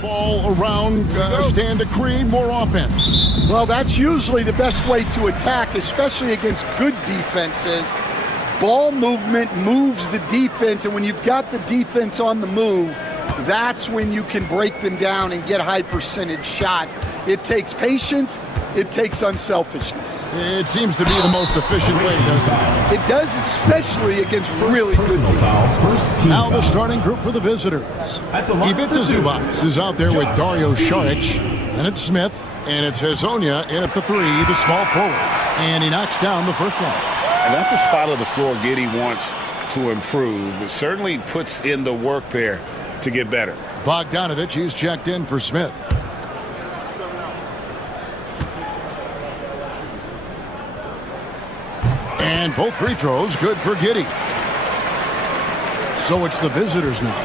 ball around stand to create more offense. Well, that's usually the best way to attack, especially against good defenses. Ball movement moves the defense, and when you've got the defense on the move, that's when you can break them down and get high percentage shots. It takes patience. It takes unselfishness. It seems to be the most efficient way, doesn't it? It does, especially against really good defense. Now the starting group for the visitors. Ivica Zubac is out there with Dario Saric. And it's Smith. And it's Hezonja in at the 3, the small forward. And he knocks down the first one. And that's a spot of the floor Giddey wants to improve. It certainly puts in the work there to get better. Bogdanovic, he's checked in for Smith. And both free throws good for Giddey. So it's the visitors now.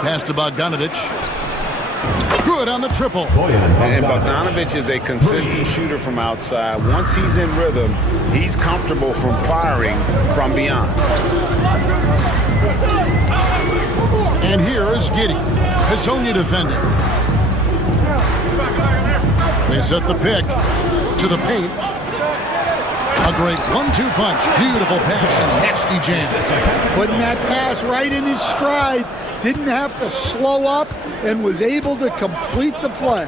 Pass to Bogdanovic. Good on the triple. And Bogdanovic is a consistent shooter from outside. Once he's in rhythm, he's comfortable from firing from beyond. And here is Giddey. Hezonja defending. They set the pick to the paint. A great 1-2 punch. Beautiful pass and nasty jam. Putting that pass right in his stride. Didn't have to slow up and was able to complete the play.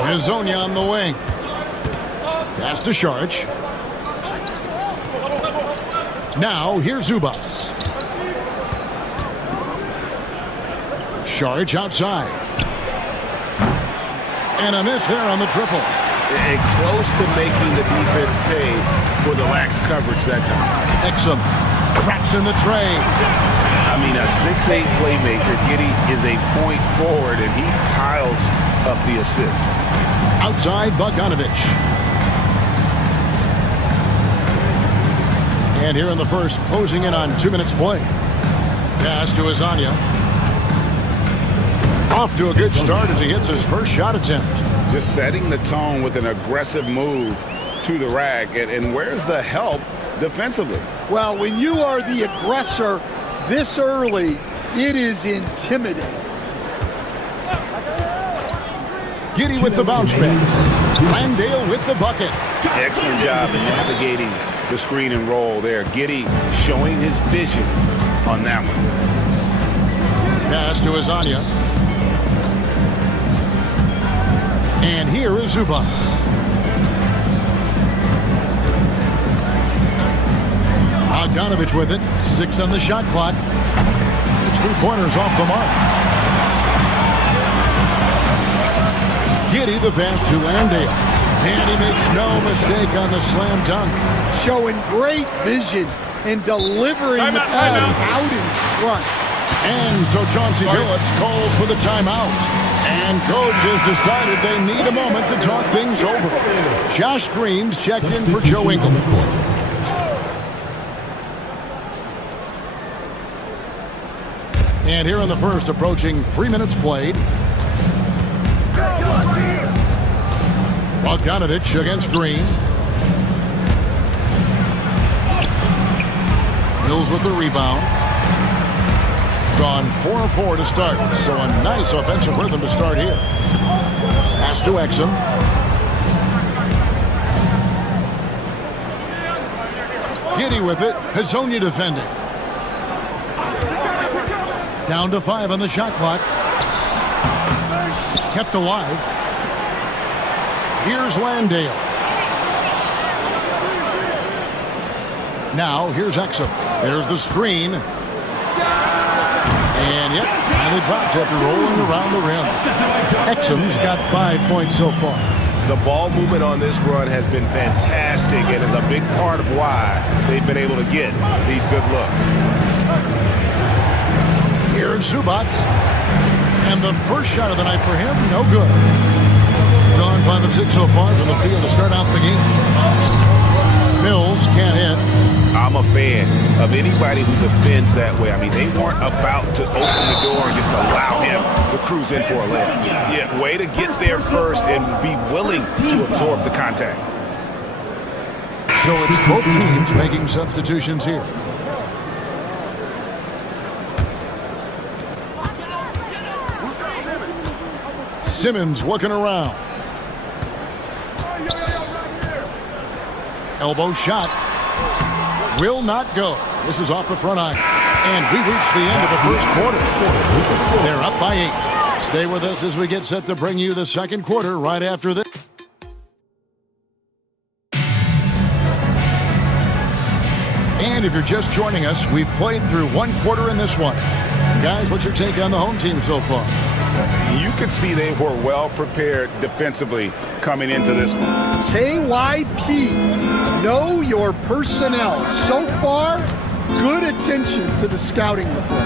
Hezonja on the wing. Pass to Saric. Now here's Zubac. Saric outside. And a miss there on the triple. And close to making the defense pay for the lax coverage that time. Exum traps in the tray. I mean, a 6'8 playmaker. Giddey is a point forward, and he piles up the assists. Outside, Bogdanovic. And here in the first, closing in on 2 minutes play. Pass to Hezonja. Off to a good start as he hits his first shot attempt. Just setting the tone with an aggressive move to the rack. And where's the help defensively? Well, when you are the aggressor this early, it is intimidating. Giddey with the bounce pass. Landale with the bucket. Excellent job in navigating the screen and roll there. Giddey showing his vision on that one. Pass to Hezonja. And here is Zubac. Bogdanovic with it. 6 on the shot clock. It's 3 pointers off the mark. Giddey the pass to Landale. And he makes no mistake on the slam dunk. Showing great vision and delivering the pass out in front. And so Chauncey Billups calls for the timeout. And coach has decided they need a moment to talk things over. Josh Green's checked in for Joe Ingles. And here in the first, approaching 3 minutes played. Bogdanovic against Green. Mills with the rebound. Gone 4-4 to start, so a nice offensive rhythm to start here. Pass to Exum. Giddey with it. Hezonja defending. Down to 5 on the shot clock. Kept alive. Here's Landale. Now here's Exum. There's the screen. And yep, finally drops after rolling around the rim. Exum's got 5 points so far. The ball movement on this run has been fantastic and is a big part of why they've been able to get these good looks. Here's Zubac. And the first shot of the night for him, no good. Gone 5 of 6 so far from the field to start out the game. Mills can't hit. I'm a fan of anybody who defends that way. I mean, they weren't about to open the door and just allow him to cruise in for a layup. Yeah, way to get there first and be willing to absorb the contact. So it's both teams making substitutions here. Simmons looking around. Elbow shot. Will not go. This is off the front iron. And we reach the end of the first quarter. They're up by 8. Stay with us as we get set to bring you the second quarter right after this. And if you're just joining us, we've played through one quarter in this one. Guys, what's your take on the home team so far? You could see they were well prepared defensively coming into this one. KYP, know your personnel. So far, good attention to the scouting report.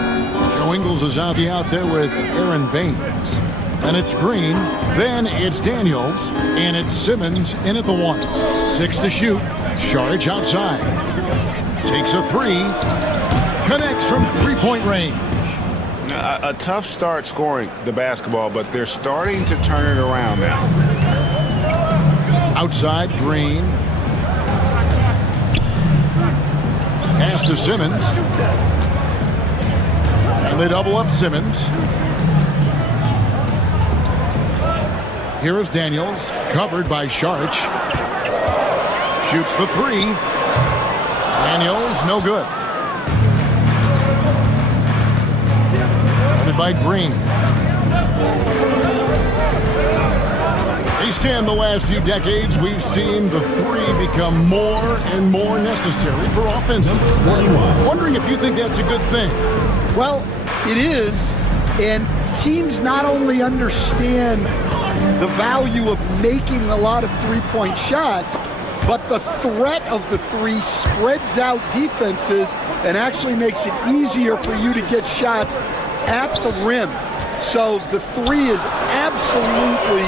Joe Ingles is out there with Aaron Baines. And it's Green, then it's Daniels, and it's Simmons in at the 1. 6 to shoot. Saric outside. Takes a 3. Connects from three-point range. A tough start scoring the basketball, but they're starting to turn it around now. Outside, Green. Pass to Simmons. And they double up Simmons. Here is Daniels, covered by Saric. Shoots the 3. Daniels, no good. By Green. Based in the last few decades, we've seen the 3 become more and more necessary for offenses. Wondering if you think that's a good thing. Well, it is, and teams not only understand the value of making a lot of three-point shots, but the threat of the 3 spreads out defenses and actually makes it easier for you to get shots at the rim. So the 3 is absolutely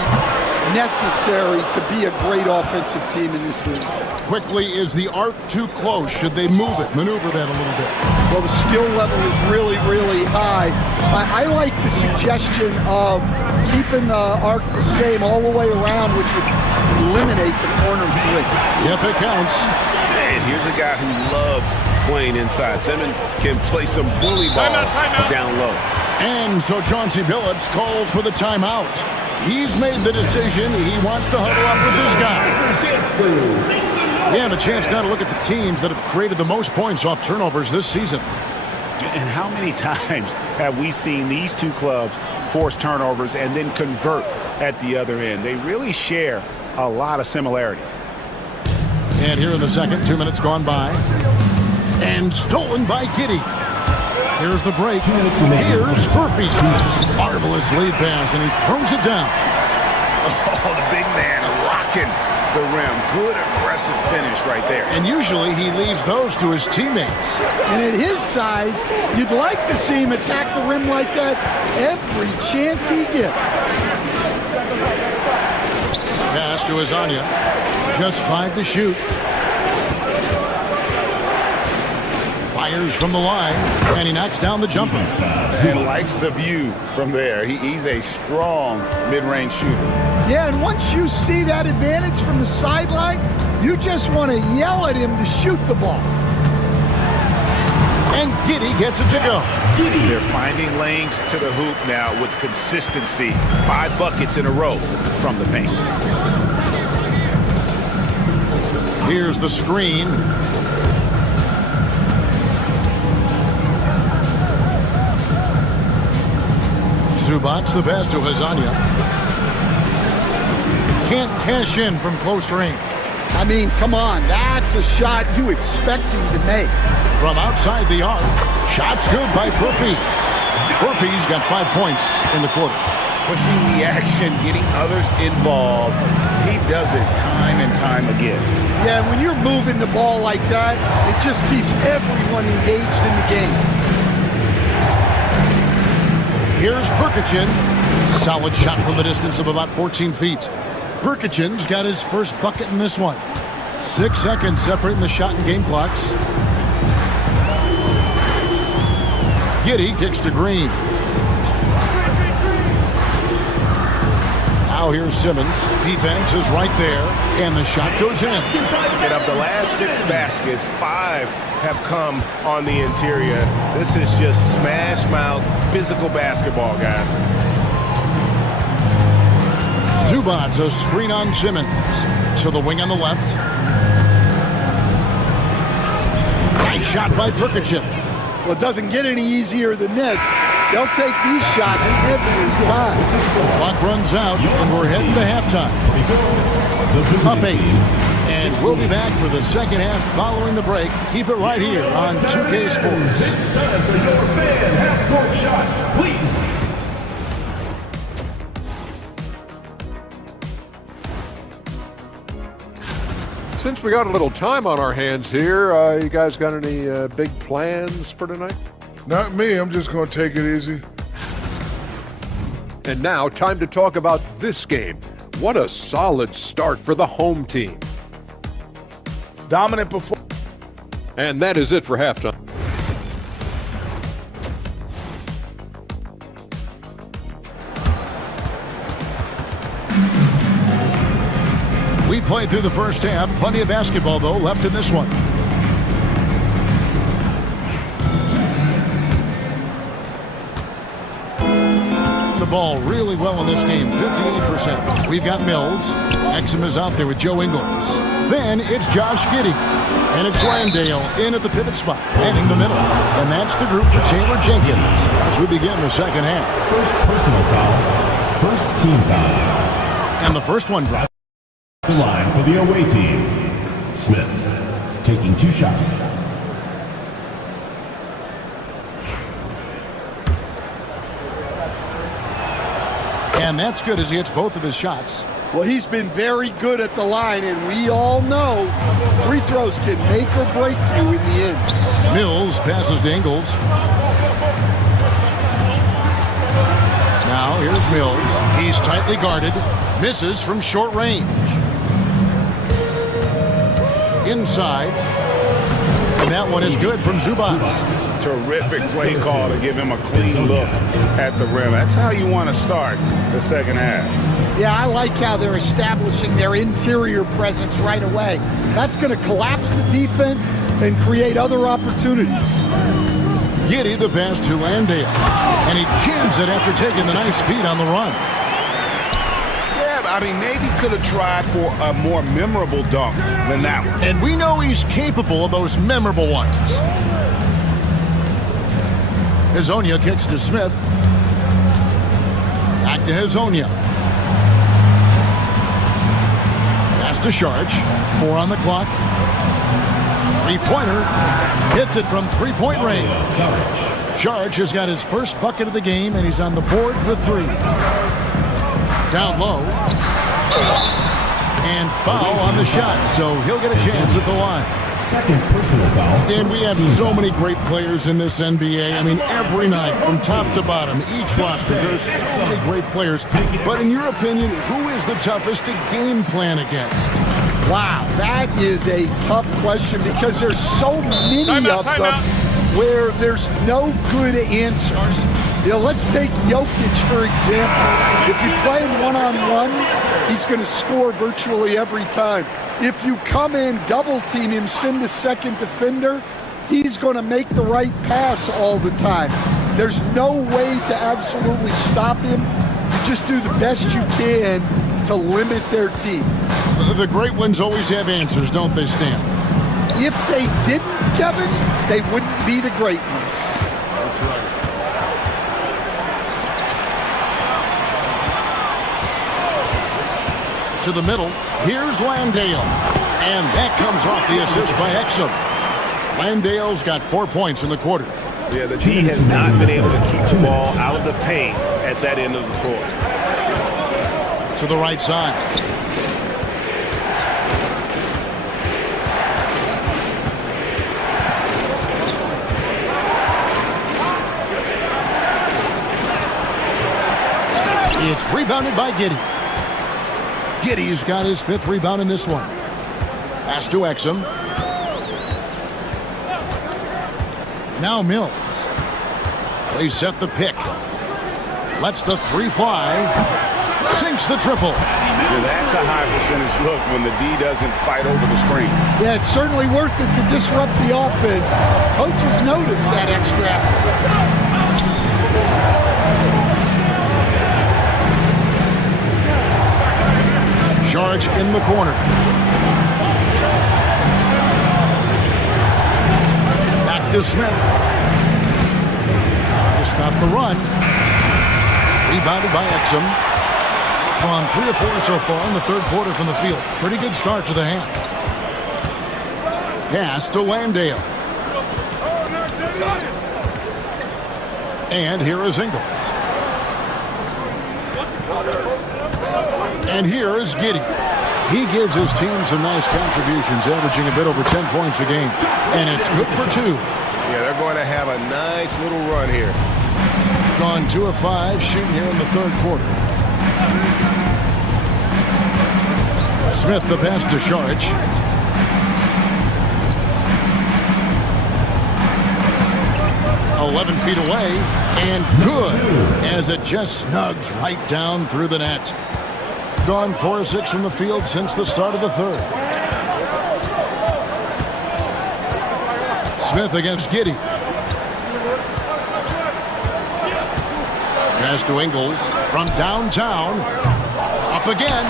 necessary to be a great offensive team in this league. Quickly, is the arc too close? Should they move it, maneuver that a little bit? Well, the skill level is really, really high. I like the suggestion of keeping the arc the same all the way around, which would eliminate the corner 3. Yep, it counts. And here's a guy who loves playing inside. Simmons can play some bully ball down low. And so Chauncey Billups calls for the timeout. He's made the decision. He wants to huddle up with this guy. We have a chance now to look at the teams that have created the most points off turnovers this season. And how many times have we seen these two clubs force turnovers and then convert at the other end? They really share a lot of similarities. And here in the second, 2 minutes gone by. And stolen by Giddey. Here's the break. Here's Furphy. Marvelous lead pass, and he throws it down. Oh, the big man rocking the rim. Good aggressive finish right there. And usually he leaves those to his teammates. And at his size, you'd like to see him attack the rim like that every chance he gets. Pass to Azania. Just 5 to shoot. Fires from the line, and he knocks down the jumper. And likes the view from there. He's a strong mid-range shooter. Yeah, and once you see that advantage from the sideline, you just want to yell at him to shoot the ball. And Giddey gets it to go. They're finding lanes to the hoop now with consistency. 5 buckets in a row from the paint. Here's the screen. Zubac, the pass to Azania. Can't cash in from close range. I mean, come on, that's a shot you expect him to make. From outside the arc, shot's good by Furphy. Furphy's got 5 points in the quarter. Pushing the action, getting others involved. He does it time and time again. Yeah, when you're moving the ball like that, it just keeps everyone engaged in the game. Here's Perkichin. Solid shot from the distance of about 14 feet. Perkichin's got his first bucket in this one. 6 seconds separating the shot and game clocks. Giddey kicks to Green. Now here's Simmons. Defense is right there, and the shot goes in. And of the last 6 baskets, 5 have come on the interior. This is just smash mouth physical basketball, guys. Zubac's a screen on Simmons. To the wing on the left. Nice shot by Prkačin. Well, it doesn't get any easier than this. They'll take these shots every time. Clock runs out, and we're heading to halftime. Up 8. And we'll be back for the second half following the break. Keep it right here on 2K Sports. It's time for your fan half-court shots, please. Since we got a little time on our hands here, you guys got any big plans for tonight? Not me. I'm just going to take it easy. And now, time to talk about this game. What a solid start for the home team. Dominant performance. And that is it for halftime. We played through the first half. Plenty of basketball, though, left in this one. The ball really well in this game, 58%. We've got Mills. Exum is out there with Joe Ingles. Then it's Josh Giddey. And it's Landale in at the pivot spot, heading the middle. And that's the group for Taylor Jenkins as we begin the second half. First personal foul. First team foul. And the first one dropped. The line for the away team. Smith taking 2 shots. And that's good as he hits both of his shots. Well, he's been very good at the line, and we all know free throws can make or break you in the end. Mills passes to Ingles. Now here's Mills. He's tightly guarded. Misses from short range. Inside. And that one is good from Zubac. Terrific play call to give him a clean look at the rim. That's how you want to start the second half. Yeah, I like how they're establishing their interior presence right away. That's going to collapse the defense and create other opportunities. Giddey the pass to Landale. And he jams it after taking the nice feed on the run. Yeah, I mean, maybe could have tried for a more memorable dunk than that one. And we know he's capable of those memorable ones. Hezonja kicks to Smith. Back to Hezonja. Pass to Sharge. 4 on the clock. Three-pointer. Hits it from three-point range. Sharge has got his first bucket of the game, and he's on the board for 3. Down low. And foul on the shot, so he'll get a chance at the line. Second personal foul. Dan, we have so many great players in this NBA. I mean, every night, from top to bottom, each roster, there's so many great players. But in your opinion, who is the toughest to game plan against? Wow, that is a tough question because there's so many of them where there's no good answers. You know, let's take Jokic, for example. If you play him one-on-one, he's going to score virtually every time. If you come in, double-team him, send a second defender, he's going to make the right pass all the time. There's no way to absolutely stop him. You just do the best you can to limit their team. The great ones always have answers, don't they, Stan? If they didn't, Kevin, they wouldn't be the great ones. That's right. To the middle, here's Landale. And that comes off the assist by Exum. Landale's got 4 points in the quarter. Yeah, the D has not been able to keep the ball out of the paint at that end of the floor. To the right side. It's rebounded by Giddey. Giddey's got his 5th rebound in this one. Pass to Exum. Now Mills. They set the pick. Lets the 3 fly. Sinks the triple. Yeah, that's a high percentage look when the D doesn't fight over the screen. Yeah, it's certainly worth it to disrupt the offense. Coaches notice that extra effort. Charge in the corner. Back to Smith. To stop the run. Rebounded by Exum. On 3 of 4 so far in the third quarter from the field. Pretty good start to the half. Pass to Landale. And here is Ingles. And here is Giddey. He gives his team some nice contributions, averaging a bit over 10 points a game. And it's good for 2. Yeah, they're going to have a nice little run here. Gone 2 of 5 shooting here in the third quarter. Smith the pass to Sharge. "11 feet away, and good, as it just snugs right down through the net. Gone 4 of 6 from the field since the start of the third. Smith against Giddey. Pass to Ingles from downtown. Up again.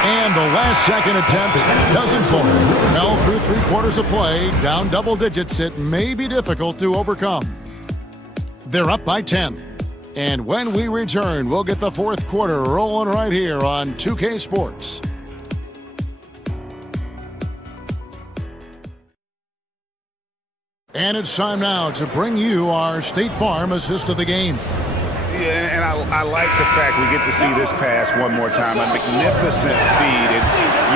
And the last second attempt doesn't fall. Well, through 3 quarters of play, down double digits, it may be difficult to overcome. They're up by 10. And when we return, we'll get the fourth quarter rolling right here on 2K Sports. And it's time now to bring you our State Farm assist of the game. Yeah, and I like the fact we get to see this pass one more time. A magnificent feed. And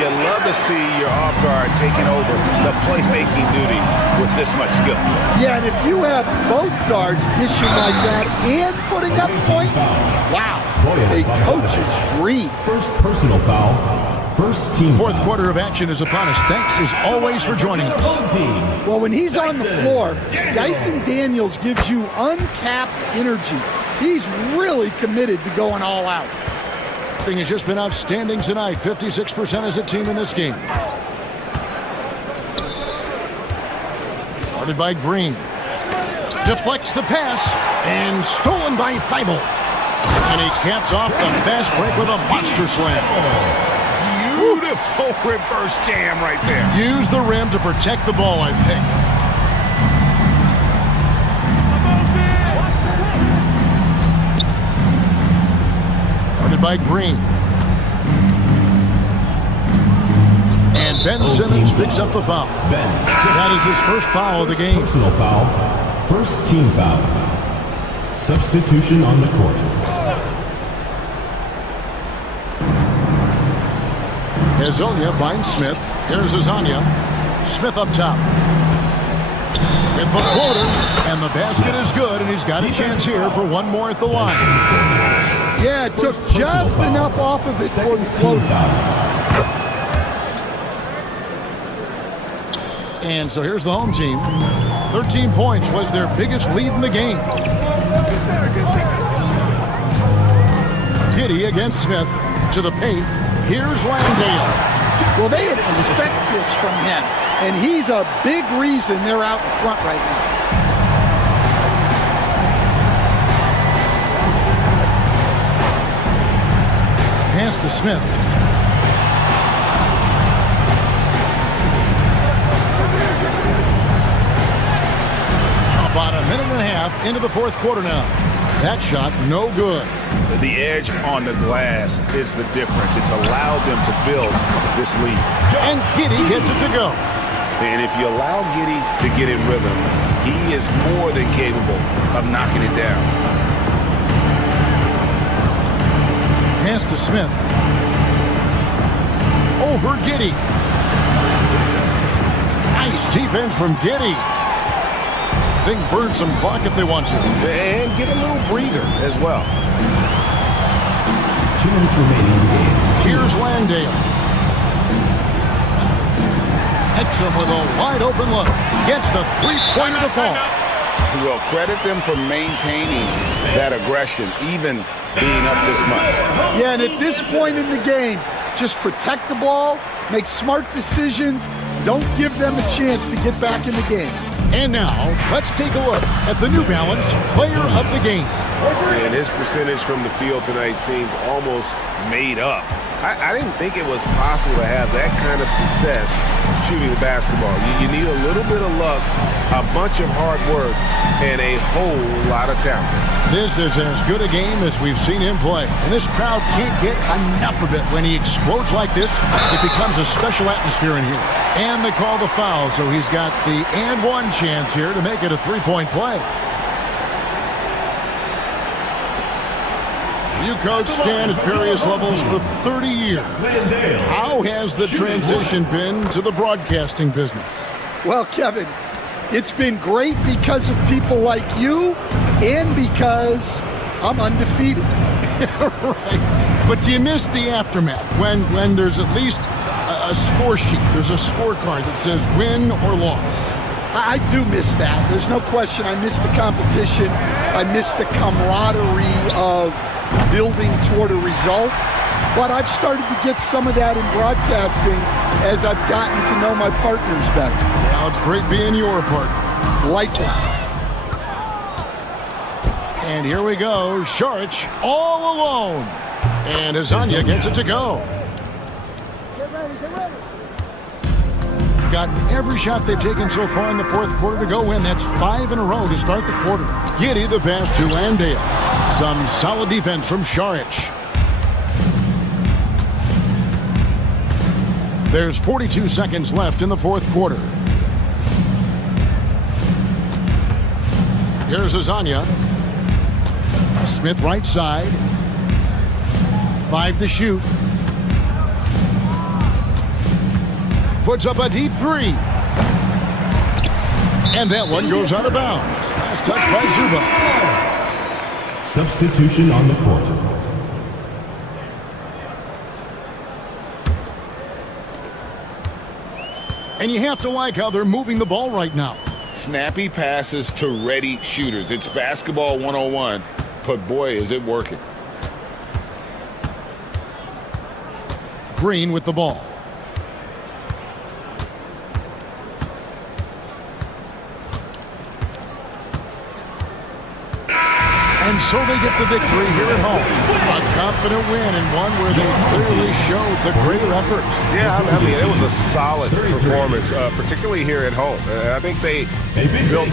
you love to see your off guard taking over the playmaking duties with this much skill. Yeah, and if you have both guards dishing like that and putting up points, wow, a coach's dream. First personal foul. First team Fourth foul. quarter of action is upon us. Thanks as always for joining us. Well, when he's on the floor, Dyson Daniels gives you uncapped energy. He's really committed to going all out. Thing has just been outstanding tonight. 56% as a team in this game. Guarded by Green. Deflects the pass and stolen by Thibault. And he caps off the fast break with a monster slam. Beautiful reverse jam right there. Use the rim to protect the ball, I think. Guarded by Green. And Ben Simmons picks up the foul. That is his first foul of the game. Personal foul. First team foul. Substitution on the court. Hazonia finds Smith. Here's Hazonia. Smith up top. With the floater, and the basket is good, and he's got a chance here for one more at the line. Yeah, it took just enough off of it for the floater. And so here's the home team. 13 points was their biggest lead in the game. Giddey against Smith to the paint. Here's Landale. Well, they expect this from him, and he's a big reason they're out in front right now. Pass to Smith. About a minute and a half into the fourth quarter now. That shot, no good. The edge on the glass is the difference. It's allowed them to build this lead. And Giddey gets it to go. And if you allow Giddey to get in rhythm, he is more than capable of knocking it down. Pass to Smith. Over Giddey. Nice defense from Giddey. They can burn some clock if they want to. And get a little breather as well. 2 minutes remaining in the game. Here's Landale. Exum with a wide open look. Gets the three-pointer to fall. Well, credit them for maintaining that aggression, even being up this much. Yeah, and at this point in the game, just protect the ball, make smart decisions, don't give them a chance to get back in the game. And now, let's take a look at the New Balance Player of the Game. And his percentage from the field tonight seemed almost made up. I didn't think it was possible to have that kind of success shooting the basketball. You need a little bit of luck, a bunch of hard work, and a whole lot of talent. This is as good a game as we've seen him play. And this crowd can't get enough of it. When he explodes like this, it becomes a special atmosphere in here. And they call the foul, so he's got the and one chance here to make it a three-point play. You coached Stan at various levels for 30 years. How has the transition been to the broadcasting business? Well, Kevin, it's been great because of people like you and because I'm undefeated. Right. But do you miss the aftermath when there's at least a score sheet? There's a scorecard that says win or loss. I do miss that. There's no question. I miss the competition. I miss the camaraderie of building toward a result. But I've started to get some of that in broadcasting as I've gotten to know my partners better. Well, it's great being your partner. Likewise. And here we go. Saric all alone. And Azania gets it to go. Gotten every shot they've taken so far in the fourth quarter to go in. That's 5 in a row to start the quarter. Giddy the pass to Landale. Some solid defense from Saric. There's 42 seconds left in the fourth quarter. Here's Azania. Smith right side. 5 to shoot. Puts up a deep three. And that one goes out of bounds. Last touch by Zubac. Substitution on the court. And you have to like how they're moving the ball right now. Snappy passes to ready shooters. It's basketball 101, but boy, is it working. Green with the ball. And so they get the victory here at home. A confident win and one where they clearly showed the greater effort. Yeah, I mean, it was a solid performance, particularly here at home. I think they built...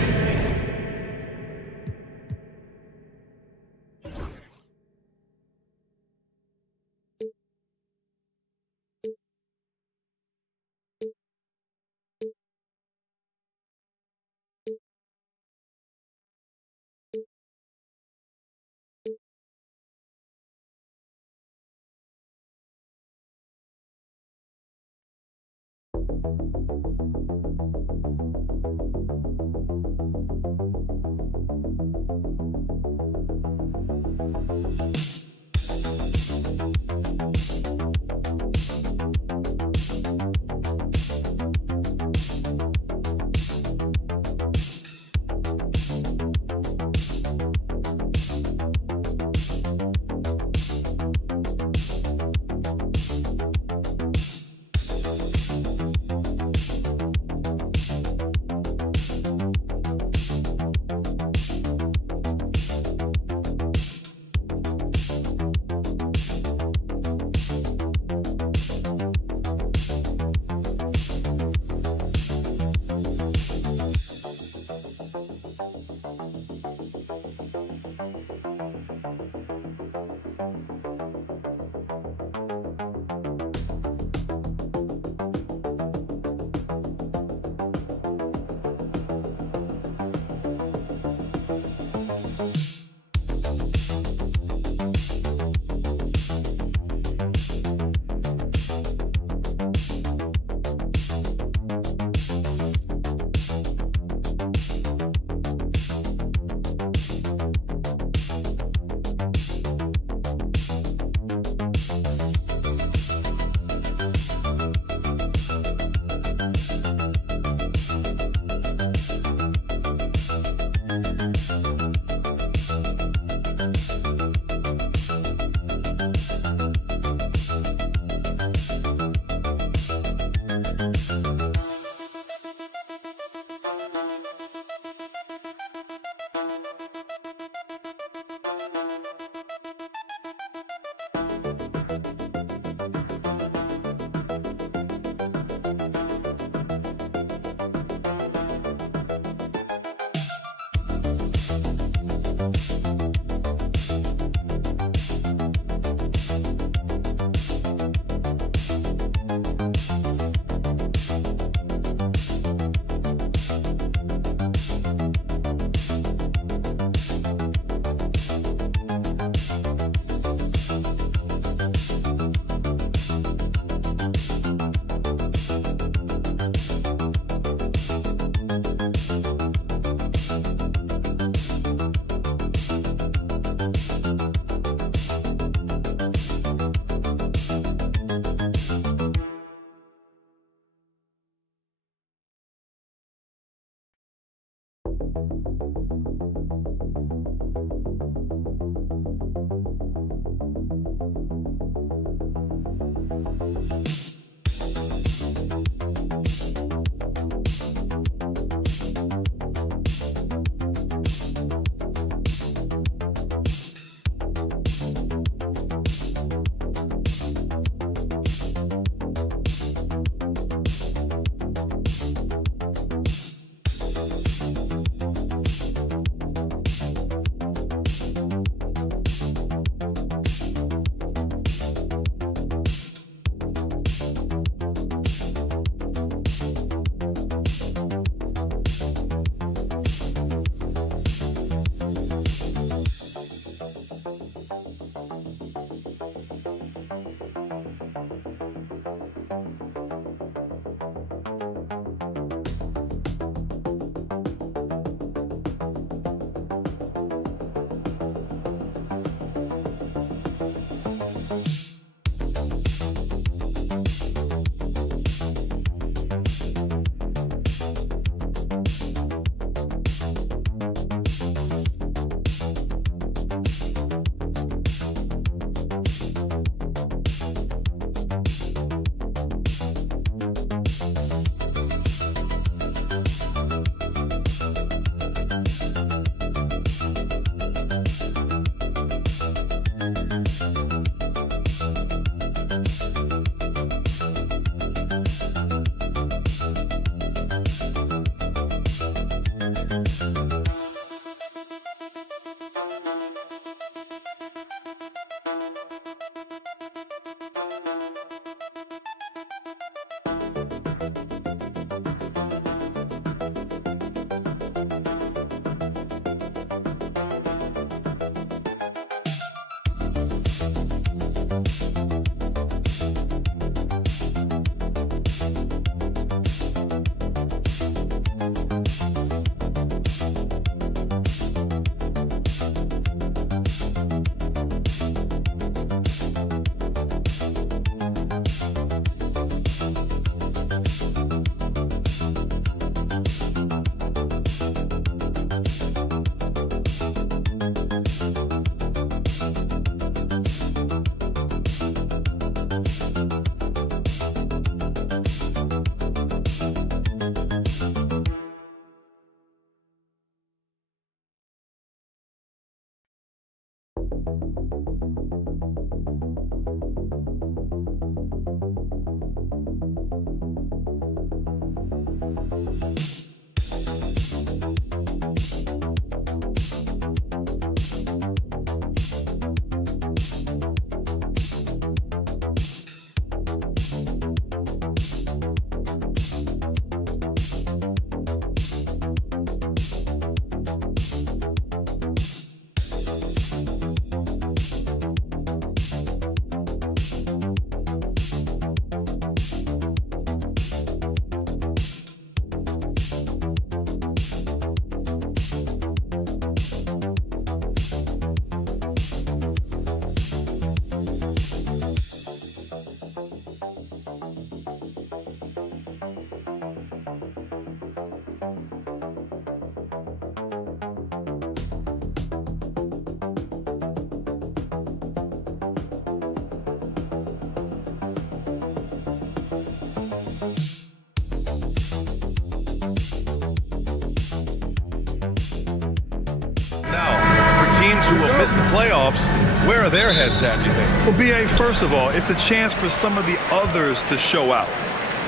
who will miss the playoffs, where are their heads at, do you think? Well, B.A., first of all, it's a chance for some of the others to show out.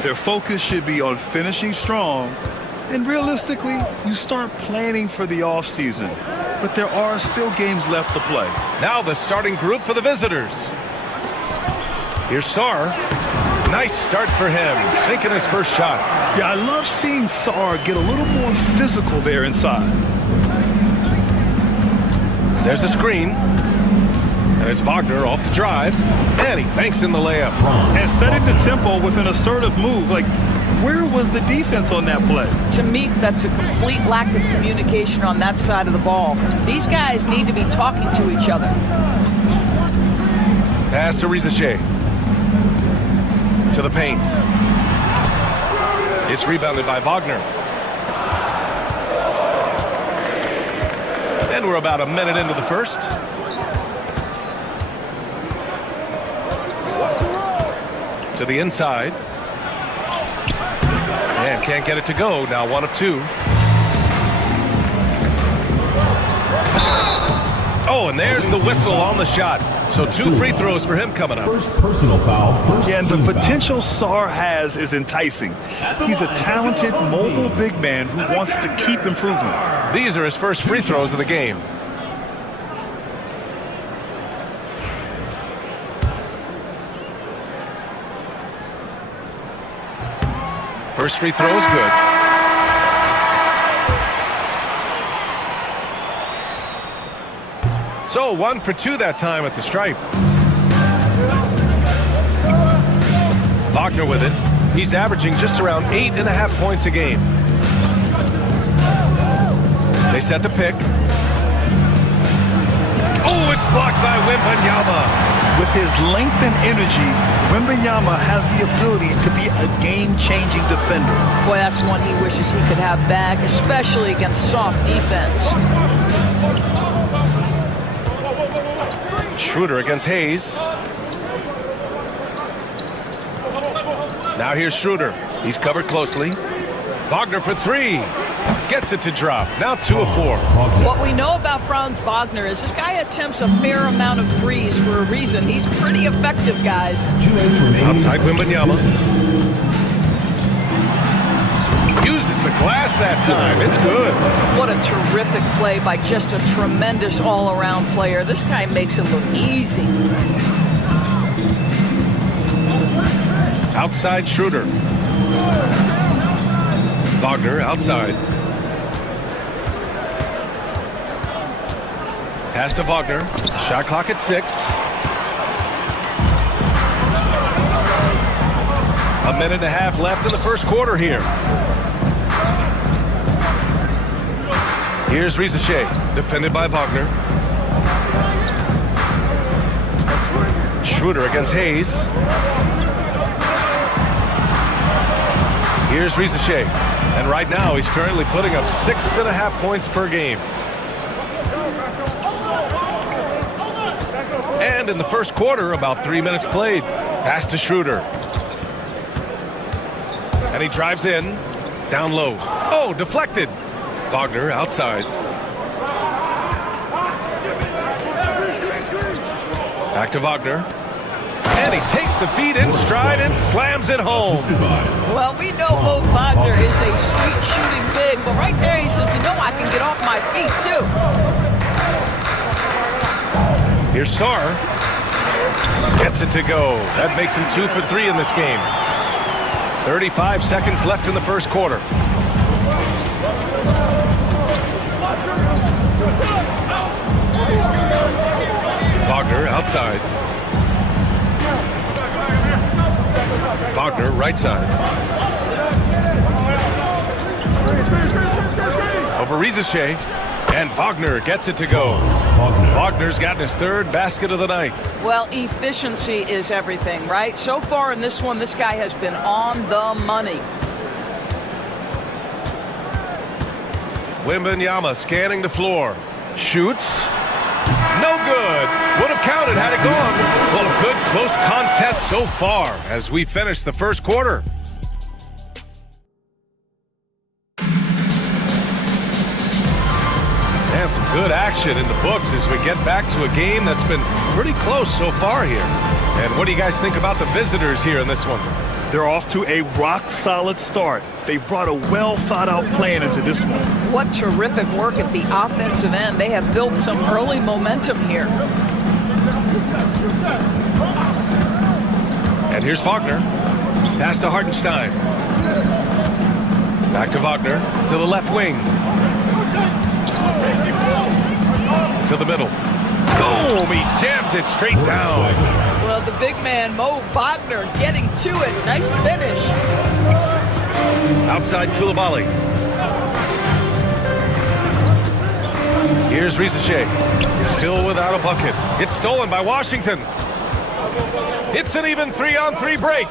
Their focus should be on finishing strong, and realistically, you start planning for the offseason. But there are still games left to play. Now the starting group for the visitors. Here's Sarr. Nice start for him, sinking his first shot. Yeah, I love seeing Sarr get a little more physical there inside. There's a screen. And it's Wagner off the drive. And he banks in the layup. And setting the tempo with an assertive move. Like, where was the defense on that play? To me, that's a complete lack of communication on that side of the ball. These guys need to be talking to each other. Pass to Rizache. To the paint. It's rebounded by Wagner. And we're about a minute into the first. To the inside. And can't get it to go. Now 1 of 2. Oh, and there's the whistle on the shot. So 2 free throws for him coming up. First personal foul. Yeah, and the potential Sarr has is enticing. He's a talented, mobile big man who wants to keep improving. These are his first free throws of the game. First free throw is good. So 1 for 2 that time at the stripe. Wagner with it. He's averaging just around 8.5 points a game. They set the pick. Oh, it's blocked by Wembanyama. With his length and energy, Wembanyama has the ability to be a game-changing defender. Boy, that's one he wishes he could have back, especially against soft defense. Schroeder against Hayes. Now here's Schroeder. He's covered closely. Wagner for 3. Gets it to drop. Now 2 of 4. What we know about Franz Wagner is this guy attempts a fair amount of threes for a reason. He's pretty effective, guys. Outside Wembanyama. Uses the glass that time. It's good. What a terrific play by just a tremendous all-around player. This guy makes it look easy. Outside Schroeder. Wagner outside. Pass to Wagner. Shot clock at 6. A minute and a half left in the first quarter here. Here's Rizachet, defended by Wagner. Schroeder against Hayes. Here's Rizachet. And right now, he's currently putting up 6.5 points per game. And in the first quarter, about 3 minutes played. Pass to Schroeder. And he drives in. Down low. Oh, deflected. Wagner outside. Back to Wagner. And he takes the feed in stride and slams it home. Well, we know Mo Wagner is a sweet shooting big, but right there he says, you know, I can get off my feet, too. Here's Sarr. Gets it to go. That makes him 2 for 3 in this game. 35 seconds left in the first quarter. Wagner outside. Wagner right side. Over Rizachet. And Wagner gets it to go. Wagner's gotten his 3rd basket of the night. Well, efficiency is everything, right? So far in this one, this guy has been on the money. Wembanyama scanning the floor. Shoots. No good. Would have counted had it gone. Well, a good close contest so far as we finish the first quarter. And some good action in the books as we get back to a game that's been pretty close so far here. And what do you guys think about the visitors here in this one? They're off to a rock-solid start. They've brought a well-thought-out plan into this one. What terrific work at the offensive end. They have built some early momentum here. And here's Wagner. Pass to Hartenstein. Back to Wagner. To the left wing. To the middle. Boom! He jams it straight down. Well, the big man, Mo Wagner, getting to it. Nice finish. Outside Koulibaly. Here's Rizachet. Still without a bucket. It's stolen by Washington. It's an even 3-on-3 break.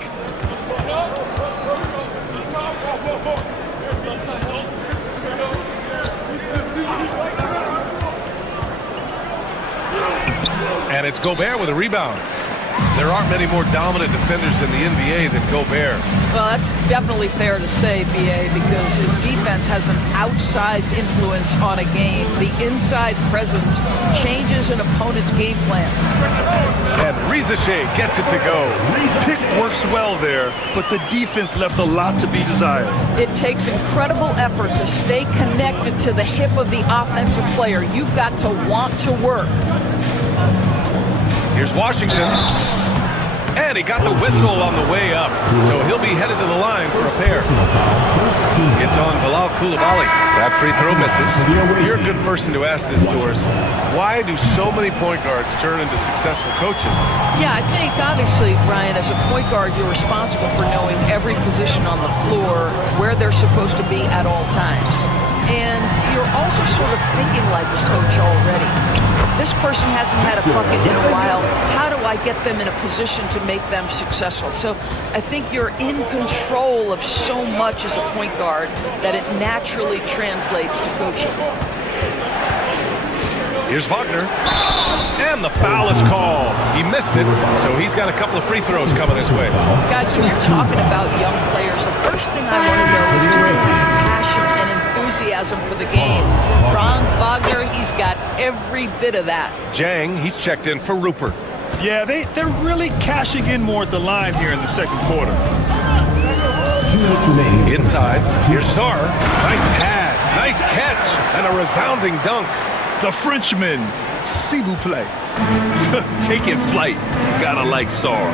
And it's Gobert with a rebound. There aren't many more dominant defenders in the NBA than Gobert. Well, that's definitely fair to say, B.A., because his defense has an outsized influence on a game. The inside presence changes an opponent's game plan. And Rizashe gets it to go. Pick works well there, but the defense left a lot to be desired. It takes incredible effort to stay connected to the hip of the offensive player. You've got to want to work. Here's Washington. And he got the whistle on the way up. So he'll be headed to the line for a pair. It's on Bilal Coulibaly. That free throw misses. You're a good person to ask this, Doris. Why do so many point guards turn into successful coaches? Yeah, I think obviously, Brian, as a point guard, you're responsible for knowing every position on the floor, where they're supposed to be at all times. And you're also sort of thinking like a coach already. This person hasn't had a bucket in a while. How do I get them in a position to make them successful? So I think you're in control of so much as a point guard that it naturally translates to coaching. Here's Wagner. And the foul is called. He missed it, so he's got a couple of free throws coming his way. Guys, when you're talking about young players, the first thing I want to know is do they have passion and enthusiasm for the game? Franz Wagner, he's got every bit of that. Jang, he's checked in for Rupert. Yeah, they're really cashing in more at the line here in the second quarter. 2 minutes remaining. Inside, here's Sarr. Nice pass, nice catch, and a resounding dunk. The Frenchman, s'il vous plaît. Taking flight. Gotta like Sarr.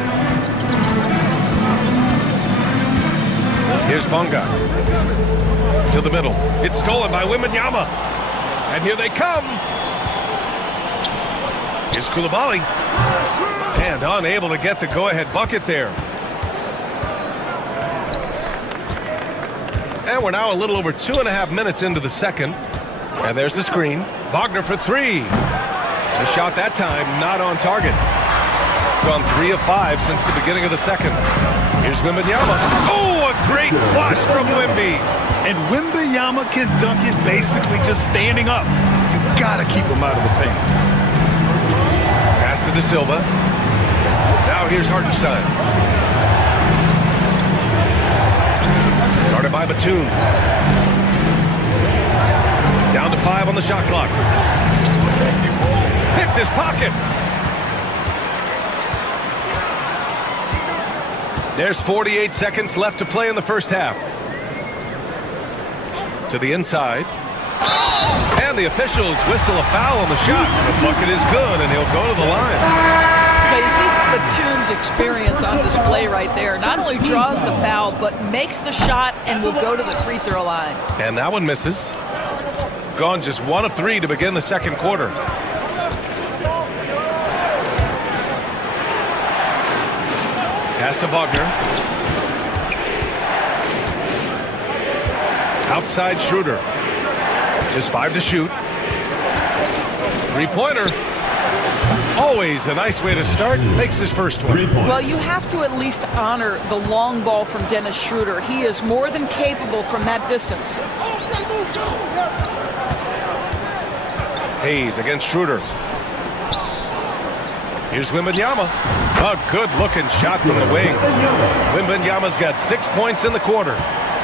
Here's Bonga. To the middle. It's stolen by Wembanyama. And here they come. Here's Coulibaly. And unable to get the go-ahead bucket there. And we're now a little over 2.5 minutes into the second. And there's the screen. Wagner for three. The shot that time not on target. Gone 3 of 5 since the beginning of the second. Here's Wembanyama. Oh, a great flush from Wemby. And Wembanyama can dunk it basically just standing up. You gotta keep him out of the paint. Pass to De Silva. Now here's Hartenstein. Guarded by Batum. Down to 5 on the shot clock. Picked his pocket. There's 48 seconds left to play in the first half. To the inside. And the officials whistle a foul on the shot. The bucket is good, and he'll go to the line. But you see Batum's experience on display right there. Not only draws the foul, but makes the shot and will go to the free throw line. And that one misses. Gone just 1 of 3 to begin the second quarter. Pass to Wagner. Outside Schroeder. Just 5 to shoot. Three-pointer. Always a nice way to start. Makes his first one. Well, you have to at least honor the long ball from Dennis Schroeder. He is more than capable from that distance. Hayes against Schroeder. Here's Wembanyama. A good-looking shot from the wing. Wembanyama's got 6 points in the quarter.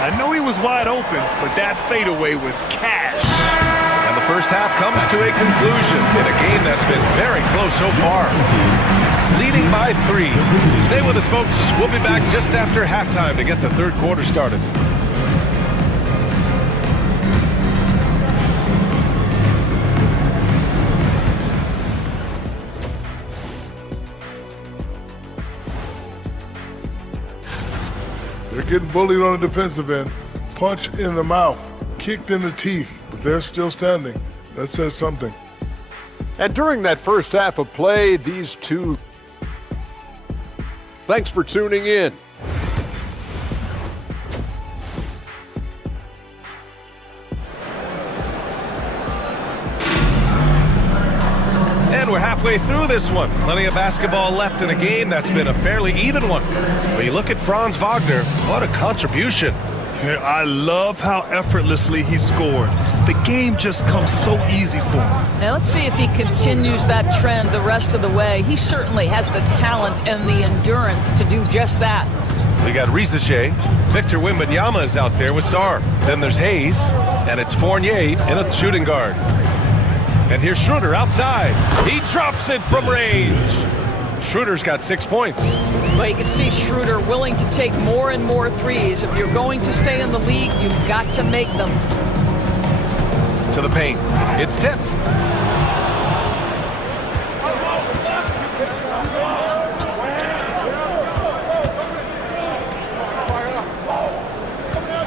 I know he was wide open, but that fadeaway was cash. And the first half comes to a conclusion in a game that's been very close so far. Leading by 3. Stay with us, folks. We'll be back just after halftime to get the third quarter started. They're getting bullied on the defensive end. Punch in the mouth, kicked in the teeth, but they're still standing. That says something. And during that first half of play, these two... Thanks for tuning in. And we're halfway through this one. Plenty of basketball left in a game that's been a fairly even one. When you look at Franz Wagner, what a contribution. I love how effortlessly he scored. the game just comes so easy for him. Now let's see if he continues that trend the rest of the way. He certainly has the talent and the endurance to do just that. We got Risache. Victor Wembanyama is out there with Sarr. Then there's Hayes, and it's Fournier in a shooting guard. And here's Schroeder outside. He drops it from range. Schroeder's got 6 points. Well, you can see Schroeder willing to take more and more threes. If you're going to stay in the league, you've got to make them. To the paint. It's tipped.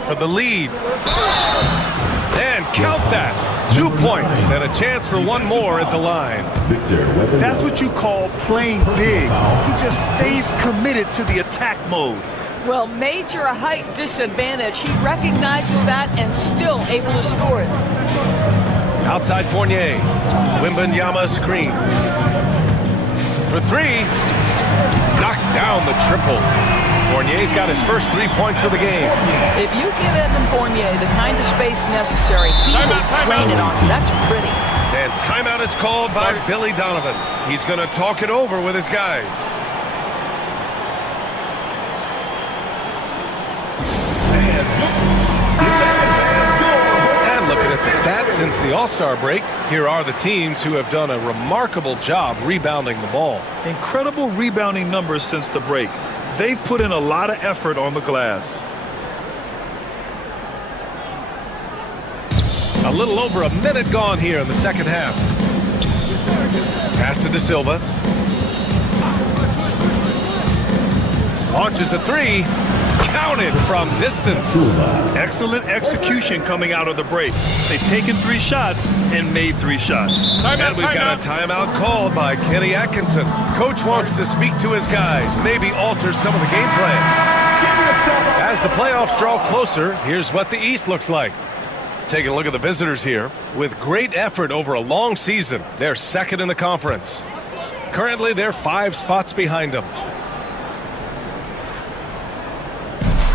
For the lead. And count that. 2 points and a chance for one more at the line. That's what you call playing big. He just stays committed to the attack mode. Well, major height disadvantage. He recognizes that and still able to score it. Outside Fournier. Wembanyama screen. For three. Knocks down the triple. Fournier's got his first 3 points of the game. If you give Evan Fournier the kind of space necessary, he will drain it on you. That's pretty. And timeout is called by Billy Donovan. He's going to talk it over with his guys. And looking at the stats since the All-Star break, here are the teams who have done a remarkable job rebounding the ball. Incredible rebounding numbers since the break. They've put in a lot of effort on the glass. A little over a minute gone here in the second half. Pass to De Silva. Launches a three. Counted from distance. Excellent execution coming out of the break. They've taken 3 shots and made 3 shots. And we've got a timeout called by Kenny Atkinson. Coach wants to speak to his guys, maybe alter some of the game plan. As the playoffs draw closer, here's what the East looks like. Taking a look at the visitors here. With great effort over a long season, they're second in the conference. Currently, they're 5 spots behind them.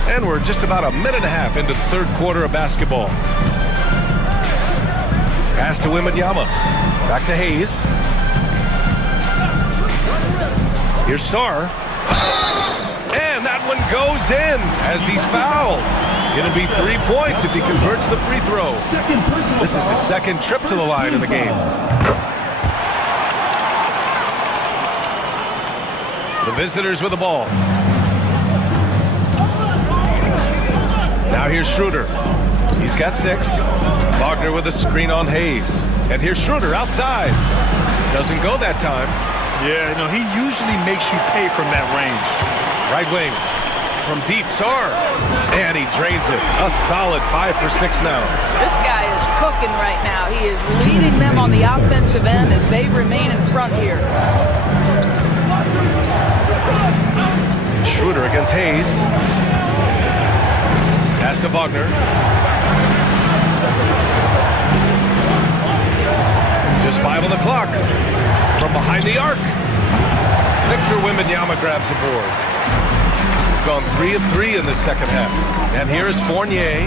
And we're just about a minute and a half into the third quarter of basketball. Pass to Wembanyama. Back to Hayes. Here's Sarr. And that one goes in as he's fouled. It'll be 3 points if he converts the free throw. This is his second trip to the line in the game. The visitors with the ball. Now here's Schroeder. He's got 6. Wagner with a screen on Hayes. And here's Schroeder outside. Doesn't go that time. Yeah, no, he usually makes you pay from that range. Right wing. From deep, Sarr. And he drains it. A solid 5 for 6 now. This guy is cooking right now. He is leading them on the offensive end as they remain in front here. Schroeder against Hayes. Pass to Wagner. Just 5 on the clock. From behind the arc. Victor Wembanyama grabs the board. Gone 3 of 3 in the second half. And here is Fournier.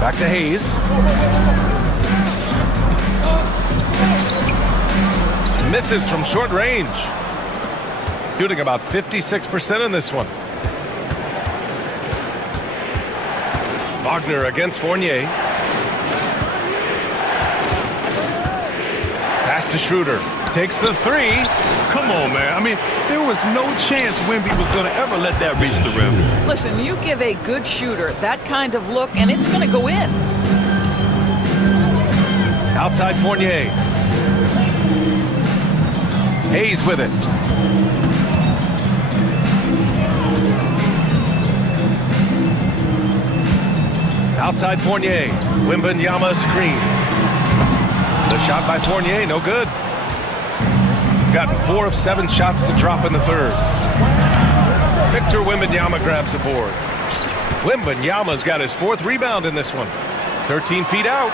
Back to Hayes. Misses from short range. Shooting about 56% in this one. Wagner against Fournier. Pass to Schroeder. Takes the 3. Come on, man. I mean, there was no chance Wemby was going to ever let that reach the rim. Listen, you give a good shooter that kind of look, and it's going to go in. Outside Fournier. Hayes with it. Outside Fournier. Wembanyama screen. The shot by Fournier, no good. Gotten 4 of 7 shots to drop in the third. Victor Wembanyama grabs the board. Wembanyama's got his 4th rebound in this one. 13 feet out.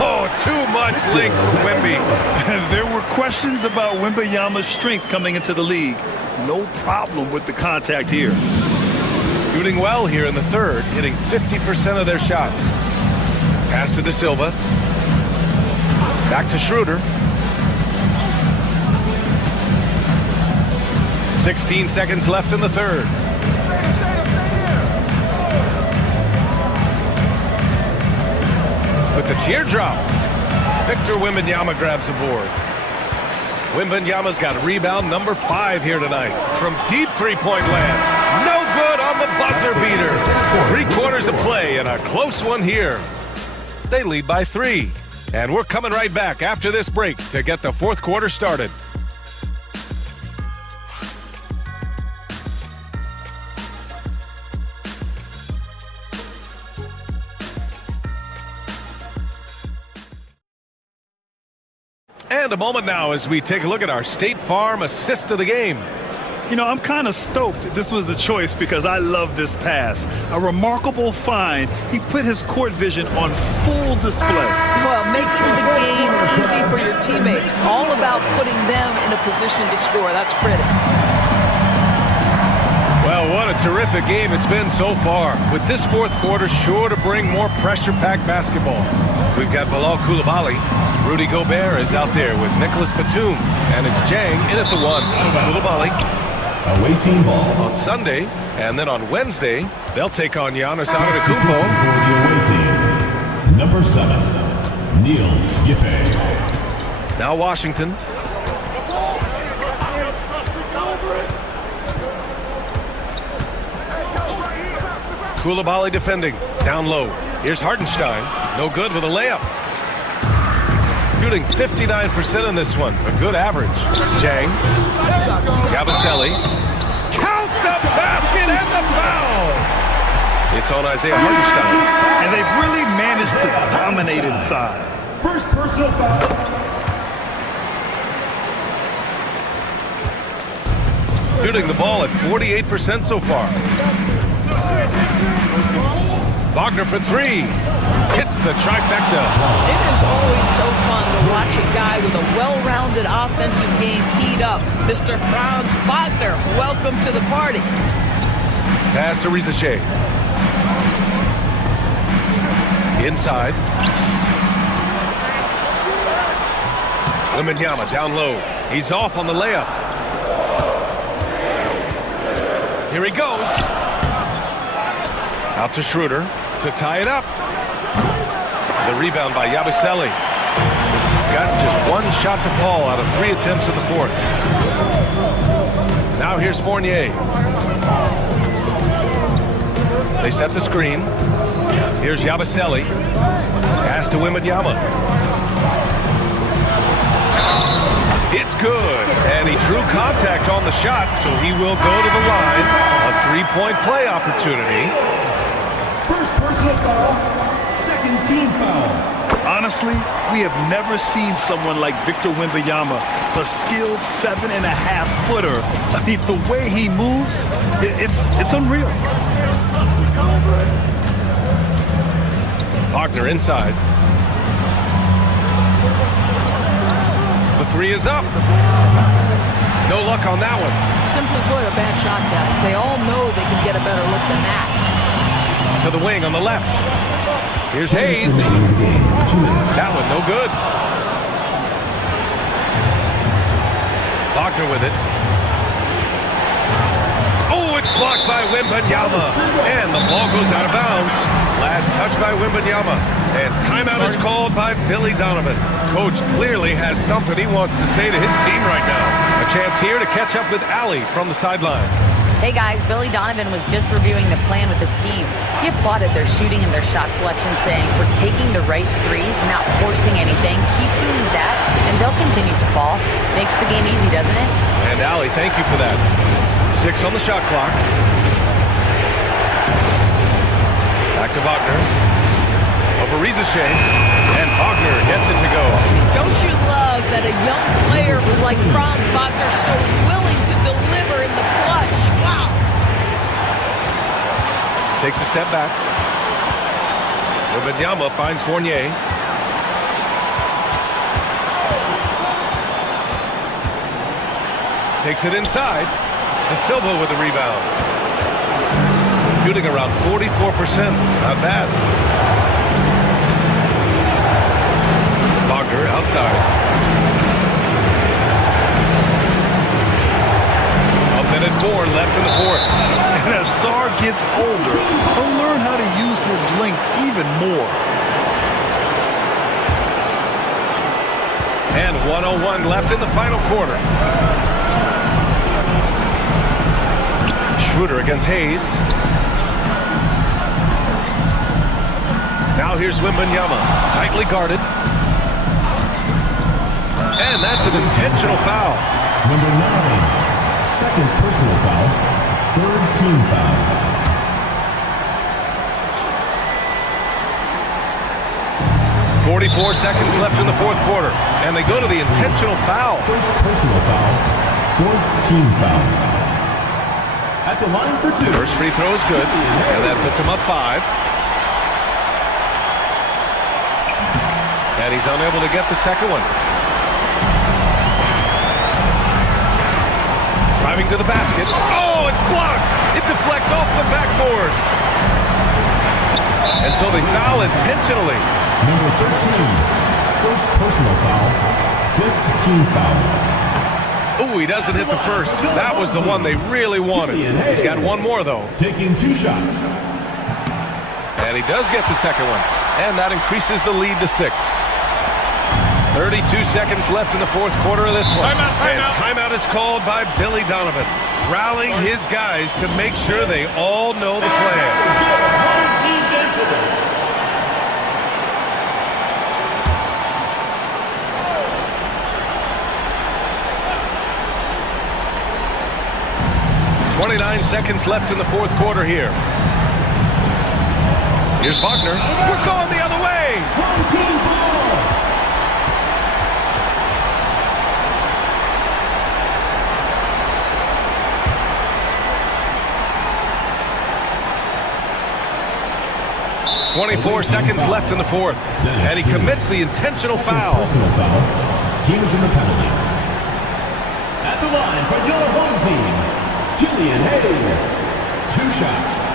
Oh, too much length for Wemby. There were questions about Wembanyama's strength coming into the league. No problem with the contact here. Shooting well here in the third, hitting 50% of their shots. Pass to De Silva. Back to Schroeder. 16 seconds left in the third. With the teardrop, Victor Wembanyama grabs a board. Wembanyama's got rebound number 5 here tonight from deep three-point land. No good on the buzzer beater. 3 quarters of play and a close one here. They lead by 3. And we're coming right back after this break to get the fourth quarter started. And a moment now as we take a look at our State Farm assist of the game. You know, I'm kind of stoked this was a choice because I love this pass. A remarkable find. He put his court vision on full display. Well, making the game easy for your teammates. All about putting them in a position to score. That's pretty. Well, what a terrific game it's been so far. With this fourth quarter sure to bring more pressure-packed basketball. We've got Bilal Coulibaly. Rudy Gobert is out there with Nicholas Batum. And it's Jang in at the 1. Coulibaly. Away team ball. On Sunday, and then on Wednesday, they'll take on Giannis Antetokounmpo. For the away team, number 7, Niels Gippe. Now Washington. Coulibaly defending, down low. Here's Hartenstein, no good with a layup. Shooting 59% in this one, a good average. Jang, Yabusele, count the basket and the foul! It's on Isaiah Hartenstein. And they've really managed to dominate inside. First personal foul. Shooting the ball at 48% so far. Wagner for 3. Hits the trifecta. It is always so fun to watch a guy with a well-rounded offensive game heat up. Mr. Franz Wagner, welcome to the party. Pass to Rizache. Inside. Wembanyama down low. He's off on the layup. Here he goes. Out to Schroeder to tie it up. The rebound by Yabusele. Got just 1 shot to fall out of 3 attempts in the fourth. Now here's Fournier. They set the screen. Here's Yabusele. Pass to Wembanyama. It's good. And he drew contact on the shot, so he will go to the line. A 3-point play opportunity. First personal foul, second team foul. Honestly, we have never seen someone like Victor Wembanyama, a skilled 7.5-footer. I mean, the way he moves, it's unreal. Wagner inside. The 3 is up. No luck on that one. Simply put, a bad shot, guys. They all know they can get a better look than that. To the wing on the left. Here's Hayes. That one no good. Wagner with it. Oh, it's blocked by Wembanyama. And the ball goes out of bounds. Last touch by Wembanyama. And timeout is called by Billy Donovan. Coach clearly has something he wants to say to his team right now. A chance here to catch up with Allie from the sideline. Hey guys, Billy Donovan was just reviewing the plan with his team. He applauded their shooting and their shot selection, saying, "We're taking the right threes, not forcing anything. Keep doing that, and they'll continue to fall." Makes the game easy, doesn't it? And Allie, thank you for that. 6 on the shot clock. Back to Wagner. Over Rizache. And Wagner gets it to go. Don't you love that a young player like Franz Wagner so willing to deliver in the clutch? Wow. Takes a step back. Wembanyama finds Fournier. Takes it inside. De Silva with the rebound. Shooting around 44%. Not bad. Wagner outside. 1:04 left in the fourth. And as Sarr gets older, he'll learn how to use his length even more. And 1:01 left in the final quarter. Schroeder against Hayes. Now here's Wembanyama, tightly guarded. And that's an intentional foul. Number 9, second personal foul, third team foul. .44 seconds left in the fourth quarter, and they go to the intentional foul. First personal foul, fourth team foul. At the line for 2. First free throw is good, and that puts him up 5. And he's unable to get the second one. Driving to the basket. Oh, it's blocked! It deflects off the backboard. And so they foul intentionally. Number 13, first personal foul, fifth team foul. Ooh, he doesn't hit the first. That was the one they really wanted. He's got one more, though. Taking 2 shots. And he does get the second one. And that increases the lead to 6. 32 seconds left in the fourth quarter of this one. And timeout is called by Billy Donovan, rallying his guys to make sure they all know the plan. 29 seconds left in the fourth quarter here. Here's Wagner. We're going the other way. 24 seconds left in the fourth. And he commits the intentional foul. Personal foul. Team is in the penalty. At the line for your home team, Julian Hayes. 2 shots.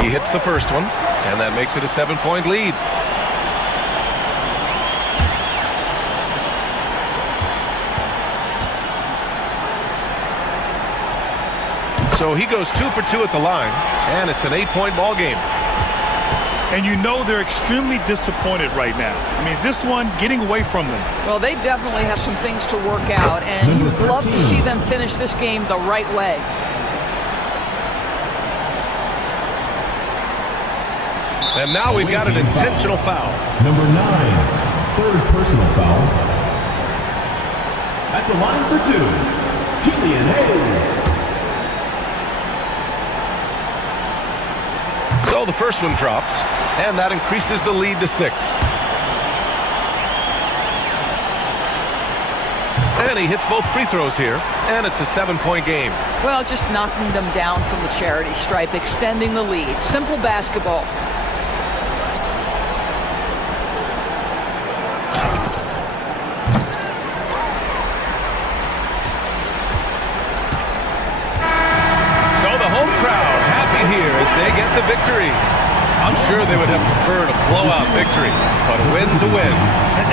He hits the first one, and that makes it a 7-point lead. So he goes 2 for 2 at the line, and it's an 8-point ball game. And you know they're extremely disappointed right now. I mean, this one getting away from them. Well, they definitely have some things to work out, and you'd love to see them finish this game the right way. And now we've got an intentional foul. Number 9, third personal foul. At the line for 2, Julian Hayes. So the first one drops, and that increases the lead to 6. And he hits both free throws here, and it's a 7-point game. Well, just knocking them down from the charity stripe, extending the lead. Simple basketball. They get the victory. I'm sure they would have preferred a blowout victory, but a win's a win.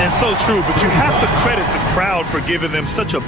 And so true, but you have to credit the crowd for giving them such a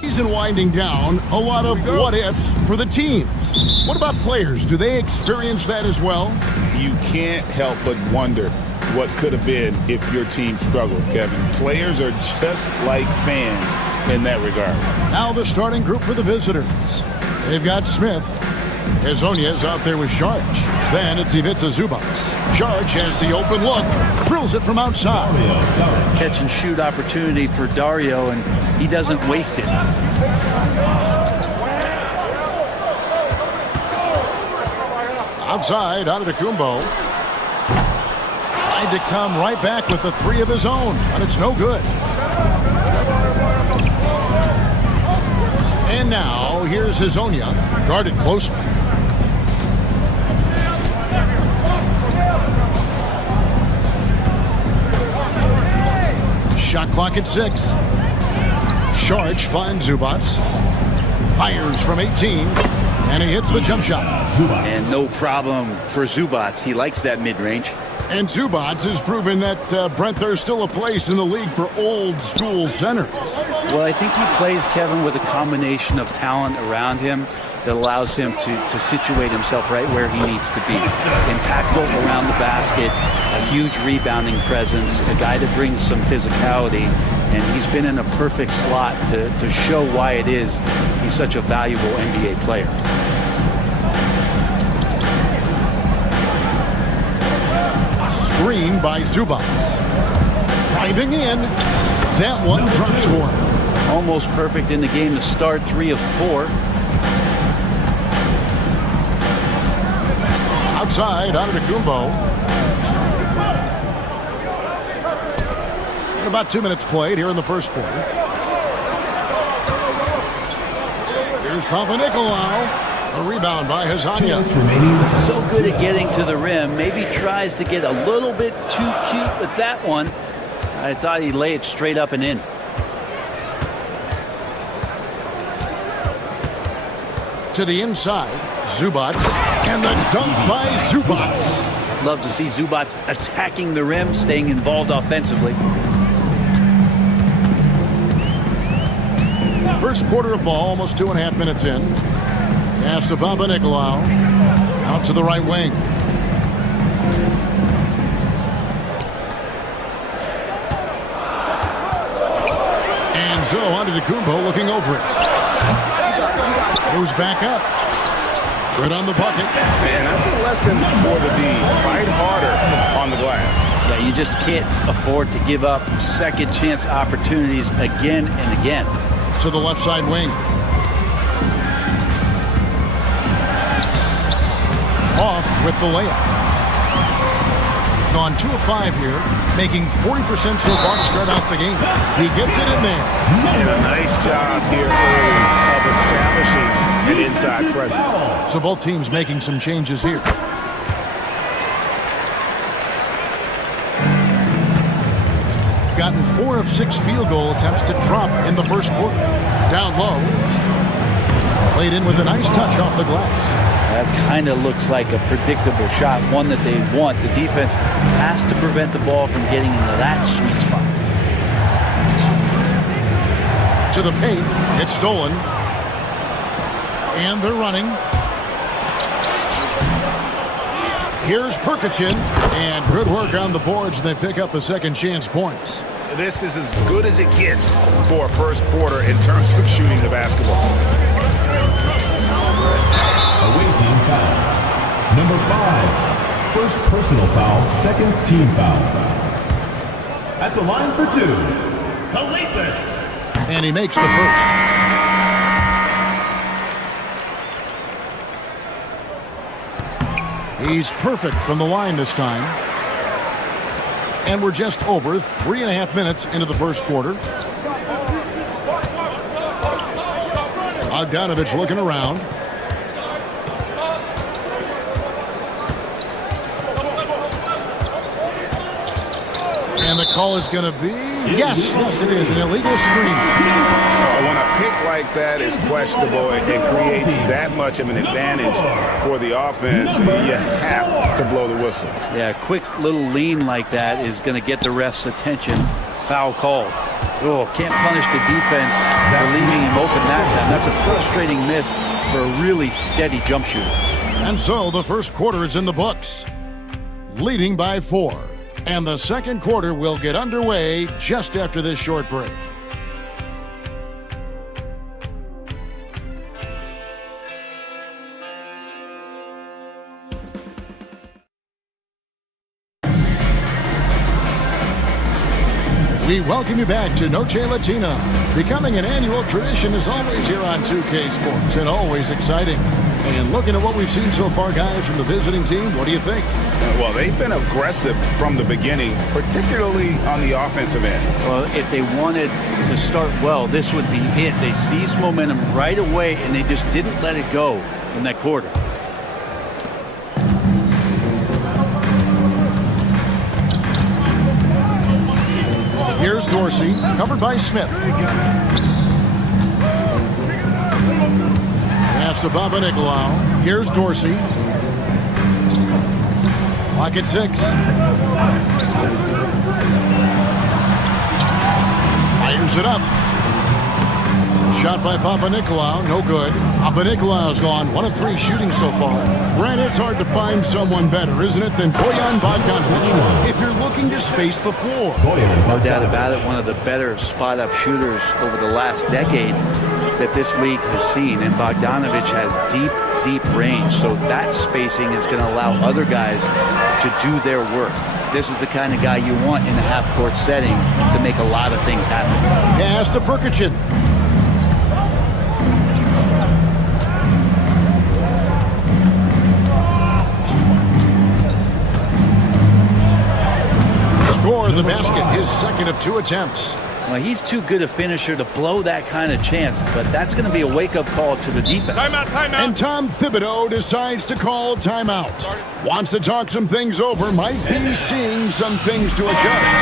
Season winding down, a lot of what-ifs for the teams. What about players? Do they experience that as well? You can't help but wonder what could have been if your team struggled, Kevin. Players are just like fans in that regard. Now the starting group for the visitors. They've got Smith. Hezonja's out there with Sharge. Then it's Ivica Zubac. Sharge has the open look, drills it from outside. Catch and shoot opportunity for Dario, and he doesn't waste it. Outside, Antetokounmpo. Tried to come right back with the three of his own, but it's no good. And now, here's Hezonja, guarded closely. Shot clock at 6. Sharge finds Zubac. Fires from 18. And he hits the jump shot. And no problem for Zubac. He likes that mid-range. And Zubac has proven that, Brent, there's still a place in the league for old school centers. Well, I think he plays, Kevin, with a combination of talent around him that allows him to situate himself right where he needs to be. Impactful around the basket, a huge rebounding presence, a guy that brings some physicality, and he's been in a perfect slot to show why it is he's such a valuable NBA player. Screen by Zubac. Driving in. That one drops for him. Almost perfect in the game to start, 3 of 4. Outside, Antetokounmpo. And about 2 minutes played here in the first quarter. Here's Papanikolaou. A rebound by Hezonja. So good at getting to the rim. Maybe tries to get a little bit too cute with that one. I thought he'd lay it straight up and in. To the inside, Zubac. And the dunk by Zubac. Love to see Zubac attacking the rim, staying involved offensively. First quarter of ball, almost 2.5 minutes in. Pass to Papanikolaou. Out to the right wing. And so Antetokounmpo looking over it. Goes back up. Good on the bucket. And that's a lesson for the D. Fight harder on the glass. Yeah, you just can't afford to give up second chance opportunities again and again. To the left side wing. Off with the layup. Gone 2 of 5 here, making 40% so far to start out the game. He gets it in there. And a nice job here early of establishing an inside presence. So both teams making some changes here. gotten 4 of 6 field goal attempts to drop in the first quarter. Down low. Played in with a nice touch off the glass. That kind of looks like a predictable shot, one that they want. The defense has to prevent the ball from getting into that sweet spot. To the paint. It's stolen. And they're running. Here's Perkichin, and good work on the boards. They pick up the second chance points. This is as good as it gets for a first quarter in terms of shooting the basketball. Away team foul. Number 5. First personal foul, second team foul. At the line for 2, Kalifas. And he makes the first. He's perfect from the line this time. And we're just over 3.5 minutes into the first quarter. Bogdanovich looking around. And the call is going to be, yes, it is, an illegal screen. When a pick like that is questionable and it creates that much of an advantage for the offense, you have to blow the whistle. Yeah, a quick little lean like that is going to get the ref's attention. Foul called. Oh, can't punish the defense for leaving him open that time. That's a frustrating miss for a really steady jump shooter. And so the first quarter is in the books, leading by 4. And the second quarter will get underway just after this short break. We welcome you back to Noche Latina. Becoming an annual tradition is always here on 2K Sports and always exciting. And looking at what we've seen so far, guys, from the visiting team, what do you think? Well, they've been aggressive from the beginning, particularly on the offensive end. Well, if they wanted to start well, this would be it. They seized momentum right away, and they just didn't let it go in that quarter. Here's Dorsey, covered by Smith. Pass to Papanikolaou. Here's Dorsey. Clock at 6. Fires it up. Shot by Papanikolaou, no good. Papanikolaou's gone 1 of 3 shooting so far. Brent, it's hard to find someone better, isn't it, than Bojan Bogdanovic if you're looking to space the floor. No doubt about it, one of the better spot-up shooters over the last decade that this league has seen. And Bogdanovic has deep range, so that spacing is going to allow other guys to do their work. This is the kind of guy you want in a half-court setting to make a lot of things happen. Pass to Perkichin. Score the basket, his second of 2 attempts. Well, he's too good a finisher to blow that kind of chance, but that's going to be a wake-up call to the defense. Timeout. And Tom Thibodeau decides to call timeout. Wants to talk some things over, might be seeing some things to adjust.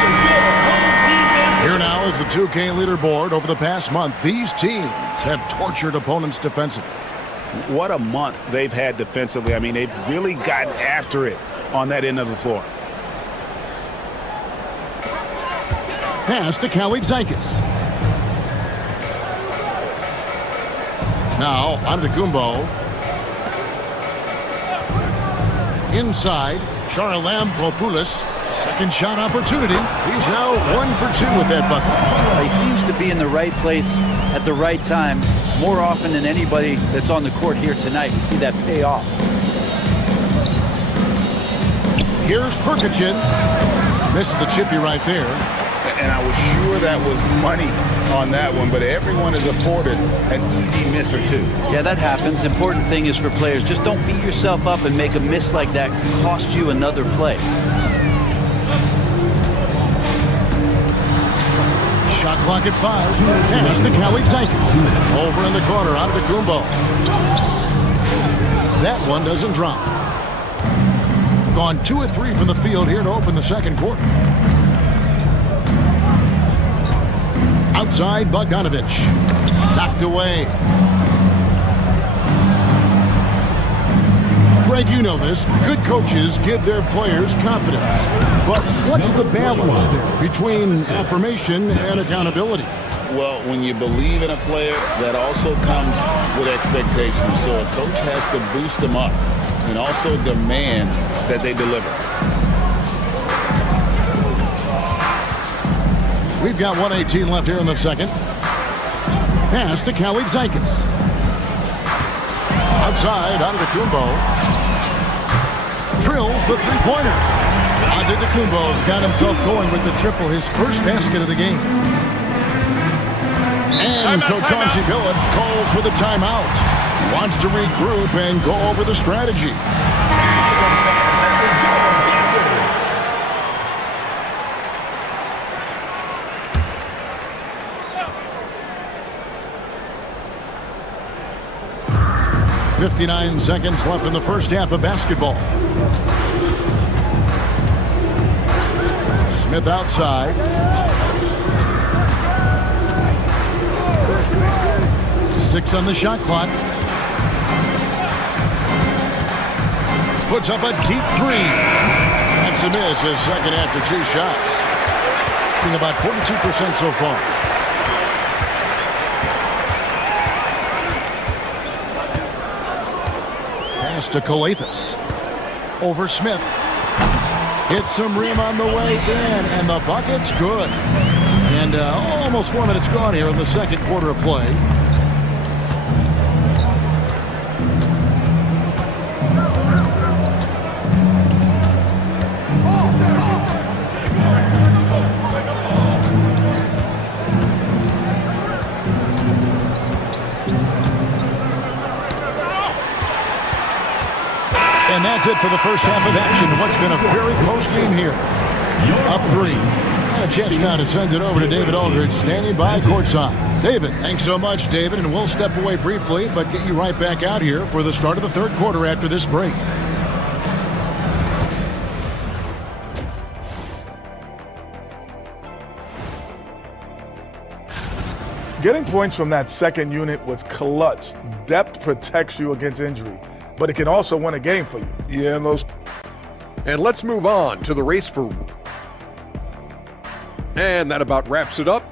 Here now is the 2K leaderboard. Over the past month, these teams have tortured opponents defensively. What a month they've had defensively. I mean, they've really gotten after it on that end of the floor. Pass to Kalifas. Now, Antetokounmpo. Inside, Charalampopoulos. Second shot opportunity. He's now 1 for 2 with that bucket. He seems to be in the right place at the right time more often than anybody that's on the court here tonight. You see that pay off. Here's Perkichin. Misses the chippy right there. And I was sure that was money on that one, but everyone is afforded an easy miss or 2. Yeah, that happens. Important thing is for players, just don't beat yourself up and make a miss like that cost you another play. Shot clock at 5. Pass to Kalifas. Over in the corner, Antetokounmpo. That one doesn't drop. Gone 2 of 3 from the field here to open the second quarter. Outside, Bogdanovich. Knocked away. Greg, you know this. Good coaches give their players confidence. But what's the balance there between affirmation and accountability? Well, when you believe in a player, that also comes with expectations. So a coach has to boost them up and also demand that they deliver. We've got 1:18 left here in the second. Pass to Kelly Zykis. Outside, Antetokounmpo. Drills the three-pointer. Antetokounmpo's got himself going with the triple, his first basket of the game. And so Chauncey Billups calls for the timeout. Wants to regroup and go over the strategy. .59 seconds left in the first half of basketball. Smith outside. Six on the shot clock. Puts up a deep three. That's a miss, his second after two shots. Shooting about 42% so far. Pass to Calathes. Over Smith. Hits some rim on the way in, and the bucket's good. And almost 4 minutes gone here in the second quarter of play. And that's it for the first half of action. What's been a very close game here. Up 3. And a chance now to send it over to David Aldridge, standing by courtside. David, thanks so much, David. And we'll step away briefly, but get you right back out here for the start of the third quarter after this break. Getting points from that second unit was clutch. Depth protects you against injury, but it can also win a game for you. Yeah, And let's move on to the race for... And that about wraps it up.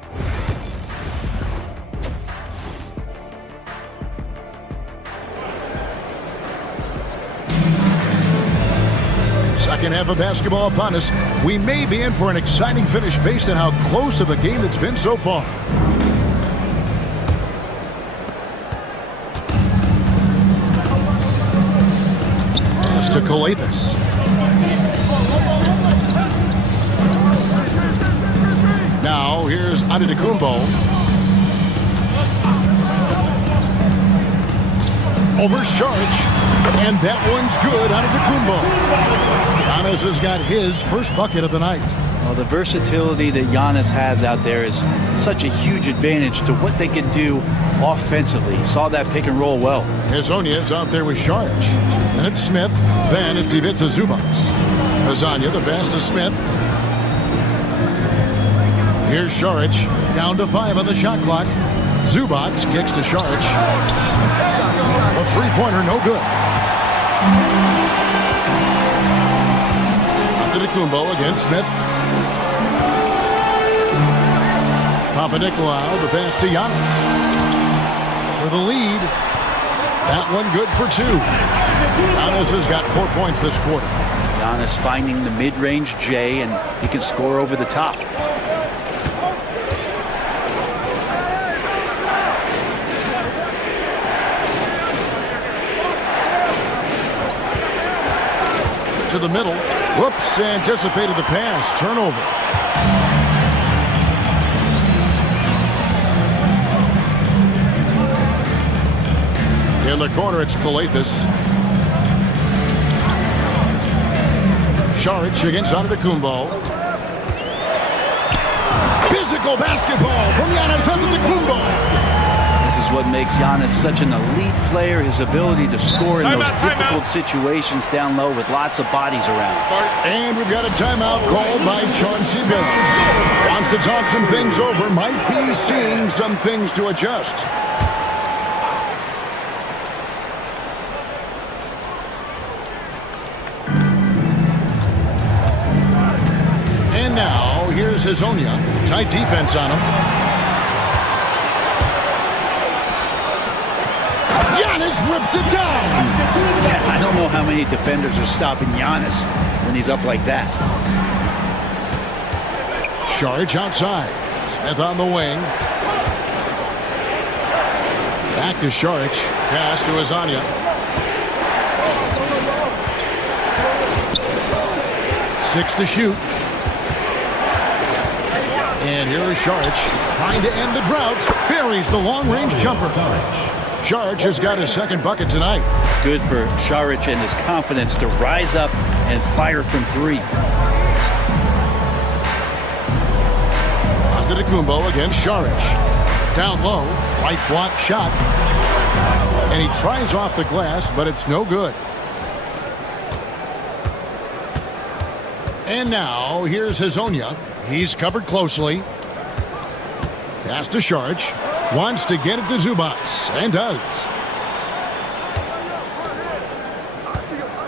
Second half of basketball upon us. We may be in for an exciting finish based on how close of a game it's been so far. Pass to Calathes. Now here's Antetokounmpo. Over Saric, and that one's good. Antetokounmpo. Giannis has got his first bucket of the night. Well, the versatility that Giannis has out there is such a huge advantage to what they can do offensively. He saw that pick and roll well. Hezonja's out there with Saric. And it's Smith. Then it's Ivica Zubac. Hezonja, the pass to Smith. Here's Saric, down to 5 on the shot clock. Zubac kicks to Saric. A three-pointer, no good. Antetokounmpo against Smith. Papanikolaou, the pass to Giannis. For the lead. That one good for 2. Giannis has got 4 points this quarter. Giannis finding the mid-range J, and he can score over the top. To the middle. Whoops, anticipated the pass. Turnover. In the corner, it's Calathes. Saric against Antetokounmpo. Physical basketball from Giannis Antetokounmpo. This is what makes Giannis such an elite player, his ability to score in those difficult situations down low with lots of bodies around. And we've got a timeout called by Chauncey Billups. Wants to talk some things over, might be seeing some things to adjust. And now, here's Hazonia. Tight defense on him. Giannis rips it down. Yeah, I don't know how many defenders are stopping Giannis when he's up like that. Saric outside. Smith on the wing. Back to Saric. Pass to Hazonia. Six to shoot. And here is Saric trying to end the drought. Buries the long-range jumper. Saric has got his second bucket tonight. Good for Saric and his confidence to rise up and fire from three. Antetokounmpo against Saric. Down low, right block shot. And he tries off the glass, but it's no good. And now, here's Hazonia. He's covered closely. Pass to Saric. Wants to get it to Zubac, and does.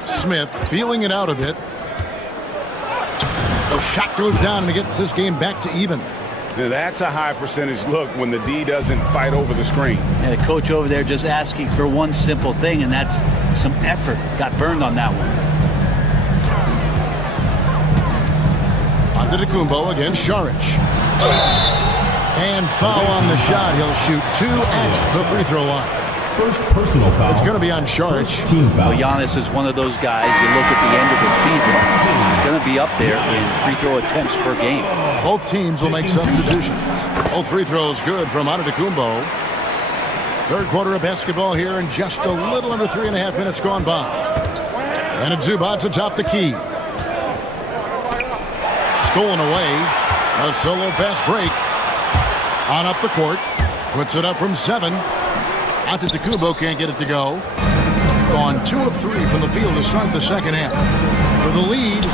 Smith feeling it out a bit. The shot goes down and it gets this game back to even. Now that's a high percentage look when the D doesn't fight over the screen. And the coach over there just asking for one simple thing, and that's some effort. Got burned on that one. Antetokounmpo against Saric. And foul on the shot. He'll shoot 2 at the free throw line. First personal foul. It's going to be on Saric. Team foul. Well, Giannis is one of those guys, you look at the end of the season, he's going to be up there in free throw attempts per game. Both teams will make substitutions. Both free throws good from Antetokounmpo. Third quarter of basketball here and just a little under 3.5 minutes gone by. And it's Zubac atop the key. Stolen away. A solo fast break. On up the court. Puts it up from 7. Antetokounmpo can't get it to go. Gone 2 of 3 from the field to start the second half. For the lead.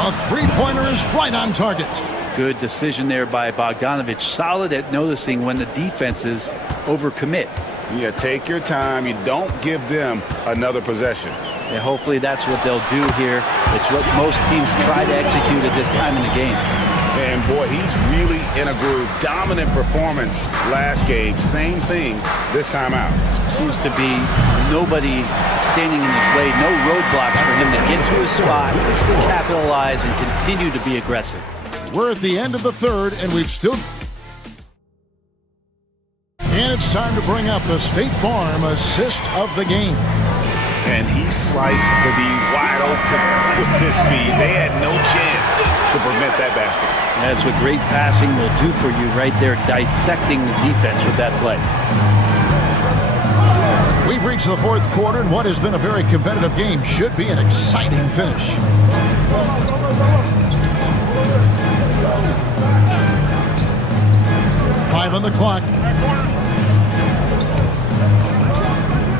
A three-pointer is right on target. Good decision there by Bogdanovic. Solid at noticing when the defenses overcommit. Yeah, take your time. You don't give them another possession. And hopefully that's what they'll do here. It's what most teams try to execute at this time in the game. And boy, he's really in a groove. Dominant performance last game. Same thing this time out. Seems to be nobody standing in his way. No roadblocks for him to get to his spot, capitalize, and continue to be aggressive. We're at the end of the third, and we've still... And it's time to bring up the State Farm assist of the game. And he sliced the D wide open with this feed. They had no chance to prevent that basket. That's what great passing will do for you right there, dissecting the defense with that play. We've reached the fourth quarter, and what has been a very competitive game should be an exciting finish. Five on the clock.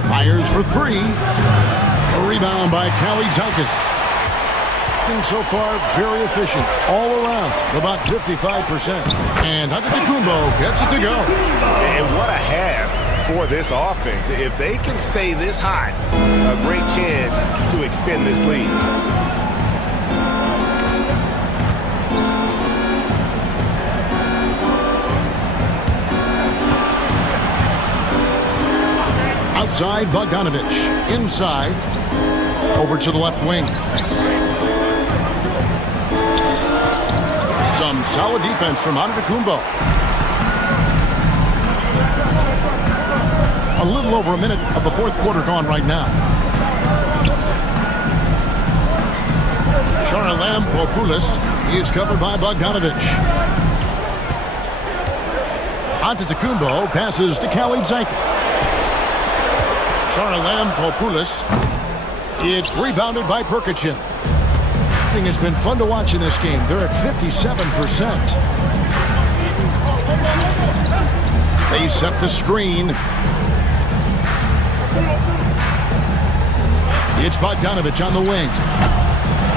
Fires for 3. A rebound by Kalaitzakis. And so far, very efficient all around, about 55%. And Antetokounmpo gets it to go. And what a half for this offense. If they can stay this hot, a great chance to extend this lead. Outside, Bogdanovic. Inside, over to the left wing. Some solid defense from Antetokounmpo. A little over a minute of the fourth quarter gone right now. Charalampopoulos is covered by Bogdanovic. Antetokounmpo passes to Kalaitzakis. Charalampopoulos. It's rebounded by Perkichin. It's been fun to watch in this game. They're at 57%. They set the screen. It's Bogdanovich on the wing.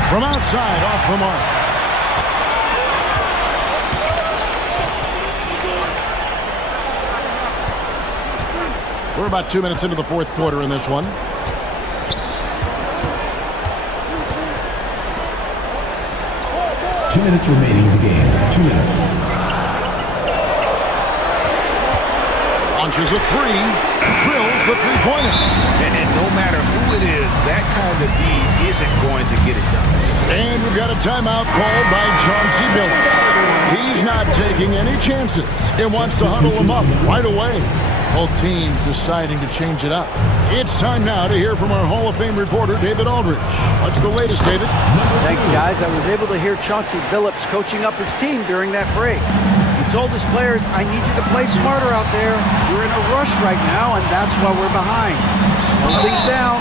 From outside, off the mark. We're about 2 minutes into the fourth quarter in this one. Two minutes remaining in the game. 2 minutes. Launches a three. Drills the three-pointer. And no matter who it is, that kind of deed isn't going to get it done. And we've got a timeout called by Chauncey Billups. He's not taking any chances and wants to huddle him up right away. Both teams deciding to change it up. It's time now to hear from our Hall of Fame reporter, David Aldridge. What's the latest, David? Thanks, guys. I was able to hear Chauncey Billups coaching up his team during that break. He told his players, I need you to play smarter out there. We're in a rush right now, and that's why we're behind. Slow things down,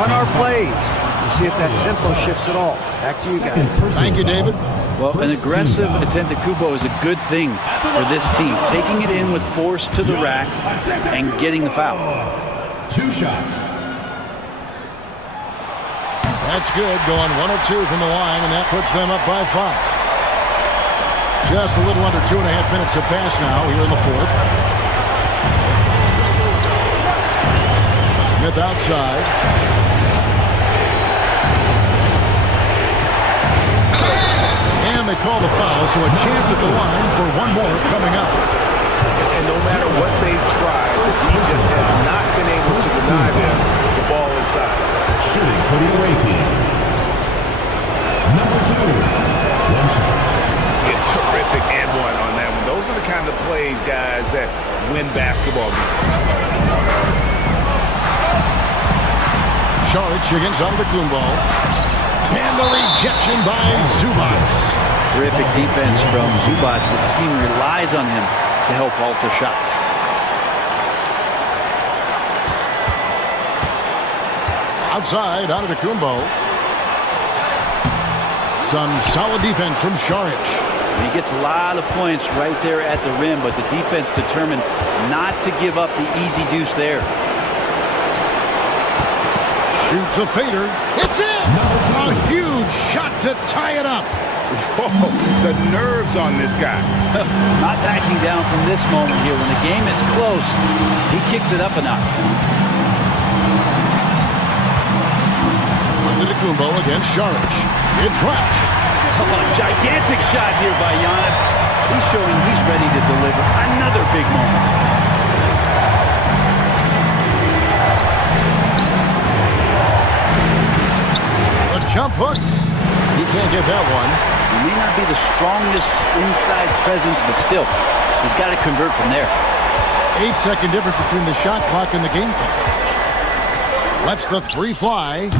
run our plays, and see if that tempo shifts at all. Back to you guys. Thank you, David. Well, an aggressive Antetokounmpo is a good thing for this team. Taking it in with force to the rack and getting the foul. 2 shots. That's good. Going 1 of 2 from the line, and that puts them up by 5. Just a little under 2.5 minutes have passed now here in the fourth. Smith outside. They call the foul, so a chance at the line for one more coming up. And no matter what they've tried, the team just has not been able to deny them the ball inside. Shooting for the away team. Number 2. 1 shot. Yeah, terrific and one on that one. Those are the kind of plays, guys, that win basketball games. Saric against Antetokounmpo. And the rejection by Zubac. Terrific defense from Zubac. His team relies on him to help alter shots. Outside, Antetokounmpo. Some solid defense from Saric. He gets a lot of points right there at the rim, but the defense determined not to give up the easy deuce there. Shoots a fader. It's in! A huge shot to tie it up. Whoa, the nerves on this guy. Not backing down from this moment here. When the game is close, he kicks it up a notch. Antetokounmpo against Saric. It drops. Gigantic shot here by Giannis. He's showing he's ready to deliver another big moment. A jump hook. He can't get that one. He may not be the strongest inside presence, but still, he's got to convert from there. 8-second difference between the shot clock and the game clock. Lets the three fly.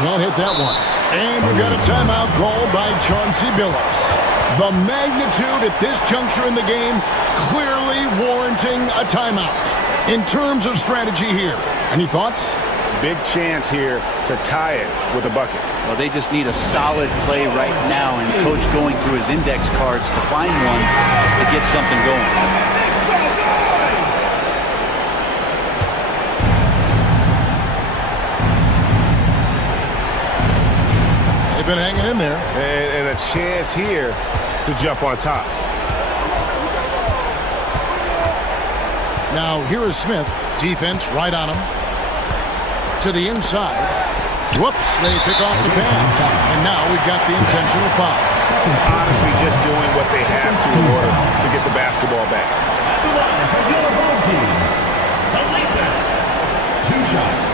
Can't hit that one. And we've got a timeout called by Chauncey Billups. The magnitude at this juncture in the game clearly warranting a timeout. In terms of strategy here, any thoughts? Big chance here to tie it with a bucket. Well, they just need a solid play right now, and Coach going through his index cards to find one to get something going. They've been hanging in there. And a chance here to jump on top. Now, here is Smith. Defense right on him. To the inside. Whoops, they pick off the pass. And now we've got the intentional foul. Honestly, just doing what they have to in order to get the basketball back. At the line for the other home team, the Lakers. 2 shots.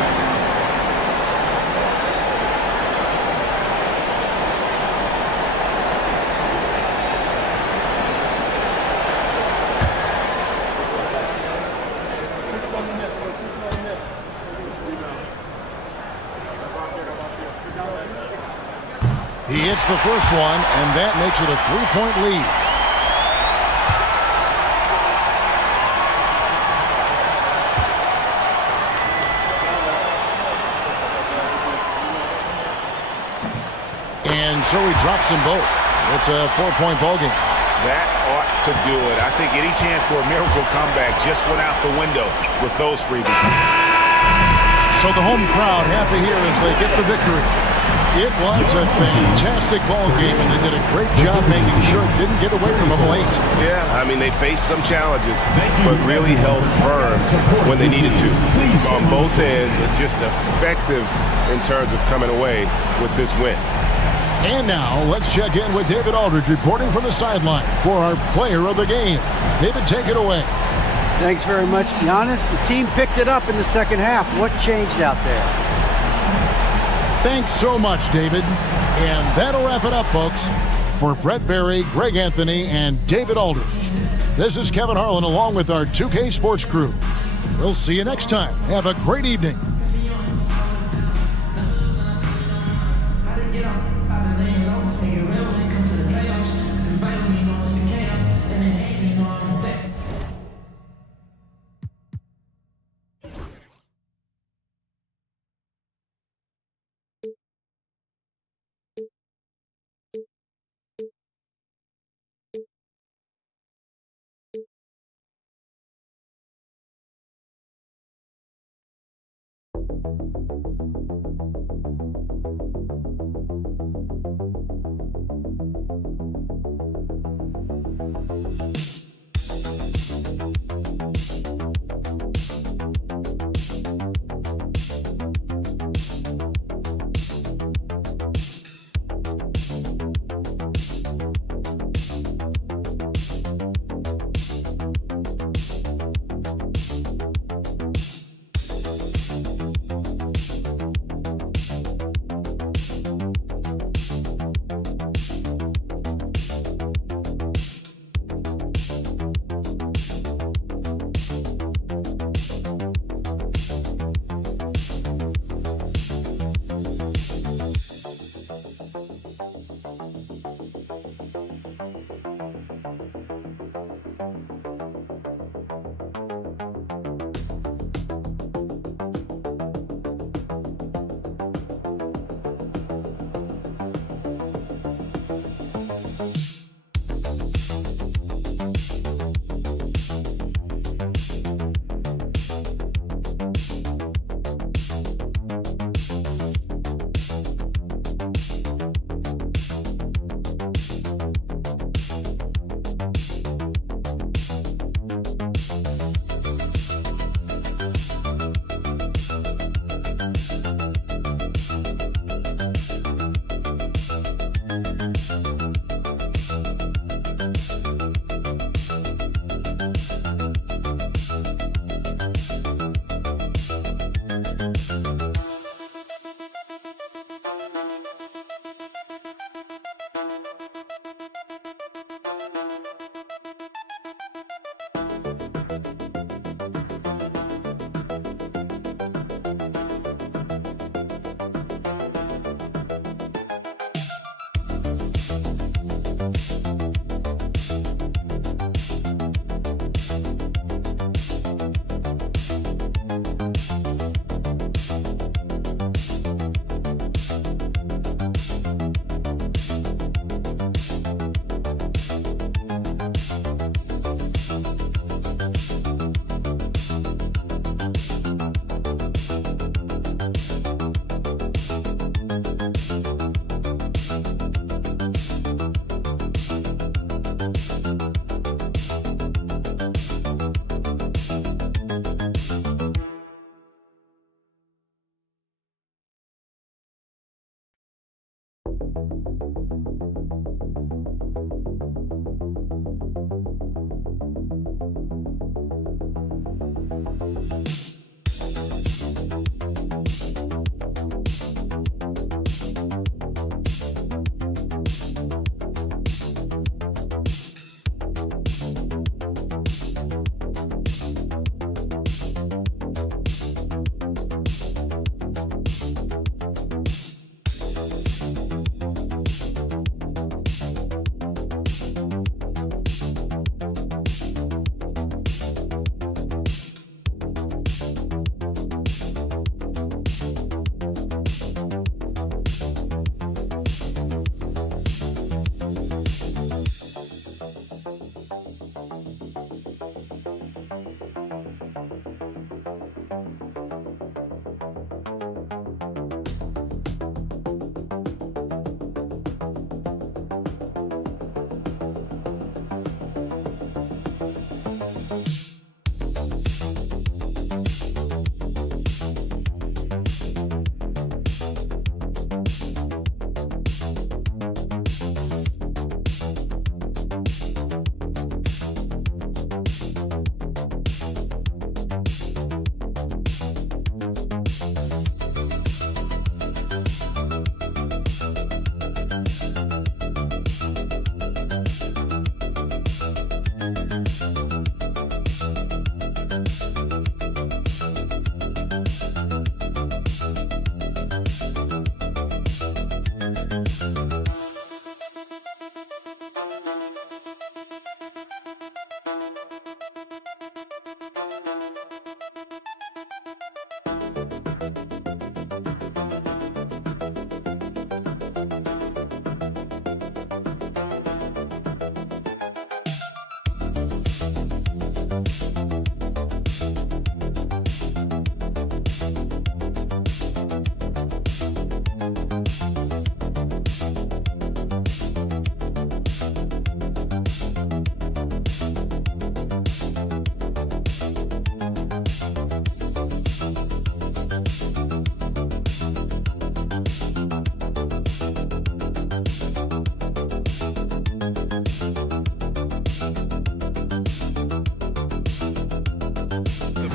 He hits the first one, and that makes it a 3-point lead. And so he drops them both. It's a 4-point ball game. That ought to do it. I think any chance for a miracle comeback just went out the window with those freebies. So the home crowd happy here as they get the victory. It was a fantastic ball game, and they did a great job making sure it didn't get away from them late. Yeah, I mean, they faced some challenges, but really held firm when they needed to. On both ends, and just effective in terms of coming away with this win. And now, let's check in with David Aldridge reporting from the sideline for our player of the game. David, take it away. Thanks very much, Giannis. The team picked it up in the second half. What changed out there? Thanks so much, David. And that'll wrap it up, folks. For Brett Berry, Greg Anthony, and David Aldridge, this is Kevin Harlan along with our 2K Sports crew. We'll see you next time. Have a great evening.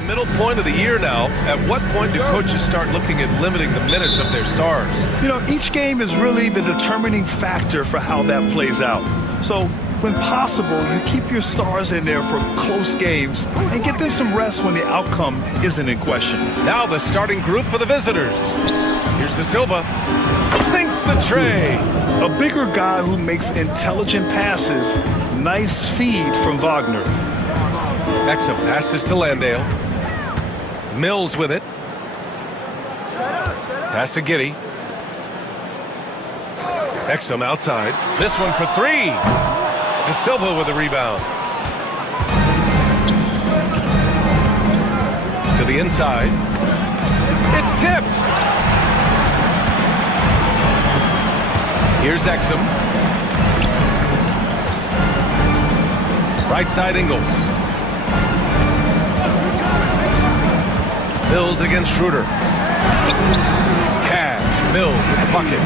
Middle point of the year now. At what point do coaches start looking at limiting the minutes of their stars? You know, each game is really the determining factor for how that plays out. So when possible, you keep your stars in there for close games and get them some rest when the outcome isn't in question. Now the starting group for the visitors. Here's De Silva. Sinks the tray. A bigger guy who makes intelligent passes. Nice feed from Wagner. Exum passes to Landale. Mills with it. Pass to Giddey. Exum outside. This one for three. De Silva with a rebound. To the inside. It's tipped. Here's Exum. Right side Ingles. Mills against Schroeder. Cash. Mills with the bucket.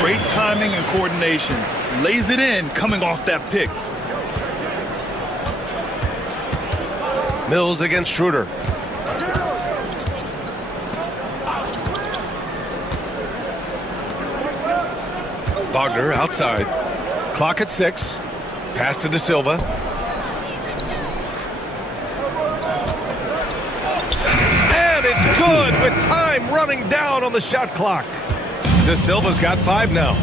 Great timing and coordination. Lays it in coming off that pick. Mills against Schroeder. Wagner outside. Clock at 6. Pass to De Silva. And it's good with time running down on the shot clock. De Silva's got 5 now.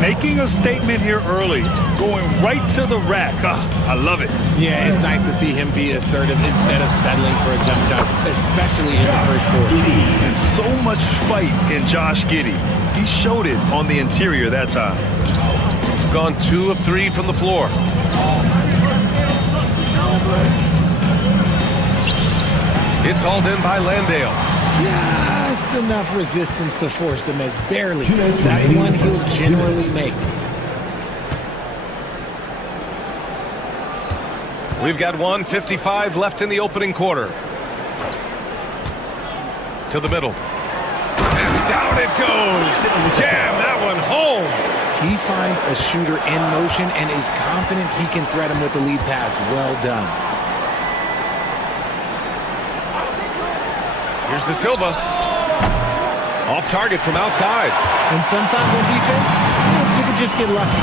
Making a statement here early. Going right to the rack. I love it. Yeah, it's nice to see him be assertive instead of settling for a jump shot, especially in the first quarter. And so much fight in Josh Giddey. He showed it on the interior that time. Gone 2 of 3 from the floor. It's hauled in by Landale. Just enough resistance to force the miss. Barely. That's one he'll generally make. We've got 1:55 left in the opening quarter. To the middle. And down it goes. Jam that one home. He finds a shooter in motion and is confident he can thread him with the lead pass. Well done. Here's De Silva. Off target from outside. And sometimes on defense, you can just get lucky.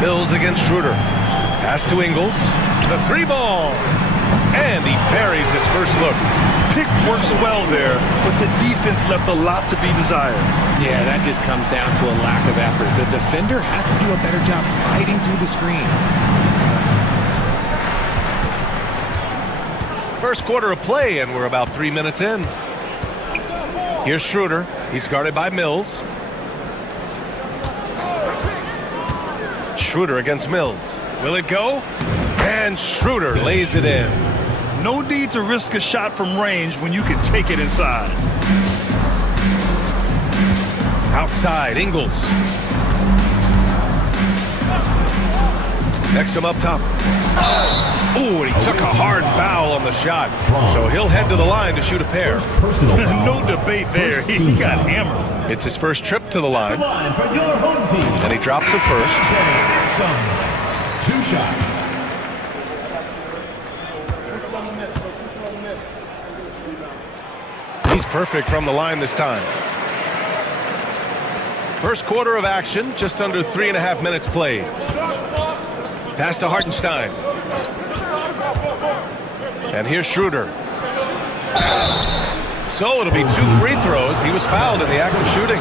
Mills against Schroeder. Pass to Ingles. The 3 ball. And he buries his first look. Pick works well there, but the defense left a lot to be desired. Yeah, that just comes down to a lack of effort. The defender has to do a better job fighting through the screen. First quarter of play, and we're about 3 minutes in. Here's Schroeder. He's guarded by Mills. Schroeder against Mills. Will it go? And Schroeder lays it in. No need to risk a shot from range when you can take it inside. Outside, Ingles. Exum up top. Oh, and he took a hard foul on the shot. So he'll head to the line to shoot a pair. No debate there. He got hammered. It's his first trip to the line. For your home team. And he drops it first. Exum. 2 shots. He's perfect from the line this time. First quarter of action, just under 3.5 minutes played. Pass to Hartenstein. And here's Schroeder. So it'll be 2 free throws. He was fouled in the act of shooting.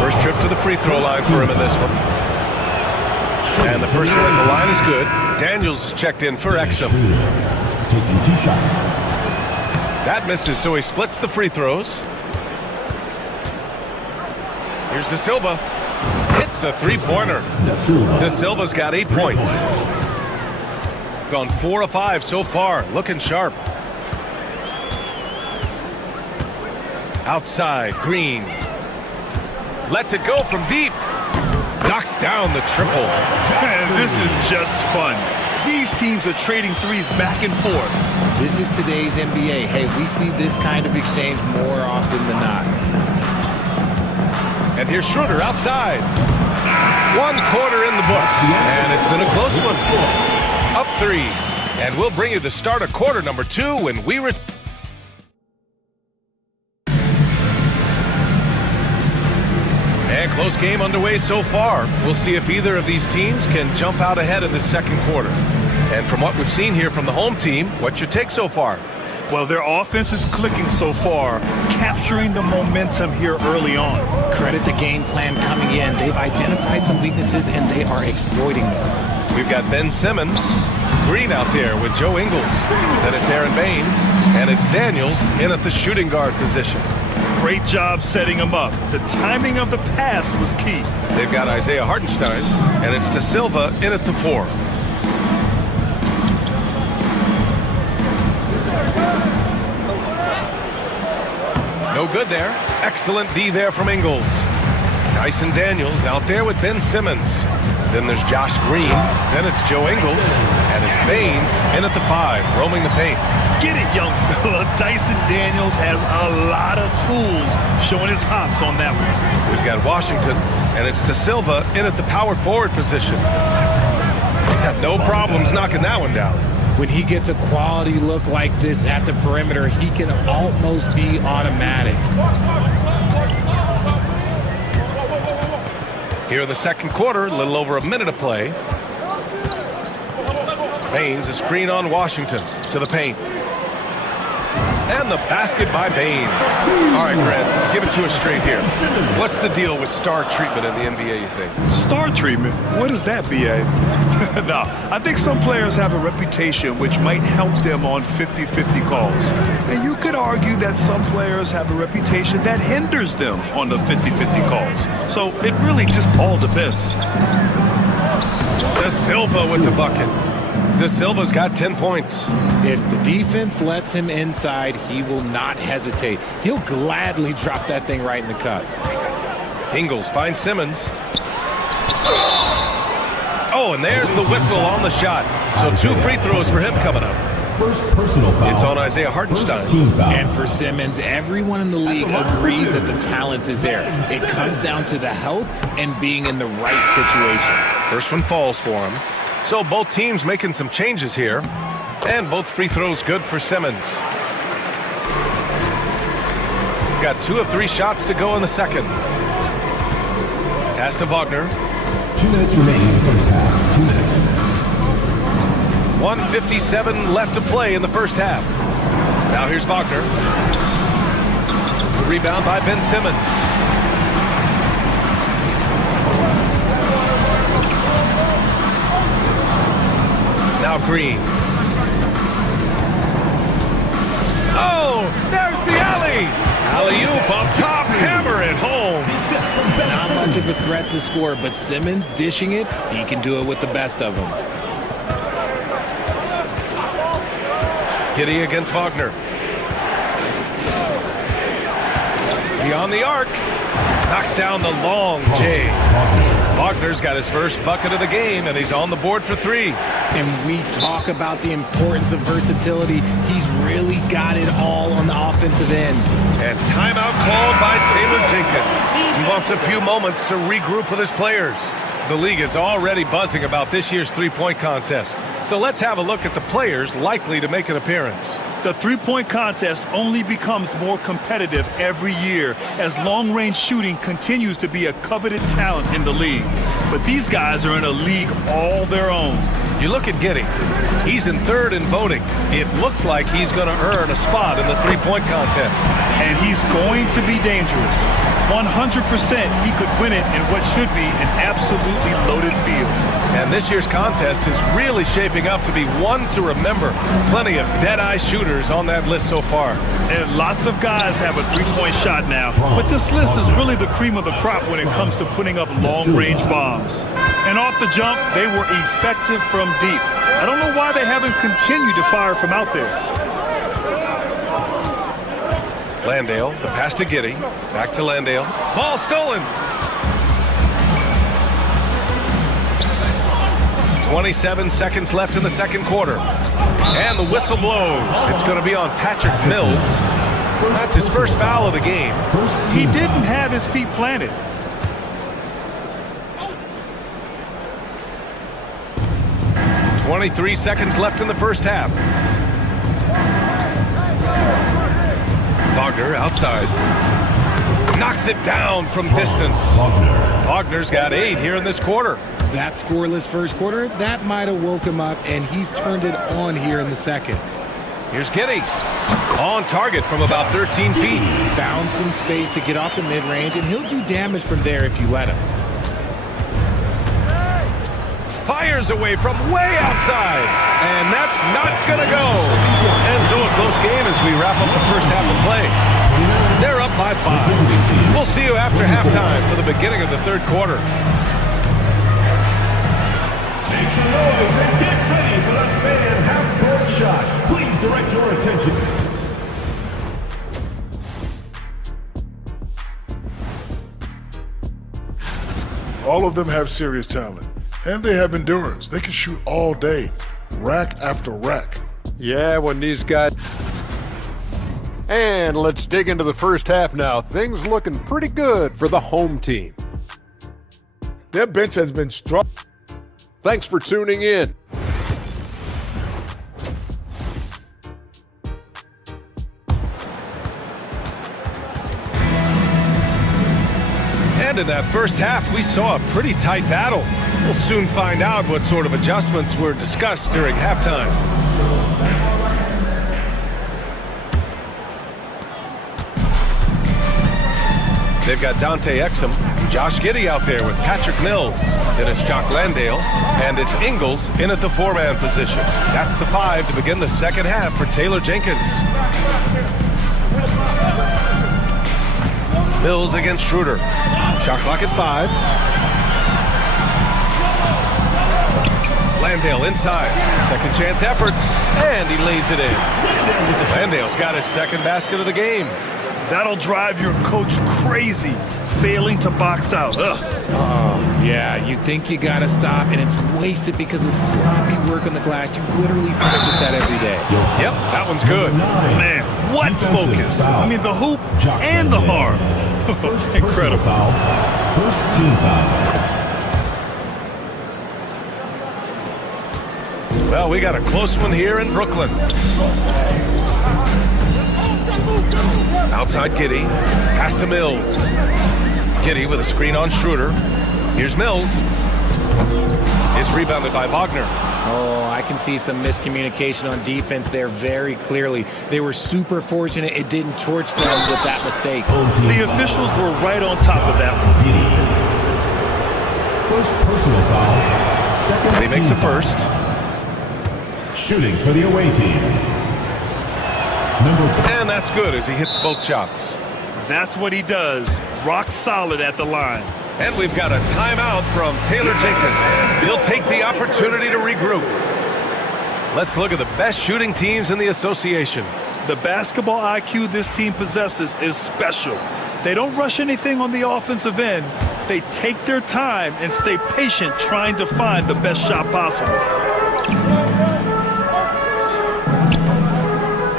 First trip to the free throw line for him in this one. And the first one at the line is good. Daniels is checked in for Exum. Taking 2 shots. That misses, so he splits the free throws. Here's De Silva. Hits the three-pointer. De Silva's got 8 points. Gone 4 of 5 so far. Looking sharp. Outside, Green. Lets it go from deep. Knocks down the triple. And this is just fun. These teams are trading threes back and forth. This is today's NBA. Hey, we see this kind of exchange more often than not. And here's Schroeder outside. 1 quarter in the books. And it's been a close one. Up 3. And we'll bring you the start of quarter number 2 when we return. And close game underway so far. We'll see if either of these teams can jump out ahead in the second quarter. And from what we've seen here from the home team, what's your take so far? Well, their offense is clicking so far, capturing the momentum here early on. Credit the game plan coming in. They've identified some weaknesses, and they are exploiting them. We've got Ben Simmons, Green out there with Joe Ingles. Then it's Aaron Baines, and it's Daniels in at the shooting guard position. Great job setting him up. The timing of the pass was key. They've got Isaiah Hartenstein, and it's De Silva in at the 4. No good there. Excellent D there from Ingles. Dyson Daniels out there with Ben Simmons. Then there's Josh Green. Then it's Joe Ingles. And it's Baines in at the 5, roaming the paint. Get it, young fella. Dyson Daniels has a lot of tools, showing his hops on that one. We've got Washington, and it's De Silva in at the power forward position. Have no problems knocking that one down. When he gets a quality look like this at the perimeter, he can almost be automatic. Here in the second quarter, a little over a minute of play. Baines, a screen on Washington to the paint. And the basket by Baines. All right, Grant, give it to us straight here. What's the deal with star treatment in the NBA, you think? Star treatment? What is that, B.A.? No, I think some players have a reputation which might help them on 50-50 calls. And you could argue that some players have a reputation that hinders them on the 50-50 calls. So it really just all depends. De Silva with the bucket. De Silva's got 10 points. If the defense lets him inside, he will not hesitate. He'll gladly drop that thing right in the cup. Ingles finds Simmons. Oh, and there's the whistle on the shot. So 2 free throws for him coming up. First personal foul. It's on Isaiah Hartenstein. And for Simmons, everyone in the league agrees that the talent is there. It comes down to the health and being in the right situation. First one falls for him. So both teams making some changes here. And both free throws good for Simmons. Got 2 of 3 shots to go in the second. Pass to Wagner. 2 minutes remaining in the first half. 2 minutes. 1:57 left to play in the first half. Now here's Wagner. The rebound by Ben Simmons. Now Green. Oh, there's the alley. Alley-oop up top, hammer it home. Not much of a threat to score, but Simmons dishing it, he can do it with the best of them. Giddy against Wagner. Beyond the arc. Knocks down the long J. Wagner's got his first bucket of the game, and he's on the board for 3. And we talk about the importance of versatility. He's really got it all on the offensive end. And timeout called by Taylor Jenkins. He wants a few moments to regroup with his players. The league is already buzzing about this year's three-point contest. So let's have a look at the players likely to make an appearance. The three-point contest only becomes more competitive every year as long-range shooting continues to be a coveted talent in the league. But these guys are in a league all their own. You look at Giddey. He's in 3rd in voting. It looks like he's going to earn a spot in the three-point contest. And he's going to be dangerous. 100% he could win it in what should be an absolutely loaded field. And this year's contest is really shaping up to be one to remember. Plenty of dead-eye shooters on that list so far. And lots of guys have a three-point shot now. But this list is really the cream of the crop when it comes to putting up long-range bombs. And off the jump, they were effective from deep. I don't know why they haven't continued to fire from out there. Landale, the pass to Giddey. Back to Landale. Ball stolen. 27 seconds left in the second quarter. And the whistle blows. It's going to be on Patrick Mills. That's his first foul of the game. He didn't have his feet planted. .23 seconds left in the first half. Wagner outside. Knocks it down from distance. Wagner's got 8 here in this quarter. That scoreless first quarter, that might have woke him up, and he's turned it on here in the second. Here's Giddey. On target from about 13 feet. Found some space to get off the mid-range, and he'll do damage from there if you let him. Fires away from way outside. And that's not going to go. And so a close game as we wrap up the first half of play. They're up by 5. We'll see you after halftime for the beginning of the third quarter. Make some noise and get ready for the fan half-court shot. Please direct your attention. All of them have serious talent, and they have endurance. They can shoot all day, rack after rack. Yeah, when these guys... And let's dig into the first half now. Things looking pretty good for the home team. Their bench has been strong. Thanks for tuning in. And in that first half, we saw a pretty tight battle. We'll soon find out what sort of adjustments were discussed during halftime. They've got Dante Exum, Josh Giddey out there with Patrick Mills. Then it's Jock Landale, and it's Ingles in at the 4-man position. That's the 5 to begin the second half for Taylor Jenkins. Mills against Schroeder. Shot clock at 5. Landale inside. Second chance effort, and he lays it in. Landale's got his second basket of the game. That'll drive your coach crazy, failing to box out. Ugh. Oh, yeah, you think you gotta stop, and it's wasted because of sloppy work on the glass. You literally practice that every day. Yep, that one's good. Man, what focus. I mean, the hoop and the arm. Incredible. First team foul. Well, we got a close one here in Brooklyn. Outside Giddey, pass to Mills. Giddey with a screen on Schroeder. Here's Mills. It's rebounded by Wagner. Oh, I can see some miscommunication on defense there very clearly. They were super fortunate it didn't torch them with that mistake. The officials were right on top of that one. First personal foul. Second He makes the first. Shooting for the away team. And that's good as he hits both shots. That's what he does. Rock solid at the line. And we've got a timeout from Taylor Jenkins. He'll take the opportunity to regroup. Let's look at the best shooting teams in the association. The basketball IQ this team possesses is special. They don't rush anything on the offensive end, They take their time and stay patient trying to find the best shot possible.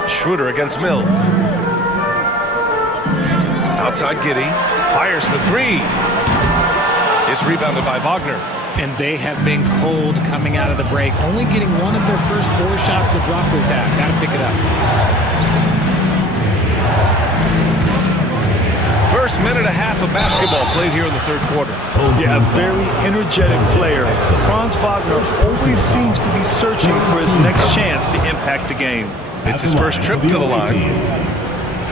Schroeder against Mills. Outside Giddey. Fires for three. It's rebounded by Wagner. And they have been cold coming out of the break. Only getting one of their first 4 shots to drop this half. Got to pick it up. First minute and a half of basketball played here in the third quarter. Yeah, a very energetic player. Franz Wagner always seems to be searching for his next chance to impact the game. It's his first trip to the line.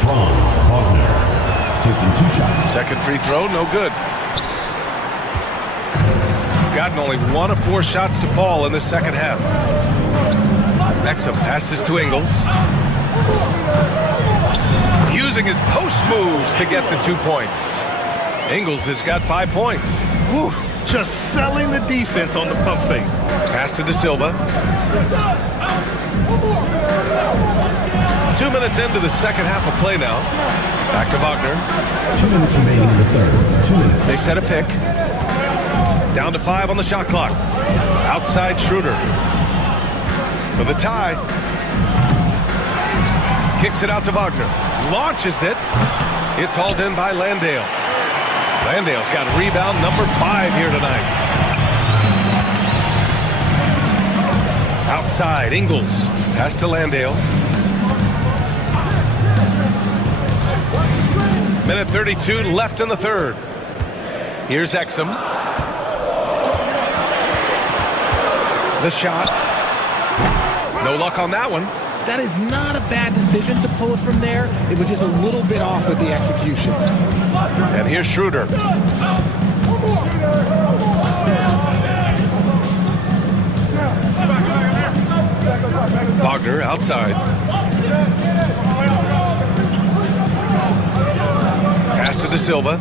Franz Wagner taking 2 shots. Second free throw, no good. Gotten only 1 of 4 shots to fall in the second half. Exum passes to Ingles. Using his post moves to get the 2 points. Ingles has got 5 points. Whew, just selling the defense on the pump fake. Pass to De Silva. 2 minutes into the second half of play now. Back to Wagner. 2 minutes remaining in the third. 2 minutes. They set a pick. Down to 5 on the shot clock. Outside Schroeder. For the tie. Kicks it out to Wagner. Launches it. It's hauled in by Landale. Landale's got rebound number 5 here tonight. Outside, Ingles. Pass to Landale. Minute 32 left in the third. Here's Exum. The shot. No luck on that one. That is not a bad decision to pull it from there. It was just a little bit off with the execution. And here's Schroeder. Wagner outside. Pass to De Silva.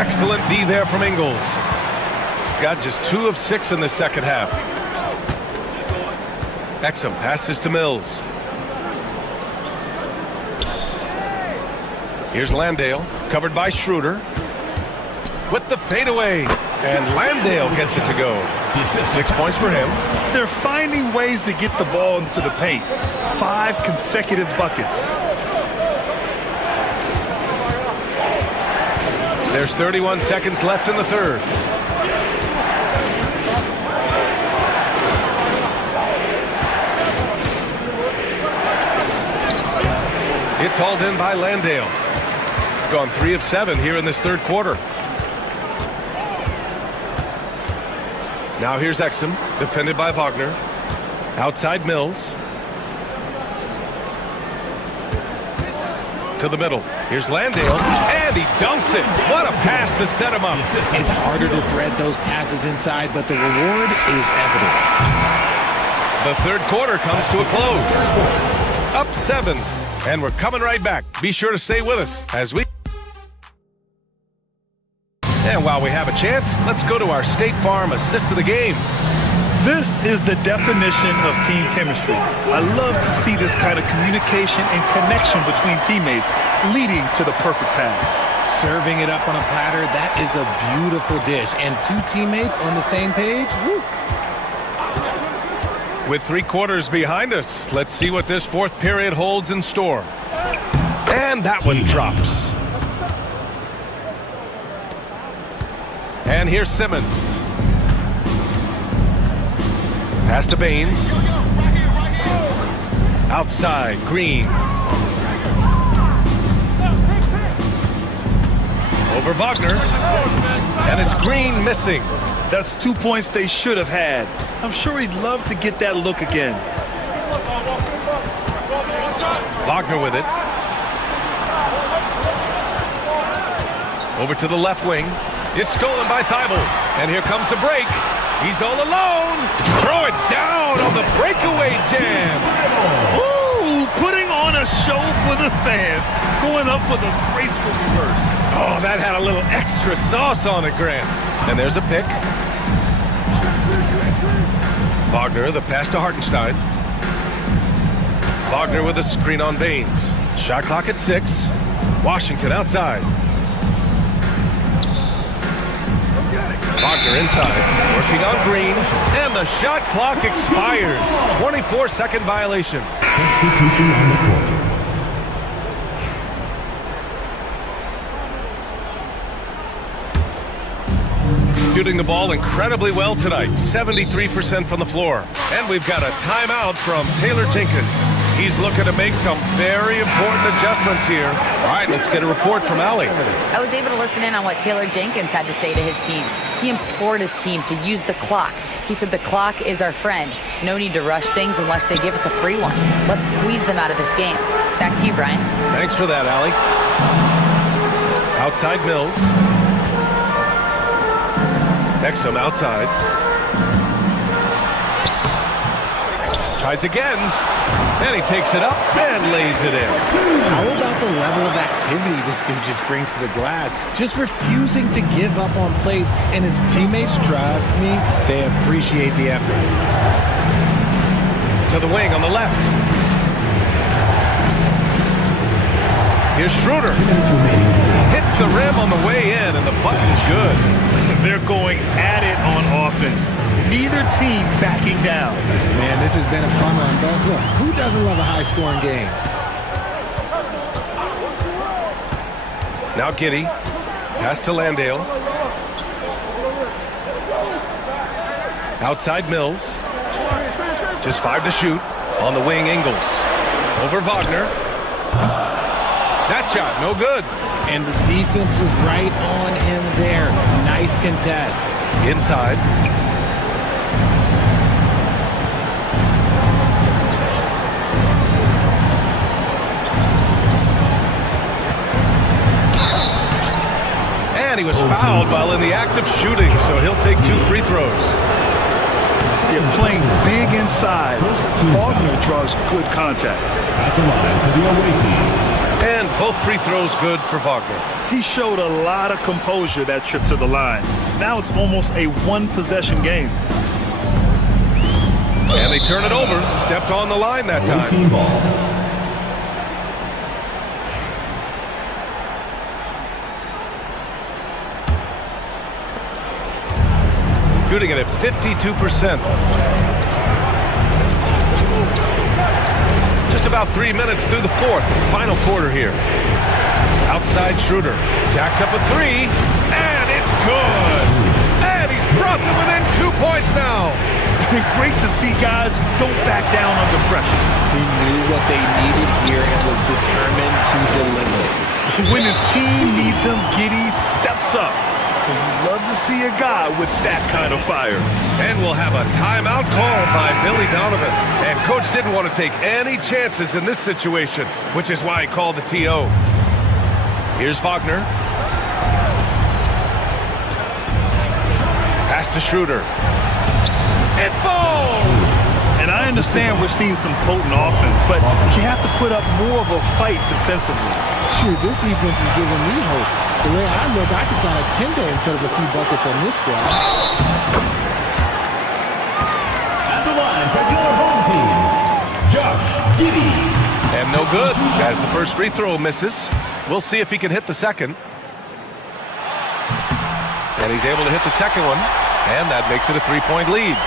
Excellent D there from Ingles. Got just 2 of 6 in the second half. Exum passes to Mills. Here's Landale, covered by Schroeder. With the fadeaway, and Landale gets it to go. 6 points for him. They're finding ways to get the ball into the paint. 5 consecutive buckets. There's 31 seconds left in the third. It's hauled in by Landale. Gone 3 of 7 here in this third quarter. Now here's Exum, defended by Wagner. Outside Mills. To the middle. Here's Landale, and he dunks it. What a pass to set him up. It's harder to thread those passes inside, but the reward is evident. The third quarter comes to a close. Up 7. And we're coming right back. Be sure to stay with us as we... And while we have a chance, let's go to our State Farm assist of the game. This is the definition of team chemistry. I love to see this kind of communication and connection between teammates leading to the perfect pass. Serving it up on a platter, that is a beautiful dish. And 2 teammates on the same page, woo. With 3 quarters behind us, let's see what this fourth period holds in store. And that one drops. And here's Simmons. Pass to Baines. Outside, Green. Over Wagner. And it's Green missing. That's 2 points they should have had. I'm sure he'd love to get that look again. Wagner with it. Over to the left wing. It's stolen by Thibault. And here comes the break. He's all alone. Throw it down on the breakaway jam. Ooh, putting on a show for the fans. Going up with a graceful reverse. Oh, that had a little extra sauce on it, Grant. And there's a pick. Wagner, the pass to Hartenstein. Wagner with a screen on Baines. Shot clock at 6. Washington outside. Wagner inside, working on Green, and the shot clock expires. 24-second violation. Substitution on the court. Shooting the ball incredibly well tonight, 73% from the floor. And we've got a timeout from Taylor Jenkins. He's looking to make some very important adjustments here. All right, let's get a report from Allie. I was able to listen in on what Taylor Jenkins had to say to his team. He implored his team to use the clock. He said the clock is our friend. No need to rush things unless they give us a free one. Let's squeeze them out of this game. Back to you, Brian. Thanks for that, Allie. Outside Mills. Exum outside. Tries again. And he takes it up and lays it in. How about the level of activity this dude just brings to the glass? Just refusing to give up on plays, and his teammates, trust me, they appreciate the effort. To the wing on the left. Here's Schroeder. Hits the rim on the way in, and the bucket is good. They're going at it on offense. Neither team backing down. Man, this has been a fun one, but look, who doesn't love a high-scoring game? Now Giddey. Pass to Landale. Outside Mills. Just 5 to shoot. On the wing, Ingles. Over Wagner. That shot, no good. And the defense was right on him there. Nice contest. Inside. And he was fouled while in the act of shooting, so he'll take 2 free throws. You're playing big inside. Wagner draws good contact. At the line for the away team. And both free throws good for Wagner. He showed a lot of composure that trip to the line. Now it's almost a one-possession game. And they turn it over. Stepped on the line that time. Team ball. Shooting it at 52%. Just about 3 minutes through the fourth, final quarter here. Outside Schroeder. Jacks up a 3, and it's good. And he's brought them within 2 points now. Great to see guys who don't back down under pressure. He knew what they needed here and was determined to deliver. When his team needs him, Giddey steps up. And you love to see a guy with that kind of fire. And we'll have a timeout called by Billy Donovan. And Coach didn't want to take any chances in this situation, which is why he called the TO. Here's Wagner. Pass to Schroeder. It falls! And I understand we're seeing some potent offense, but you have to put up more of a fight defensively. Shoot, this defense is giving me hope. The way I look, I could sign a 10-day and put up a few buckets on this squad. At the line for your home team, Josh Giddey. And no good, as the first free throw misses. We'll see if he can hit the second. And he's able to hit the second one, and that makes it a 3-point lead.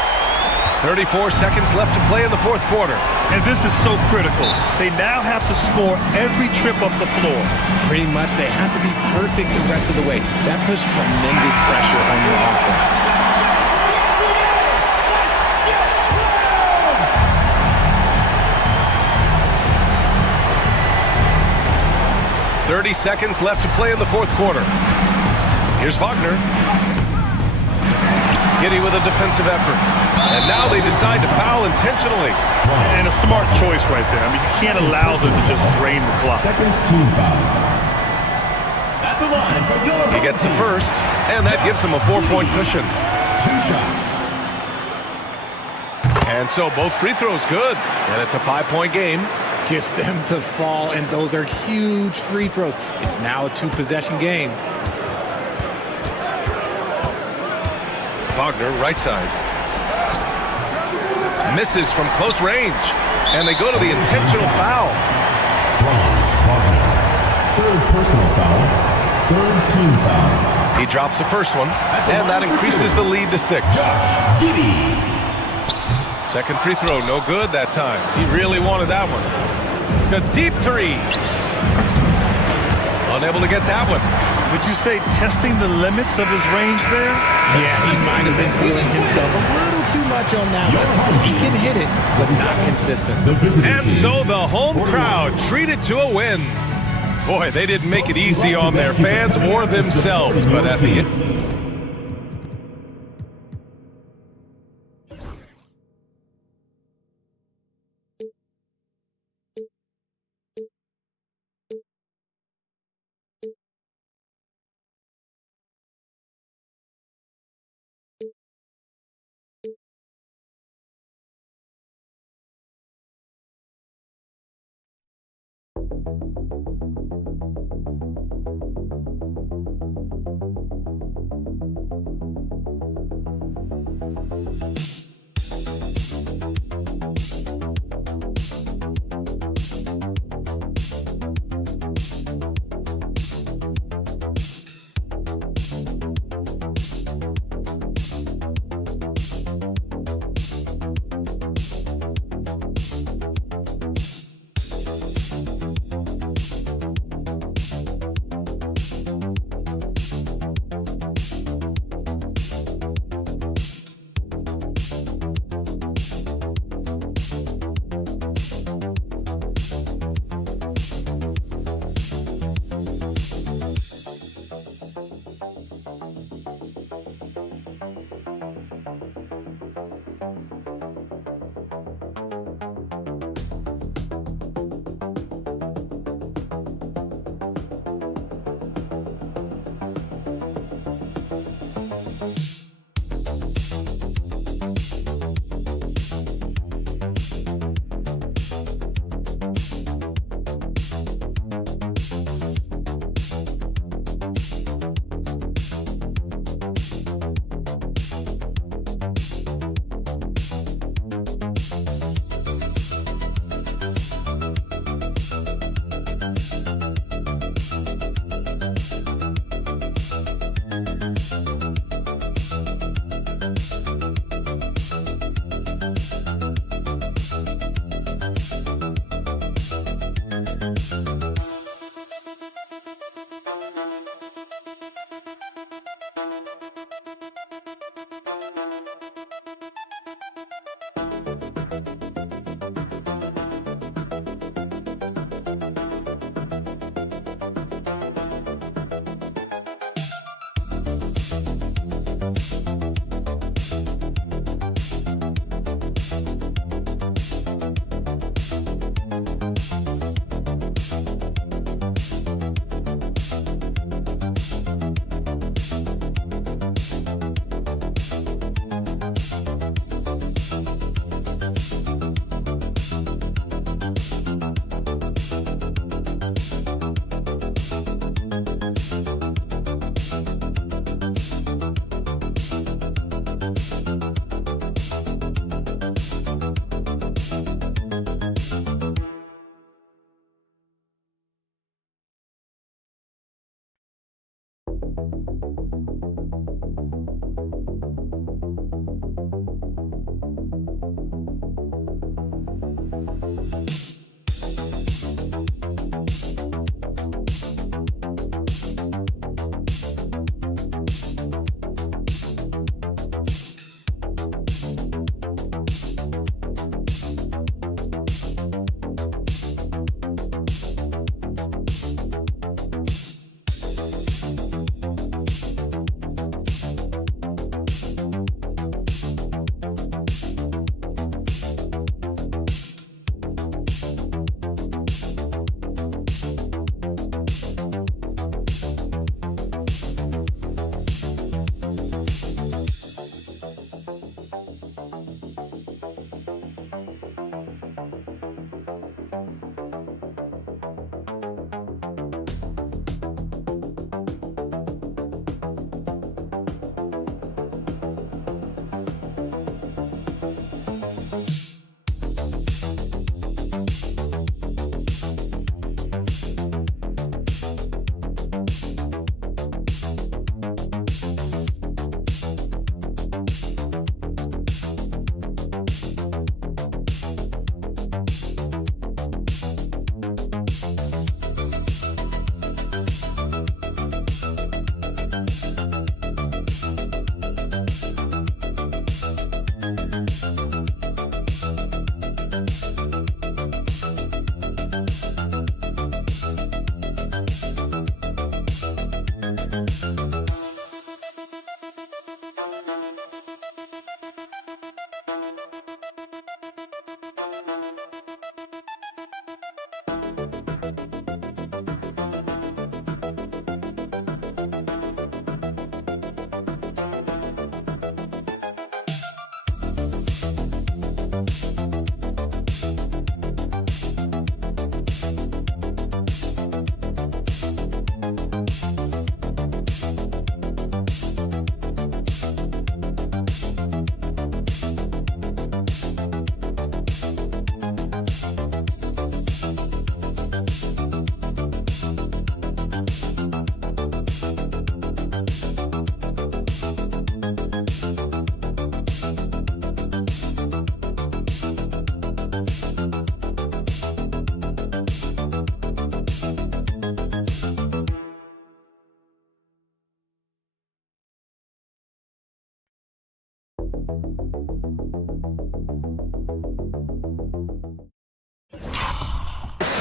34 seconds left to play in the fourth quarter. And this is so critical. They now have to score every trip up the floor. Pretty much, they have to be perfect the rest of the way. That puts tremendous pressure on your offense. 30 seconds left to play in the fourth quarter. Here's Wagner. Giddey with a defensive effort. And now they decide to foul intentionally. And a smart choice right there. I mean, you can't allow them to just drain the clock. Second team foul. At the line for your He gets the first, and that gives him a 4-point cushion. 2 shots. And so both free throws good, and it's a 5-point game. Gets them to fall, and those are huge free throws. It's now a 2-possession game. Wagner, right side. Misses from close range, and they go to the intentional foul. Franz Wagner. 3rd personal foul. 3rd team foul. He drops the first one, and that increases the lead to 6. Second free throw, no good that time. He really wanted that one. A deep 3. Unable to get that one. Would you say testing the limits of his range there? Yeah, he might have been feeling himself a little too much on that one. He can hit it, but not consistent. And so the home crowd treated to a win. Boy, they didn't make it easy on their fans or themselves, but at the end.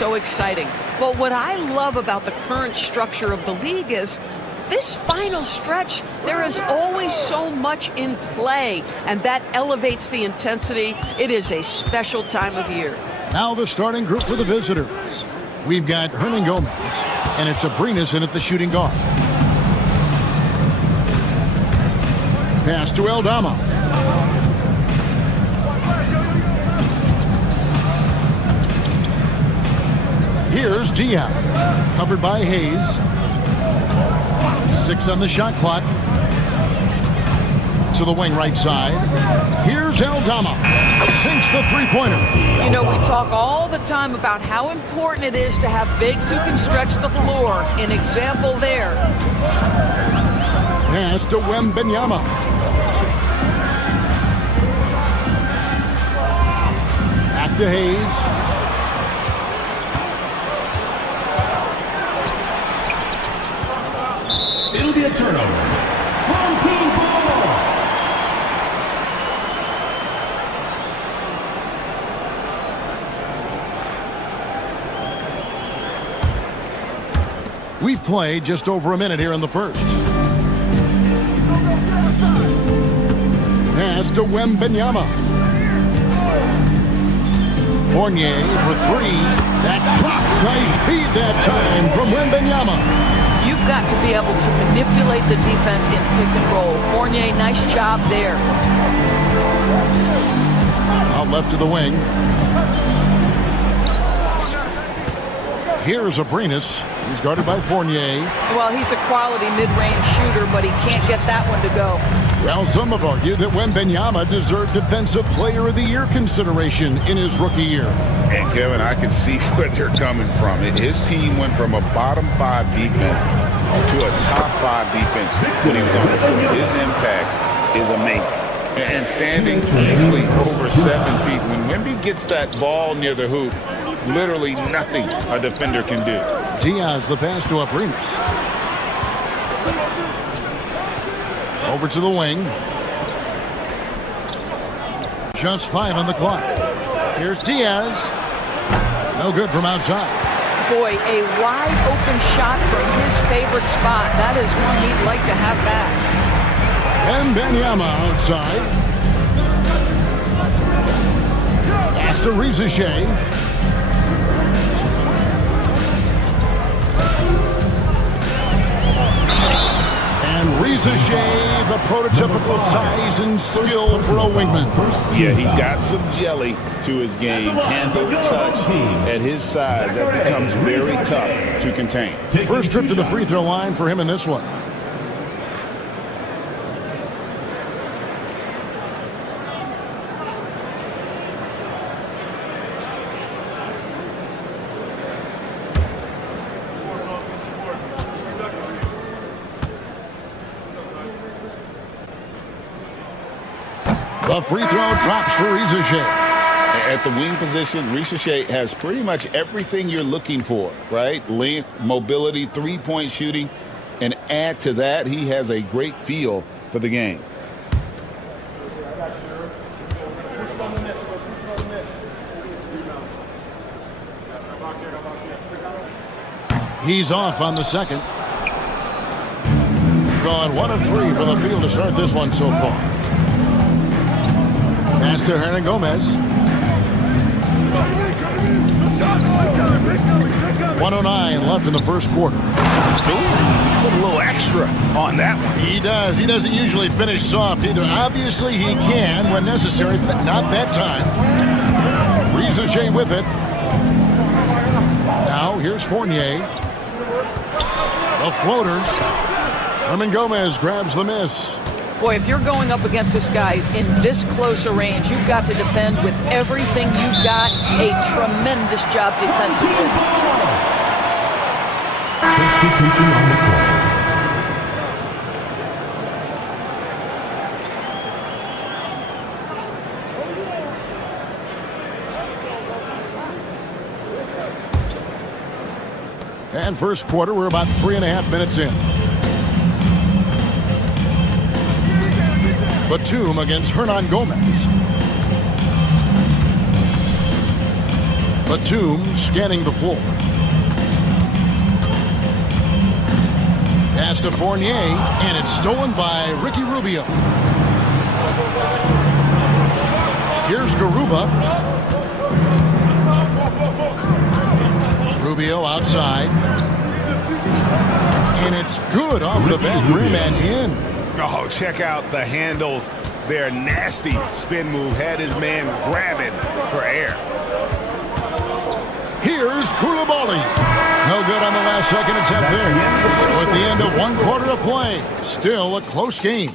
so exciting. But what I love about the current structure of the league is this final stretch, there is always so much in play, and that elevates the intensity. It is a special time of year. Now the starting group for the visitors. We've got Hernan Gomez, and it's Abrinas in at the shooting guard. Pass to Aldama. Here's Diaz, covered by Hayes. 6 on the shot clock. To the wing right side. Here's Aldama. Sinks the three-pointer. You know, we talk all the time about how important it is to have bigs who can stretch the floor. An example there. Pass to Wembanyama. Back to Hayes. It'll be a turnover. Home team ball. We've played just over a minute here in the first. Pass to Wembanyama. Fournier for 3. That drops. Nice feed that time from Wembanyama. You've got to be able to manipulate the defense in pick and roll. Fournier, nice job there. Out left to the wing. Here's Abrinas. He's guarded by Fournier. Well, he's a quality mid-range shooter, but he can't get that one to go. Well, some have argued that Wembanyama deserved Defensive Player of the Year consideration in his rookie year. And, Kevin, I can see where they're coming from. His team went from a bottom 5 defense to a top 5 defense when he was on the floor. His impact is amazing. And standing easily over 7 feet. When Wemby gets that ball near the hoop, literally nothing a defender can do. Diaz the pass to Abrinas. Over to the wing. Just 5 on the clock. Here's Diaz. No good from outside. Boy, a wide open shot from his favorite spot. That is one he'd like to have back. And Wembanyama outside. Pass to Rizichet. And Rizichet, the prototypical size and skill for a wingman. Yeah, he's got some jelly to his game. Handle, touch. At his size, that becomes very tough to contain. First trip to the free throw line for him in this one. The free throw drops for Rizichet. At the wing position, Rizichet has pretty much everything you're looking for, right? Length, mobility, three-point shooting. And add to that, he has a great feel for the game. He's off on the second. Gone 1 of 3 from the field to start this one so far. Pass to Hernan Gomez. 1:09 left in the first quarter. Put a little extra on that one. He does. He doesn't usually finish soft either. Obviously, he can when necessary, but not that time. Rizichet with it. Now, here's Fournier. The floater. Hernan Gomez grabs the miss. Boy, if you're going up against this guy in this close a range, you've got to defend with everything you've got. A tremendous job defensively. Substitution on the court. And first quarter, we're about 3.5 minutes in. Batum against Hernan Gomez. Batum scanning the floor. Pass to Fournier, and it's stolen by Ricky Rubio. Here's Garuba. Rubio outside. And it's good off the back rim and in. Oh, check out the handles. Their nasty spin move had his man grabbing for air. Here's Koulibaly. No good on the last second attempt there. So at the end of 1 quarter of play, still a close game.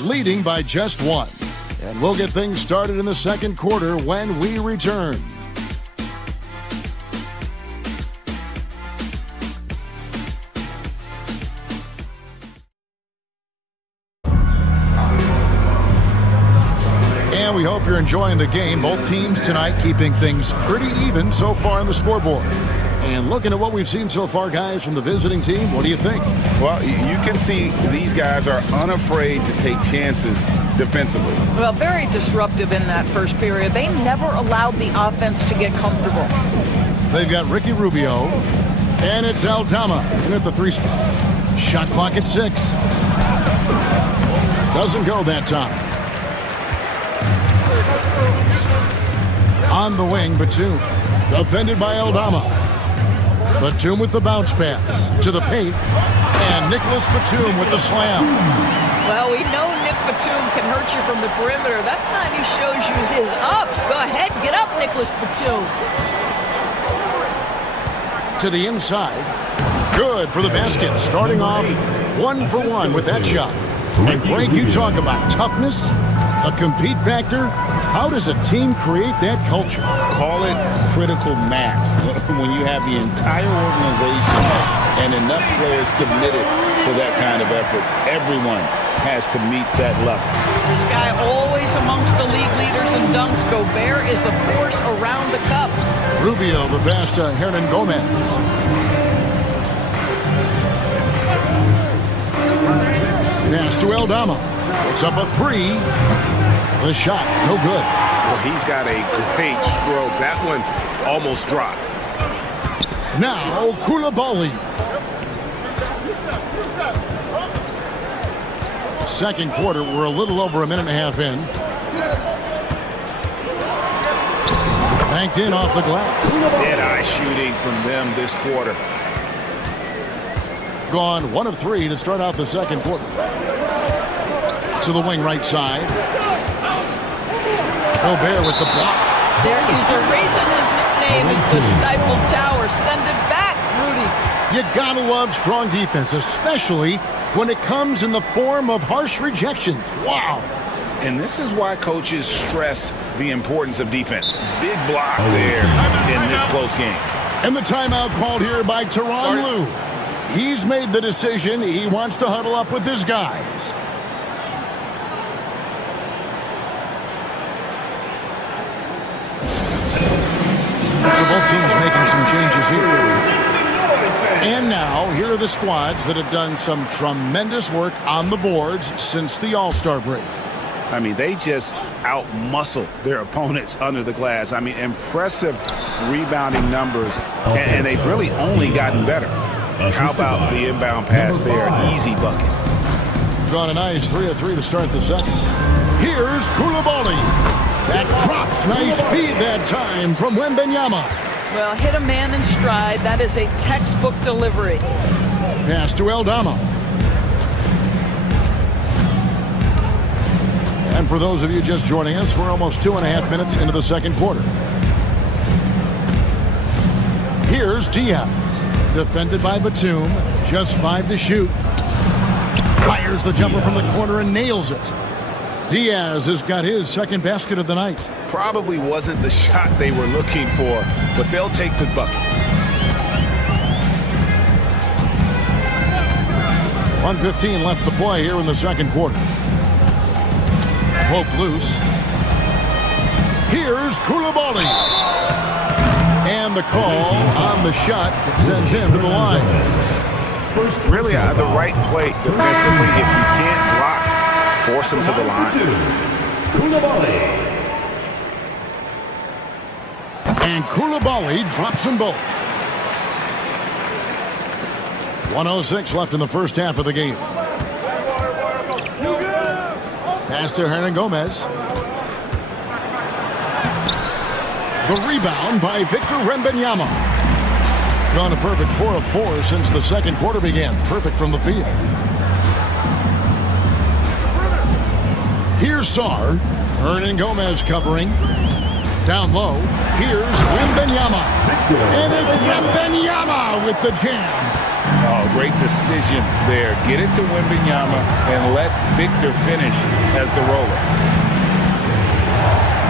Leading by just 1. And we'll get things started in the second quarter when we return. And we hope you're enjoying the game. Both teams tonight keeping things pretty even so far on the scoreboard. And looking at what we've seen so far, guys, from the visiting team, what do you think? Well, you can see these guys are unafraid to take chances defensively. Well, very disruptive in that first period. They never allowed the offense to get comfortable. They've got Ricky Rubio, and it's Aldama in at the 3 spot. Shot clock at 6. Doesn't go that time. On the wing, Batum. Defended by Aldama. Batum with the bounce pass to the paint. And Nicholas Batum with the slam. Well, we know Nick Batum can hurt you from the perimeter. That time he shows you his ups. Go ahead, get up, Nicholas Batum. To the inside. Good for the basket. Starting off 1 for 1 with that shot. And Greg, you talk about toughness, a compete factor. How does a team create that culture? Call it critical mass. When you have the entire organization and enough players committed to that kind of effort, everyone has to meet that level. This guy always amongst the league leaders in dunks. Gobert is a force around the cup. Rubio, the pass to Hernan Gomez. Pass to Aldama. It's up a 3. The shot, no good. Well, he's got a great stroke. That one almost dropped. Now, Koulibaly. Second quarter, we're a little over a minute and a half in. Banked in off the glass. Dead-eye shooting from them this quarter. Gone 1 of 3 to start out the second quarter. To the wing right side. Gobert with the block. There is a reason his nickname is the Stifle Tower. Send it back, Rudy. You gotta love strong defense, especially when it comes in the form of harsh rejections. Wow. And this is why coaches stress the importance of defense. Big block there in this close game. And the timeout called here by Tyronn Lue. He's made the decision. He wants to huddle up with his guys. So both teams making some changes here. And now, here are the squads that have done some tremendous work on the boards since the All-Star break. I mean, they just out-muscle their opponents under the glass. I mean, impressive rebounding numbers, and they've really only gotten better. How about the inbound pass there? Easy bucket. Got a nice 3 of 3 to start the second. Here's Koulibaly. That drops. Nice feed that time from Wembanyama. Well, hit a man in stride. That is a textbook delivery. Pass to Aldama. And for those of you just joining us, we're almost 2.5 minutes into the second quarter. Here's Diaz. Defended by Batum. Just 5 to shoot. Fires the jumper from the corner and nails it. Diaz has got his second basket of the night. Probably wasn't the shot they were looking for, but they'll take the bucket. 1:15 left to play here in the second quarter. Poke loose. Here's Koulibaly. And the call on the shot that sends him to the line. Really the right play defensively. If you can't block, force him to the line. And Koulibaly drops them both. 1:06 left in the first half of the game. Pass to Hernan Gomez. The rebound by Victor Wembanyama. Gone a perfect 4 of 4 since the second quarter began. Perfect from the field. Here's Sarr. Hernan Gomez covering. Down low. Here's Wembanyama. And it's Wembanyama with the jam. Oh, great decision there. Get it to Wembanyama and let Victor finish as the roller.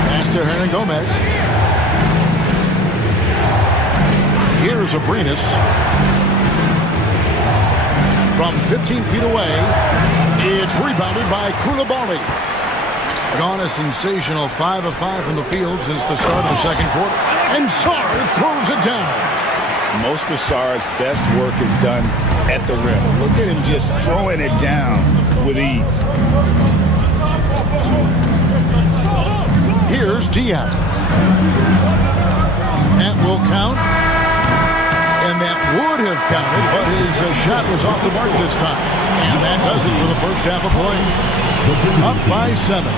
Pass to Hernan Gomez. Here's Abrinas. From 15 feet away, it's rebounded by Koulibaly. Gone a sensational 5 of 5 from the field since the start of the second quarter. And Sarr throws it down. Most of Sarr's best work is done at the rim. Look at him just throwing it down with ease. Here's Diaz. That will count. And that would have counted, but his shot was off the mark this time. And that does it for the first half of play. Up by 7.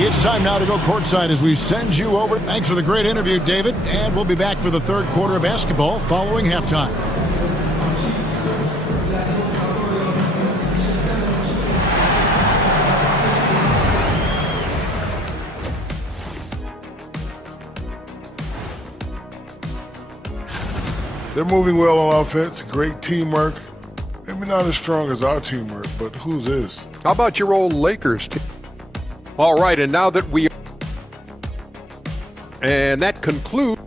It's time now to go courtside as we send you over. Thanks for the great interview, David. And we'll be back for the third quarter of basketball following halftime. They're moving well on offense. Great teamwork. Maybe not as strong as our teamwork, but whose is? How about your old Lakers team? All right, and now that we... And that concludes...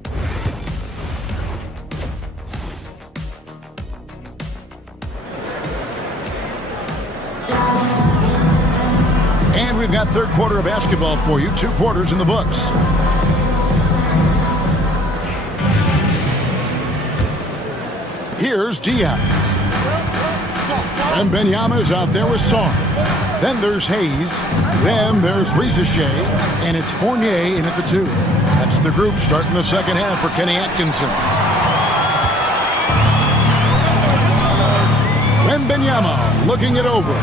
And we've got third quarter of basketball for you. 2 quarters in the books. Here's Diaz. And Wembanyama's out there with Sarr. Then there's Hayes. Then there's Rizichet. And it's Fournier in at the 2. That's the group starting the second half for Kenny Atkinson. Wembanyama looking it over.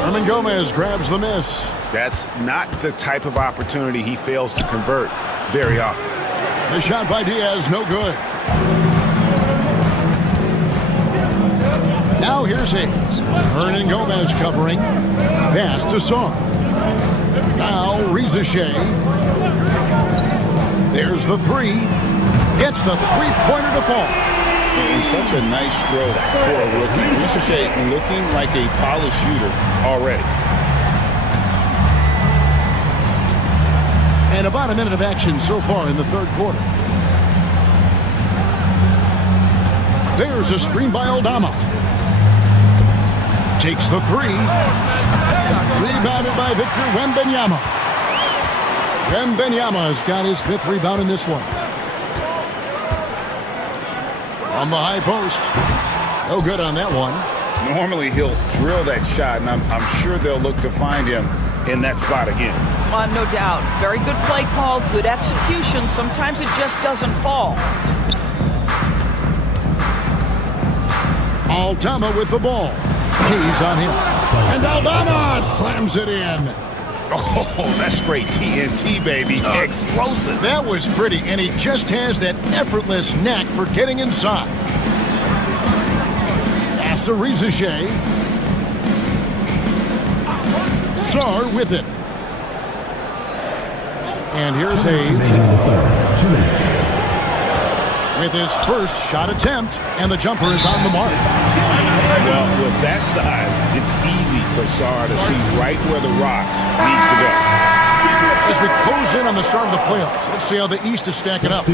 Hernan Gomez grabs the miss. That's not the type of opportunity he fails to convert very often. The shot by Diaz, no good. Now here's Hayes. Hernan Gomez covering. Pass to Sarr. Now Rizichet. There's the 3. Gets the three-pointer to fall. And such a nice stroke for a rookie. Rizichet looking like a polished shooter already. And about a minute of action so far in the third quarter. There's a screen by Aldama. Takes the 3. Rebounded by Victor Wembanyama. Wembanyama's got his 5th rebound in this one. From the high post. No good on that one. Normally he'll drill that shot, and I'm sure they'll look to find him in that spot again. No doubt. Very good play call, good execution. Sometimes it just doesn't fall. Aldama with the ball. He's on him. And Aldama slams it in. Oh, that's straight TNT, baby. Explosive. That was pretty, and he just has that effortless knack for getting inside. Pass to Rizichet. Sarr with it. And here's Hayes. 2 minutes. With his first shot attempt, and the jumper is on the mark. Well, with that size, it's easy for Sarr to see right where the rock needs to go. As we close in on the start of the playoffs, let's see how the East is stacking up.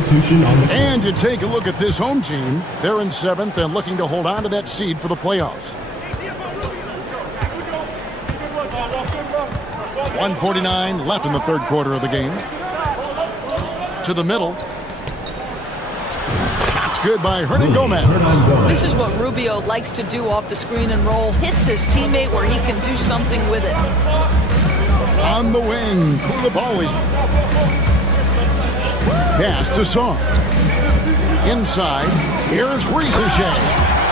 And you take a look at this home team. They're in 7th and looking to hold on to that seed for the playoffs. 1:49 left in the third quarter of the game. To the middle. Shot's good by Hernan Gomez. This is what Rubio likes to do off the screen and roll. Hits his teammate where he can do something with it. On the wing, Koulibaly. Pass to Song. Inside, here's Riza-Shea.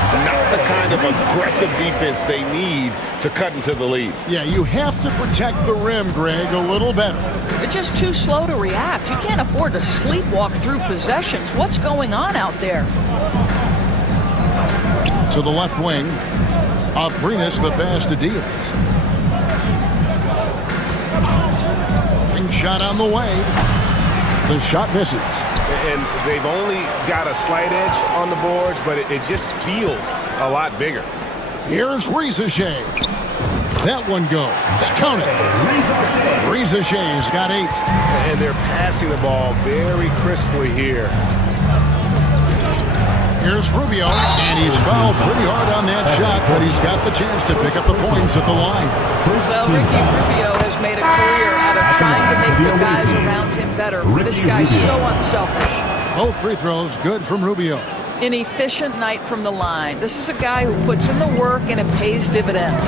Not the kind of aggressive defense they need to cut into the lead. Yeah, you have to protect the rim, Greg, a little better. They're just too slow to react. You can't afford to sleepwalk through possessions. What's going on out there? To the left wing, Abrinas the pass to Diaz. And shot on the way. The shot misses. And they've only got a slight edge on the boards, but it just feels a lot bigger. Here's Riza-Shea. That one goes. Count it. Riza-Shea's got 8. And they're passing the ball very crisply here. Here's Rubio, and he's fouled pretty hard on that shot, but he's got the chance to pick up the points at the line. Well, Ricky Rubio has made a career out of trying to make the guys around him better. This guy's so unselfish. Both free throws good from Rubio. An efficient night from the line. This is a guy who puts in the work and it pays dividends.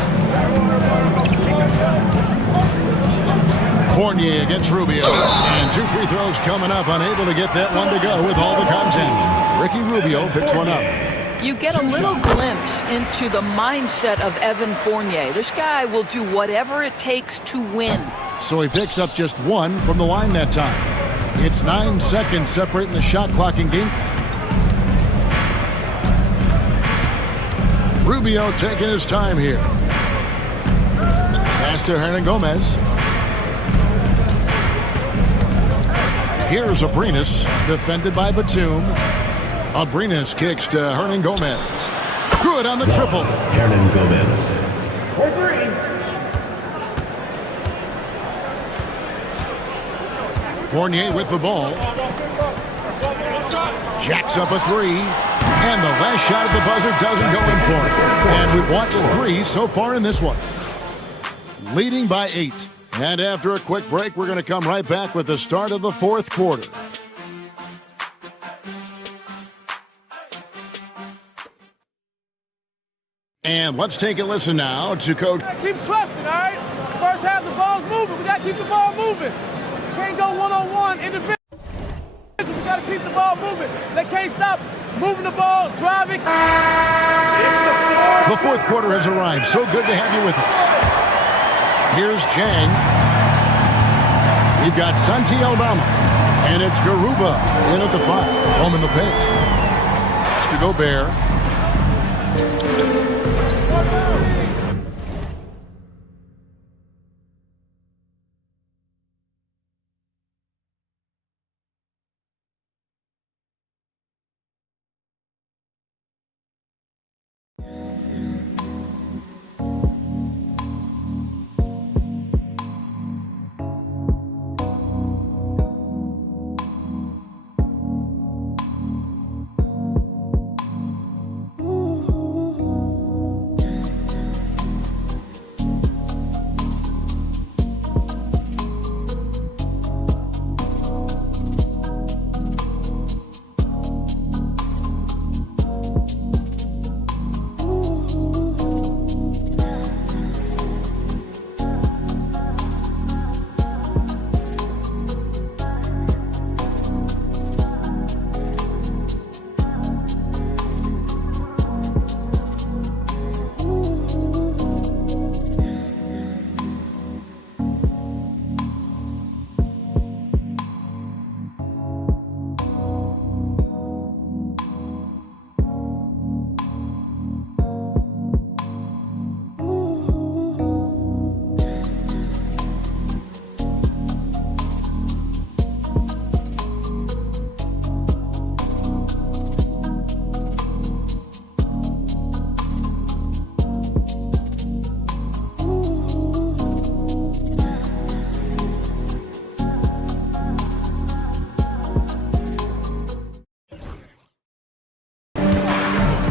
Fournier against Rubio, and 2 free throws coming up, unable to get that one to go with all the contact. Ricky Rubio picks one up. You get a little glimpse into the mindset of Evan Fournier. This guy will do whatever it takes to win. So he picks up just 1 from the line that time. It's 9 seconds separating the shot clock and game clock. Rubio taking his time here. Pass to Hernan Gomez. Here's Abrinas, defended by Batum. Abrinas kicks to Hernan Gomez. Good on the triple. Hernan Gomez. Fournier with the ball. Jacks up a 3. And the last shot at the buzzer doesn't go in for it. And we've watched 3 so far in this one. Leading by 8. And after a quick break, we're going to come right back with the start of the 4th quarter. And let's take a listen now to Coach. Keep trusting, all right? First half, the ball's moving. We got to keep the ball moving. Can't go one-on-one individually. We got to keep the ball moving. They can't stop moving the ball, driving. The 4th quarter has arrived. So good to have you with us. Here's Jang. We've got Santi Aldama. And it's Garuba in at the 5. Home in the paint. It's to Gobert.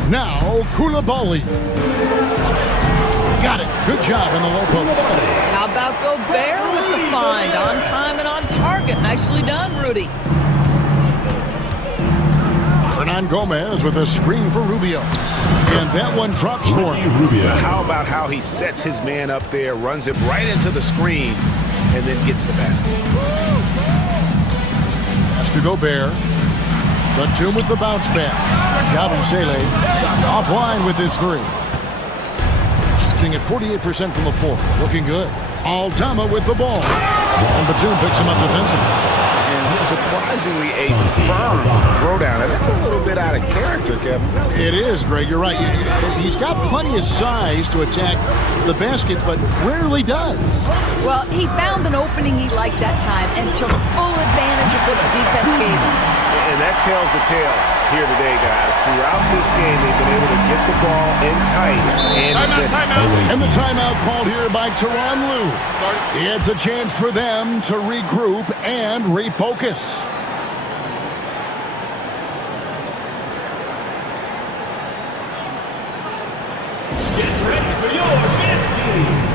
Now, Koulibaly. Got it. Good job in the low post. How about Gobert with the find? On time and on target. Nicely done, Rudy. Hernan Gomez with a screen for Rubio. And that one drops for him. How about how he sets his man up there, runs it right into the screen, and then gets the basket. Has to Gobert. Batum with the bounce pass. Calvin Sele offline with his three. Shooting at 48% from the floor. Looking good. Aldama with the ball. And Batum picks him up defensively. And surprisingly a firm throwdown. And that's a little bit out of character, Kevin. It is, Greg. You're right. He's got plenty of size to attack the basket, but rarely does. Well, he found an opening he liked that time and took full advantage of what the defense gave him. And that tells the tale here today, guys. Throughout this game, they've been able to get the ball in tight and timeout. And the timeout called here by Tyronn Lue. It's a chance for them to regroup and refocus. Get ready for your dance team.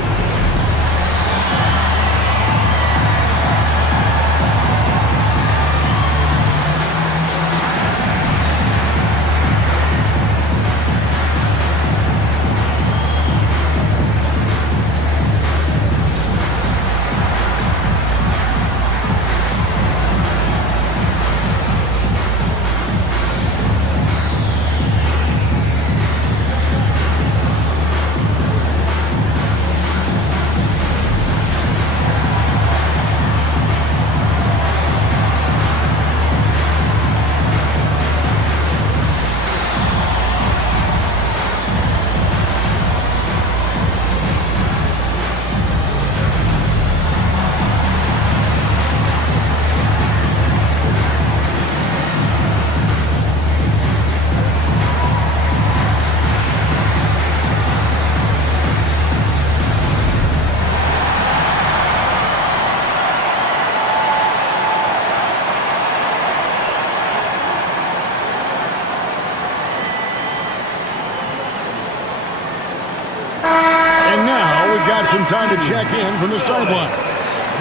Some time to check in from the sideline.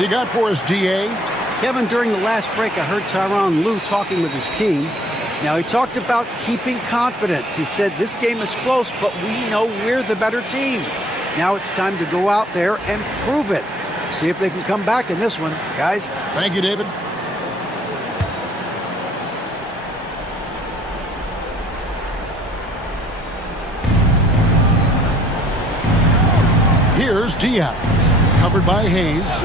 You got for us, DA? Kevin, during the last break, I heard Tyronn Lue talking with his team. Now, he talked about keeping confidence. He said, this game is close, but we know we're the better team. Now it's time to go out there and prove it. See if they can come back in this one, guys. Thank you, David. Here's Diaz, covered by Hayes.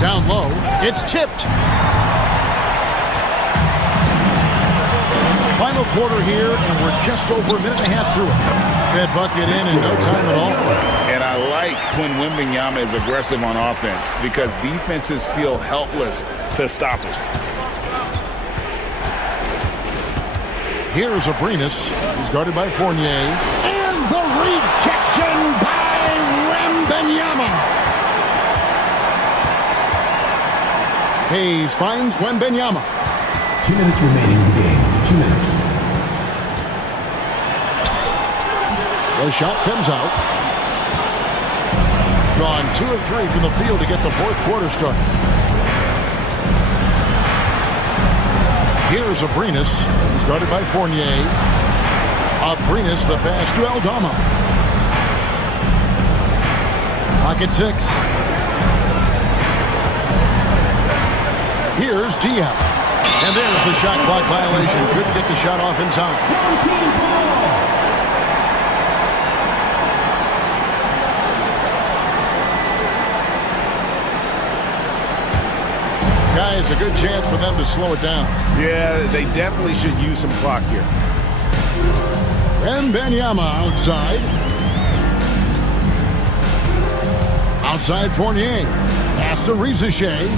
Down low, it's tipped. Final quarter here, and we're just over a minute and a half through it. That bucket in no time at all. And I like when Wembanyama is aggressive on offense because defenses feel helpless to stop him. Here's Abrinas. He's guarded by Fournier. And the rejection by Wembanyama. Hayes finds Wembanyama. 2 minutes remaining in the game. 2 minutes. The shot comes out. Gone 2 of 3 from the field to get the fourth quarter started. Here's Abrinas. He's guarded by Fournier. Abrinas, the pass to Aldama. Pocket 6. Here's Diaz. And there's the shot clock violation. Couldn't get the shot off in time. Guys, a good chance for them to slow it down. Yeah, they definitely should use some clock here. Wembanyama outside. Outside Fournier. Pass to Rizichet.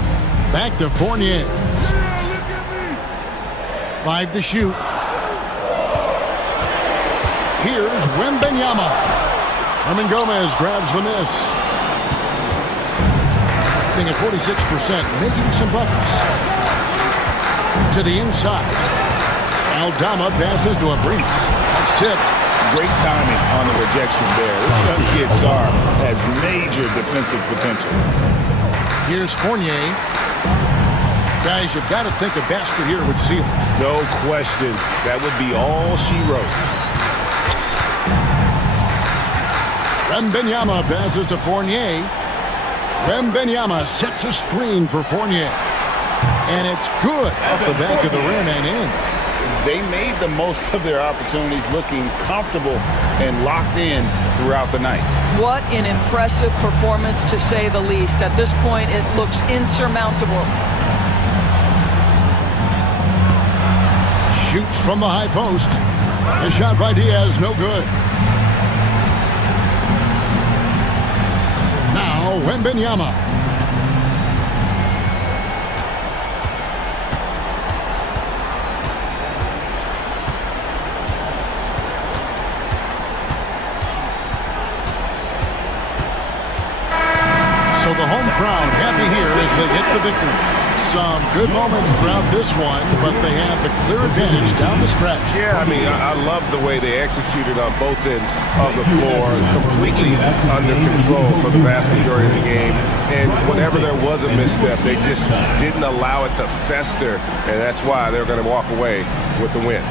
Back to Fournier. 5 to shoot. Here's Wembanyama. Herman Gomez grabs the miss. At 46%, making some buckets. To the inside. Aldama passes to Abrinas. That's tipped. Great timing on the rejection there. This young kid, Sarr, has major defensive potential. Here's Fournier. Guys, you've got to think a basket here would seal it. No question. That would be all she wrote. Wembanyama passes to Fournier. Wembanyama sets a screen for Fournier. And it's good off the back of the rim and in. They made the most of their opportunities, looking comfortable and locked in throughout the night. What an impressive performance, to say the least. At this point, it looks insurmountable. Shoots from the high post. The shot by Diaz, no good. Now Wembanyama. So the home crowd happy here as they get the victory. Some good moments throughout this one, but they have the clear advantage down the stretch. Yeah, I mean, I love the way they executed on both ends of the floor, completely under control for the vast majority of the game. And whenever there was a misstep, they just didn't allow it to fester, and that's why they're going to walk away with the win.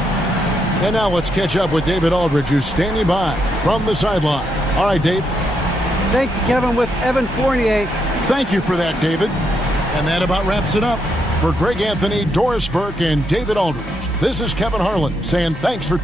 And now let's catch up with David Aldridge, who's standing by from the sideline. All right, Dave. Thank you, Kevin, with Evan Fournier. Thank you for that, David. And that about wraps it up. For Greg Anthony, Doris Burke, and David Aldridge, this is Kevin Harlan saying thanks for...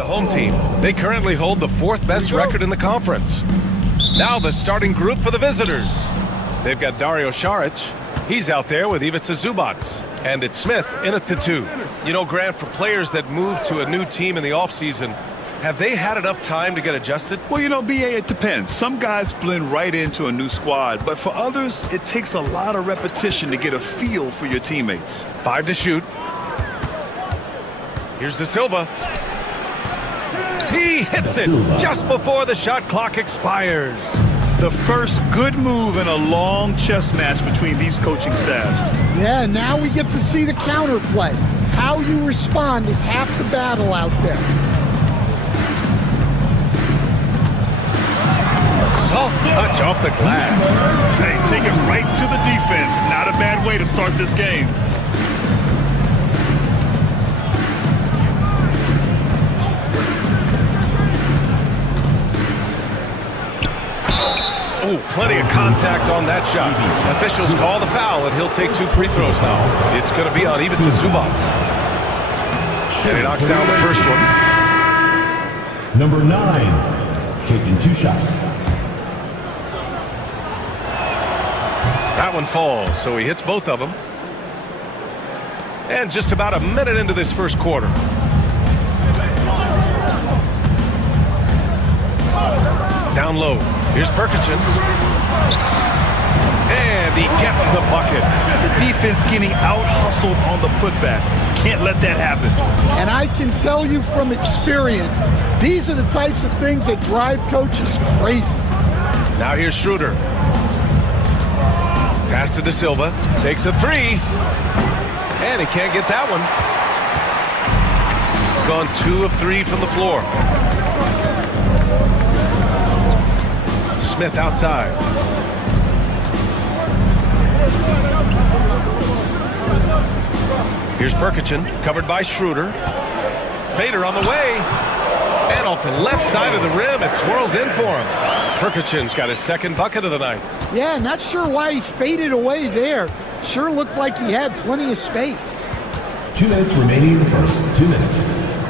the home team. They currently hold the 4th best record in the conference. Now the starting group for the visitors. They've got Dario Saric. He's out there with Ivica Zubac. And it's Smith in at the 2. You know, Grant, for players that move to a new team in the offseason, have they had enough time to get adjusted? Well, you know, BA, it depends. Some guys blend right into a new squad, but for others, it takes a lot of repetition to get a feel for your teammates. 5 to shoot. Here's De Silva. He hits it just before the shot clock expires. The first good move in a long chess match between these coaching staffs. Yeah, now we get to see the counterplay. How you respond is half the battle out there. Soft touch off the glass. Hey, take it right to the defense. Not a bad way to start this game. Oh, plenty of contact on that shot. Officials call the foul, and he'll take 2 free throws now. It's going to be on Ivica Zubac. And he knocks down the first one. Number 9, taking 2 shots. That one falls, so he hits both of them. And just about a minute into this first quarter. Down low. Here's Perkichin. And he gets the bucket. The defense getting out-hustled on the putback. Can't let that happen. And I can tell you from experience, these are the types of things that drive coaches crazy. Now here's Schroeder. Pass to De Silva. Takes a 3. And he can't get that one. Gone 2 of 3 from the floor. Smith outside. Here's Perkichin, covered by Schroeder. Fader on the way. And off the left side of the rim, it swirls in for him. Perkichin's got his 2nd bucket of the night. Yeah, not sure why he faded away there. Sure looked like he had plenty of space. 2 minutes remaining in the first. 2 minutes.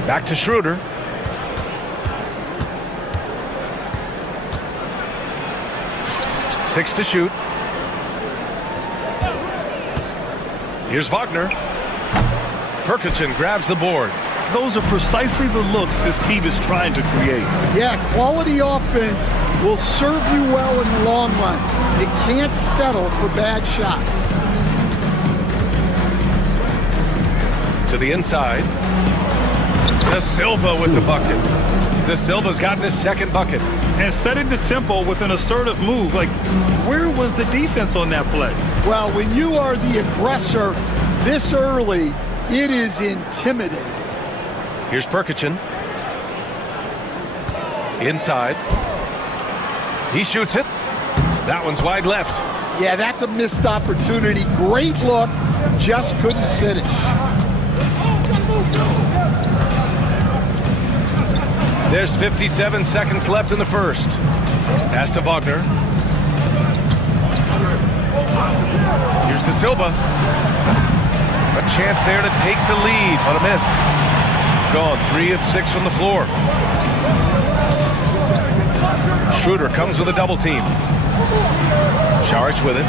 Back to Schroeder. Six to shoot. Here's Wagner. Perkichin grabs the board. Those are precisely the looks this team is trying to create. Yeah, quality offense will serve you well in the long run. It can't settle for bad shots. To the inside. De Silva with the bucket. De Silva's gotten his 2nd bucket. And setting the tempo with an assertive move. Like, where was the defense on that play? Well, when you are the aggressor this early, it is intimidating. Here's Perkichin. Inside. He shoots it. That one's wide left. Yeah, that's a missed opportunity. Great look, just couldn't finish. There's 57 seconds left in the first. Pass to Wagner. Here's De Silva. A chance there to take the lead, but a miss. Gone 3 of 6 from the floor. Schroeder comes with a double team. Saric with it.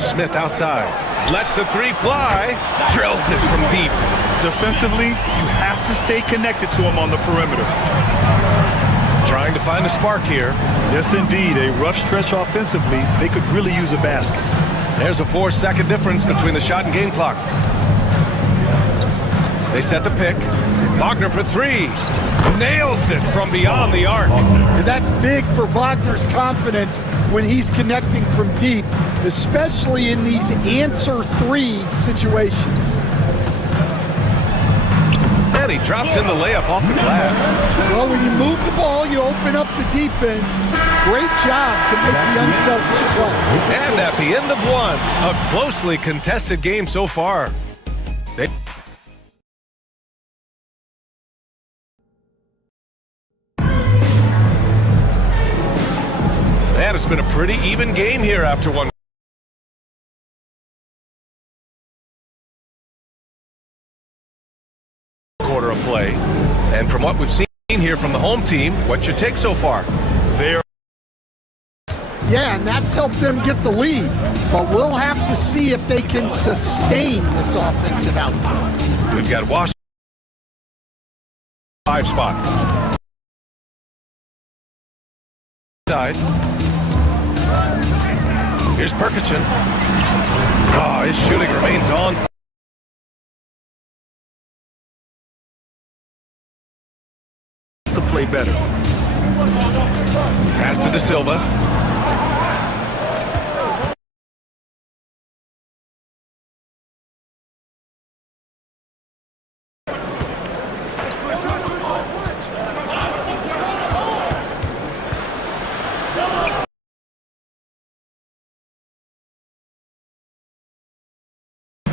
Smith outside. Lets the 3 fly. Drills it from deep. Defensively, you have to stay connected to him on the perimeter. Trying to find a spark here. Yes, indeed. A rough stretch offensively. They could really use a basket. There's a 4-second difference between the shot and game clock. They set the pick. Wagner for 3. Nails it from beyond the arc. And that's big for Wagner's confidence when he's connecting from deep, especially in these answer 3 situations. And he drops in the layup off the glass. Well, when you move the ball, you open up the defense. Great job to make the unselfish play. And at the end of one, a closely contested game so far. And it's been a pretty even game here after one. play. And from what we've seen here from the home team, what's your take so far? Yeah, and that's helped them get the lead. But we'll have to see if they can sustain this offensive output. We've got Washington 5 spot. Side. Here's Perkichin. Oh, his shooting remains on. To play better. Pass to De Silva.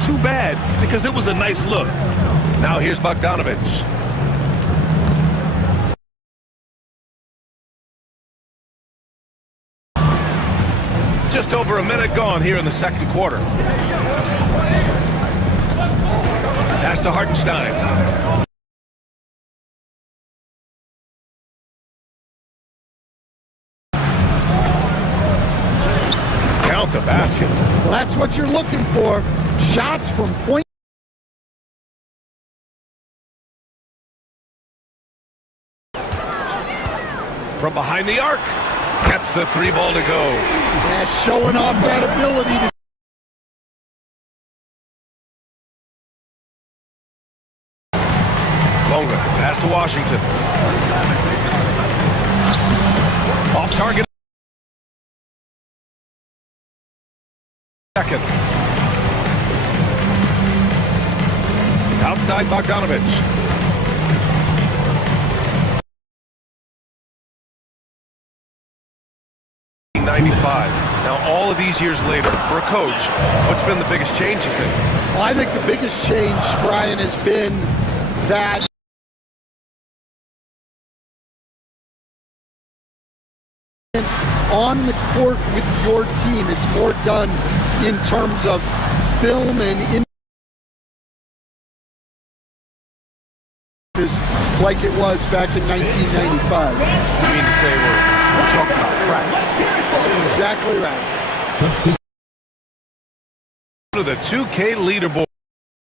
Too bad, because it was a nice look. Now here's Bogdanovich. Just over a minute gone here in the second quarter. Pass to Hartenstein. Count the basket. Well, that's what you're looking for. Shots from point. From behind the arc. Gets the 3 ball to go. Yeah, showing off that ability to. Longa, pass to Washington. Off target. Second. Outside Bogdanovich. Now, all of these years later, for a coach, what's been the biggest change, you think? Well, I think the biggest change, Brian, has been that on the court with your team, it's more done in terms of film and like it was back in 1995. You mean to say we're talking about practice? That's exactly right. To the 2K leaderboard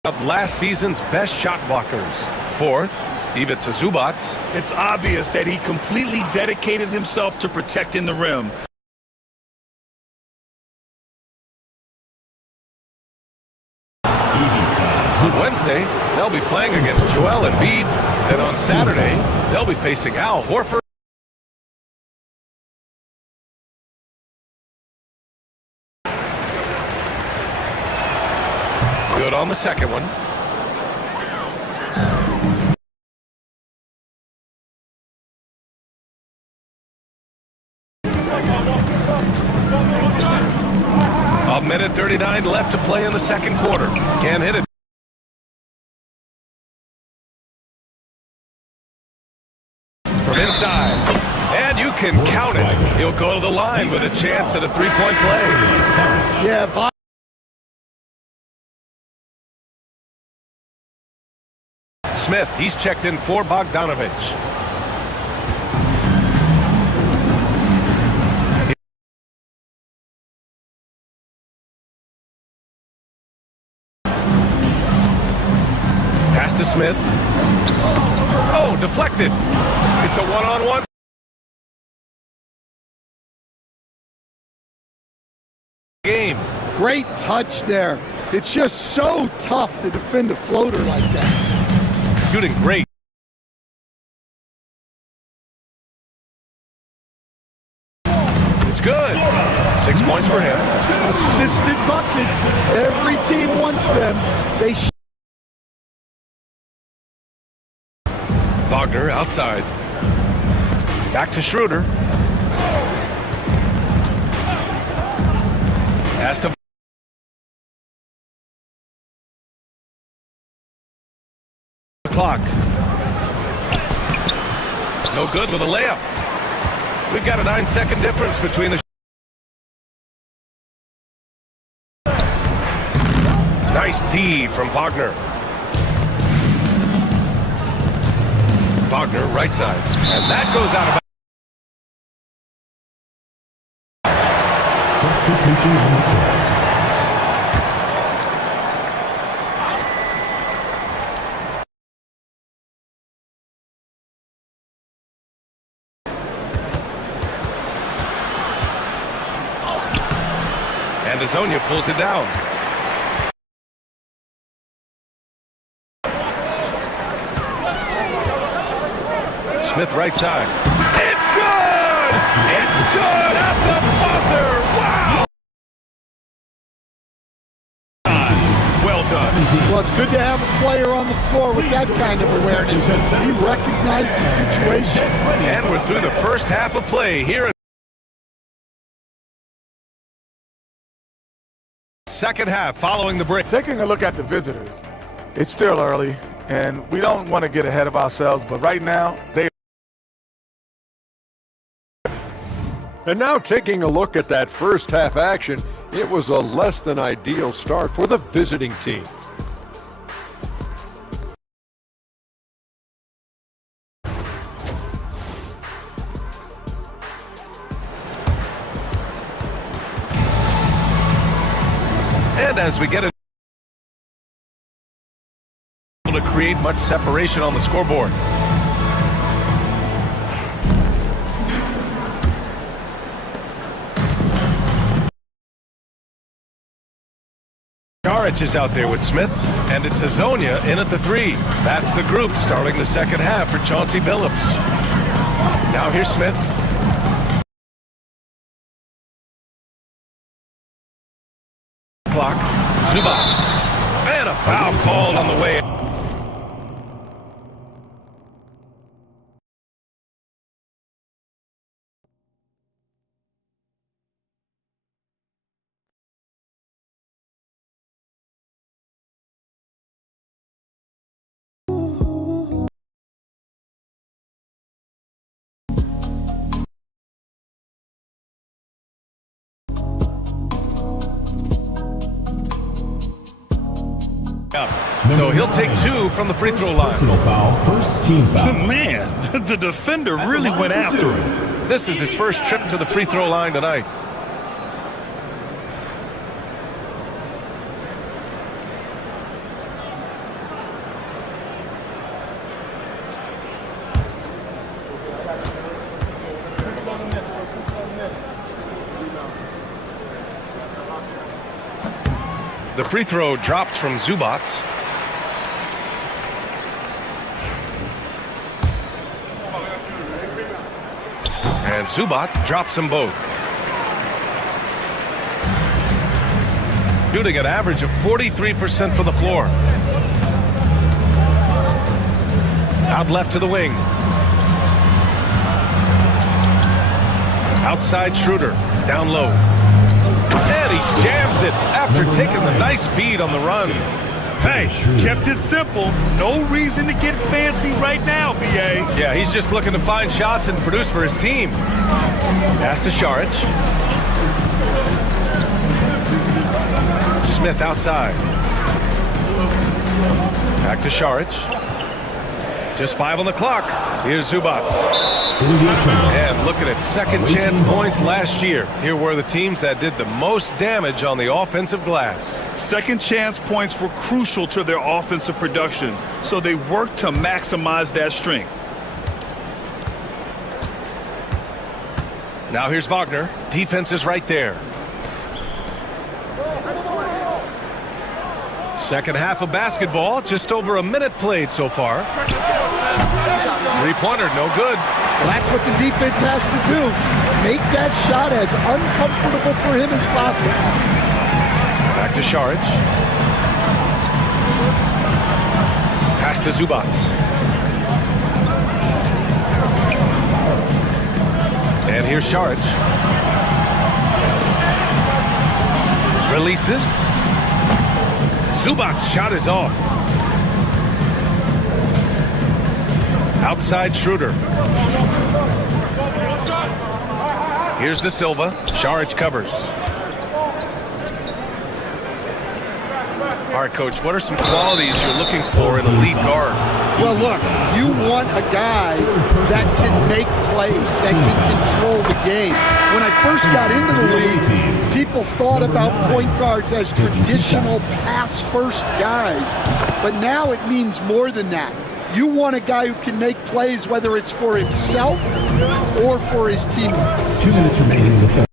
of last season's best shot blockers. Fourth, Ivica Zubac. It's obvious that he completely dedicated himself to protecting the rim. On Wednesday, they'll be playing against Joel Embiid. And on Saturday, they'll be facing Al Horford. Good on the second one. A minute 39 left to play in the second quarter. Can't hit it. From inside. And you can count it. He'll go to the line with a chance at a three-point play. Yeah, Smith, he's checked in for Bogdanovich. Pass to Smith. Oh, deflected. It's a one-on-one. Game. Great touch there. It's just so tough to defend a floater like that. Shooting great. It's good. 6 points for him. Assisted buckets. Every team wants them. They Wagner outside. Back to Schroeder. Pass to clock. No good with a layup. We've got a 9-second difference between the. Nice D from Wagner. Wagner, right side. And that goes out of bounds. Substitution on the court. And Azonia pulls it down. Smith right side. It's good! It's good at the buzzer! Wow! Well done. Well, it's good to have a player on the floor with that kind of awareness. He recognized the situation. And we're through the first half of play here. Second half following the break. Taking a look at the visitors, it's still early, and we don't want to get ahead of ourselves, but right now, they. And now taking a look at that first half action, it was a less than ideal start for the visiting team. And as we get it to create much separation on the scoreboard. Jaric is out there with Smith, and it's Azonia in at the 3. That's the group starting the second half for Chauncey Billups. Now here's Smith. Clock. Zubac. And a foul called on the way. So he'll take 2 from the free throw line. Personal foul, first team foul. Man, the defender really went after him. This is his first trip to the free throw line tonight. The free throw drops from Zubac. And Zubac drops them both. Shooting an average of 43% from the floor. Out left to the wing. Outside Schroeder, down low. And he jams it after taking the nice feed on the run. Hey, kept it simple. No reason to get fancy right now, B.A. Yeah, he's just looking to find shots and produce for his team. Pass to Šarić. Smith outside. Back to Šarić. Just 5 on the clock. Here's Zubac. And look at it, second chance points last year. Here were the teams that did the most damage on the offensive glass. Second chance points were crucial to their offensive production, so they worked to maximize that strength. Now here's Wagner. Defense is right there. Second half of basketball, just over a minute played so far. Three-pointer, no good. Well, that's what the defense has to do. Make that shot as uncomfortable for him as possible. Back to Šarić. Pass to Zubac. And here's Šarić. Releases. Zubac's shot is off. Outside Schroeder. Here's De Silva. Šarić covers. All right, Coach, what are some qualities you're looking for in a lead guard? Well, look, you want a guy that can make plays, that can control the game. When I first got into the league, people thought about point guards as traditional pass-first guys, but now it means more than that. You want a guy who can make plays, whether it's for himself or for his teammates. 2 minutes remaining in the third.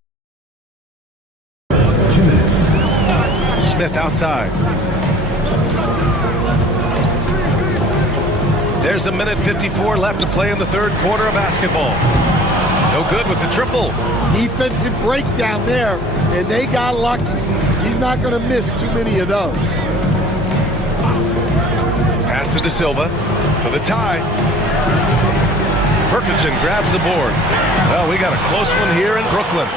2 minutes. Smith outside. There's 1:54 left to play in the third quarter of basketball. No good with the triple. Defensive breakdown there, and they got lucky. He's not going to miss too many of those. Pass to De Silva for the tie. Perkins grabs the board. Well, we got a close one here in Brooklyn.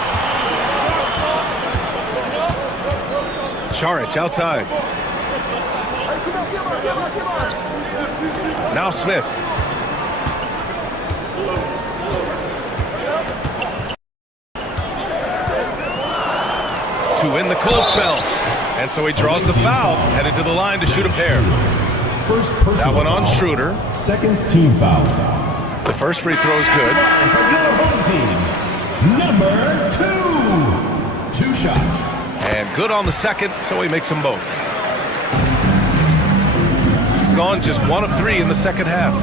Šarić outside. Now Smith. To win the cold spell. And so he draws the foul, headed to the line to shoot a pair. First That one on Schroeder. Second team foul. The first free throw is good. And for your home team, number 2. 2 shots. And good on the second, so he makes them both. Gone just 1 of 3 in the second half.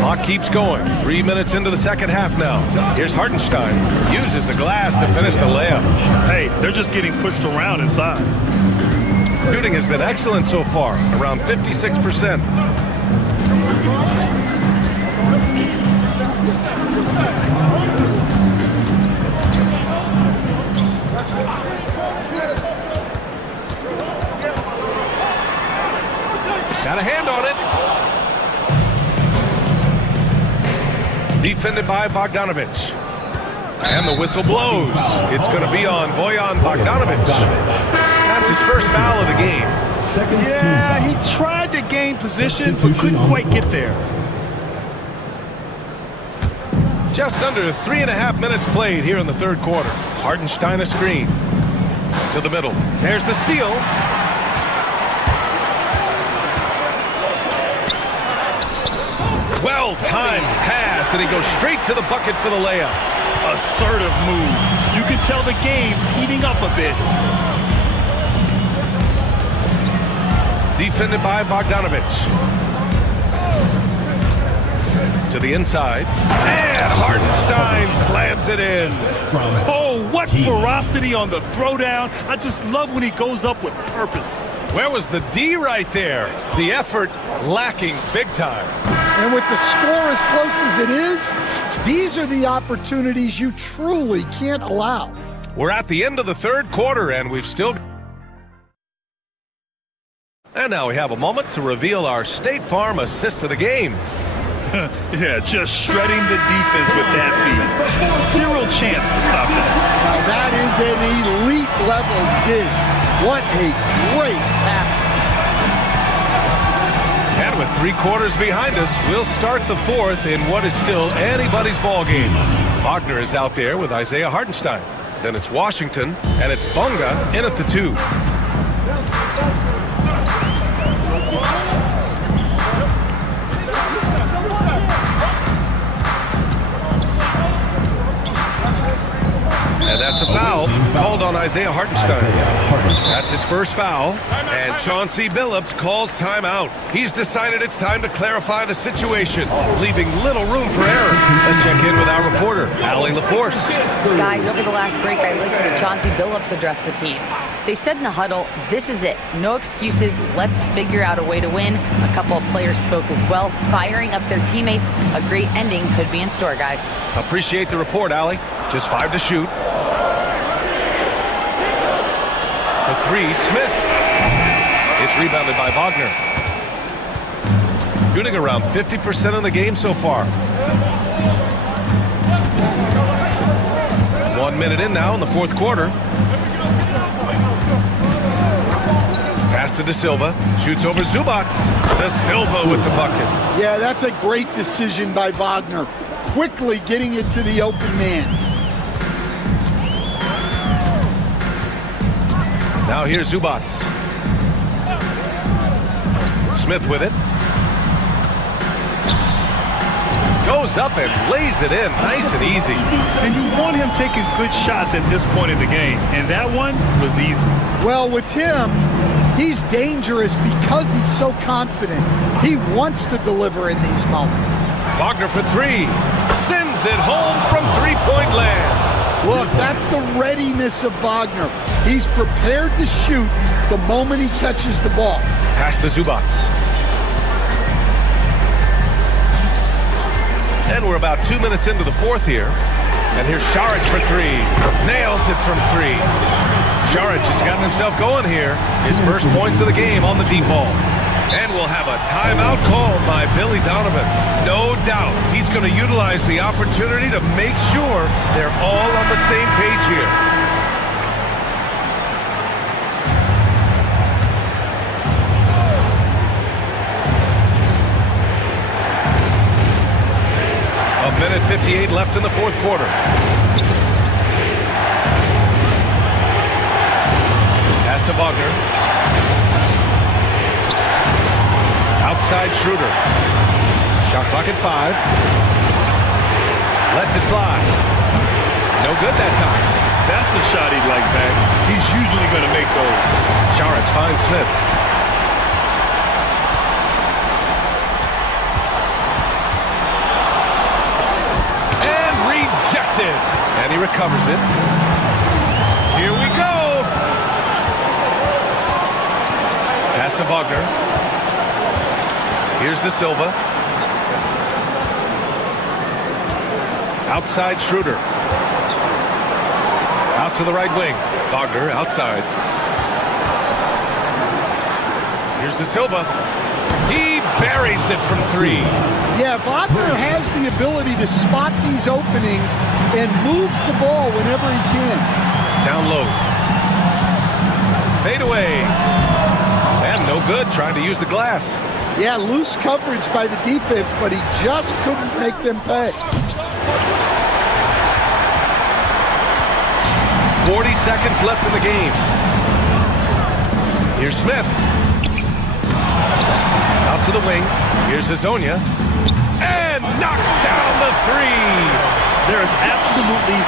Clock keeps going. 3 minutes into the second half now. Here's Hartenstein. Uses the glass to finish the layup. Hey, they're just getting pushed around inside. Shooting has been excellent so far, around 56%. Got a hand on it. Defended by Bogdanović. And the whistle blows. It's going to be on Bojan Bogdanović. That's his first foul of the game. Yeah, he tried to gain position, but couldn't quite get there. Just under 3.5 minutes played here in the third quarter. Hartenstein a screen. To the middle. There's the steal. Well-timed pass, and he goes straight to the bucket for the layup. Assertive move. You can tell the game's heating up a bit. Defended by Bogdanović. To the inside. And Hartenstein slams it in. Oh, what ferocity on the throwdown. I just love when he goes up with purpose. Where was the D right there? The effort lacking big time. And with the score as close as it is, these are the opportunities you truly can't allow. We're at the end of the third quarter, and we've still... And now we have a moment to reveal our State Farm assist of the game. Yeah, just shredding the defense with that feed. Zero chance to stop that. Now that is an elite level dig. What a great pass. And with 3 quarters behind us, we'll start the fourth in what is still anybody's ball game. Wagner is out there with Isaiah Hartenstein. Then it's Washington, and it's Bunga in at the 2. And that's a foul called on Isaiah Hartenstein. That's his first foul. And Chauncey Billups calls timeout. He's decided it's time to clarify the situation, leaving little room for error. Let's check in with our reporter, Allie LaForce. Guys, over the last break, I listened to Chauncey Billups address the team. They said in the huddle, this is it. No excuses. Let's figure out a way to win. A couple of players spoke as well, firing up their teammates. A great ending could be in store, guys. Appreciate the report, Allie. Just 5 to shoot. The 3, Smith. It's rebounded by Wagner. Shooting around 50% in the game so far. 1 minute in now in the fourth quarter. Pass to De Silva. Shoots over Zubac. De Silva with the bucket. Yeah, that's a great decision by Wagner. Quickly getting it to the open man. Now here's Zubac. Smith with it. Goes up and lays it in, nice and easy. And you want him taking good shots at this point in the game, and that one was easy. Well, with him, he's dangerous because he's so confident. He wants to deliver in these moments. Wagner for three. Sends it home from three-point land. Look, that's the readiness of Wagner. He's prepared to shoot the moment he catches the ball. Pass to Zubac. And we're about 2 minutes into the fourth here. And here's Šarić for three. Nails it from three. Šarić has gotten himself going here. His first points of the game on the deep ball. And we'll have a timeout called by Billy Donovan. No doubt he's going to utilize the opportunity to make sure they're all on the same page here. A minute 58 left in the fourth quarter. Pass to Wagner. Outside Schroeder. Shot clock at 5. Lets it fly. No good that time. That's a shot he'd like back. He's usually going to make those. Šarić finds Smith. And rejected. And he recovers it. Here we go. Pass to Wagner. Here's De Silva. Outside Schroeder. Out to the right wing. Wagner outside. Here's De Silva. He buries it from three. Yeah, Wagner has the ability to spot these openings and moves the ball whenever he can. Down low. Fade away. And no good, trying to use the glass. Yeah, loose coverage by the defense, but he just couldn't make them pay. 40 seconds left in the game. Here's Smith. Out to the wing. Here's Hezonja. And knocks down the three. There is absolutely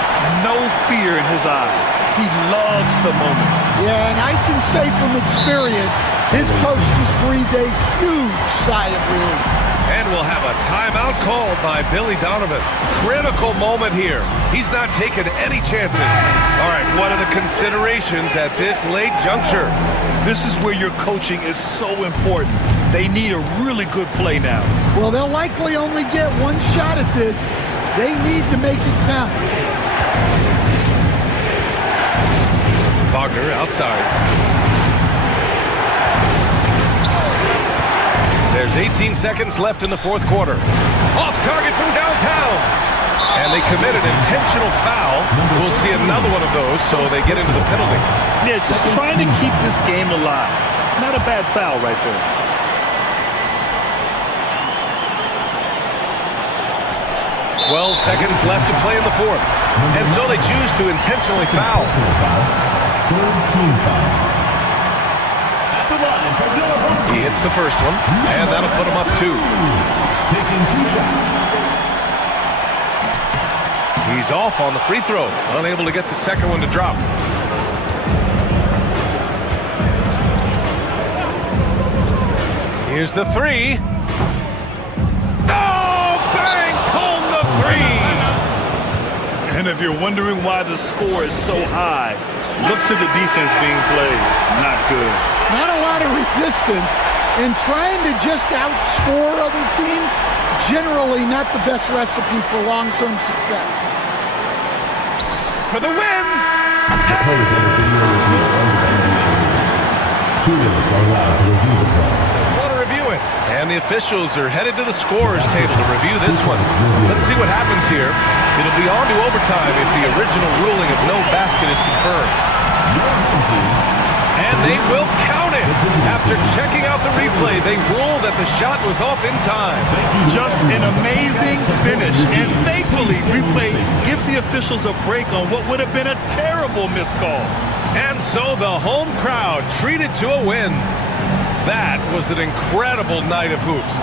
no fear in his eyes. He loves the moment. Yeah, and I can say from experience, his coach just breathed a huge sigh of relief. And we'll have a timeout called by Billy Donovan. Critical moment here. He's not taking any chances. All right, what are the considerations at this late juncture? This is where your coaching is so important. They need a really good play now. Well, they'll likely only get one shot at this. They need to make it count. Wagner outside. There's 18 seconds left in the fourth quarter. Off target from downtown. And they commit an intentional foul. We'll see another one of those, so they get into the penalty. Yeah, just trying to keep this game alive. Not a bad foul right there. Twelve seconds left to play in the fourth. And so they choose to intentionally foul. Third team foul. At the line for your home. He hits the first one, and that'll put him up 2. Taking 2 shots. He's off on the free throw, unable to get the second one to drop. Here's the three. Oh, bangs home the three. And if you're wondering why the score is so high, look to the defense being played. Not good. Not a lot of resistance, and trying to just outscore other teams, generally not the best recipe for long-term success. For the win! The play is under video review under the NBA rules. 2 minutes are allowed to review the play. Want to review it. And the officials are headed to the scorer's table to review this one. Let's see what happens here. It'll be on to overtime if the original ruling of no basket is confirmed. And they will count it. After checking out the replay, they rule that the shot was off in time. Just an amazing finish. And thankfully, replay gives the officials a break on what would have been a terrible missed call. And so the home crowd treated to a win. That was an incredible night of hoops.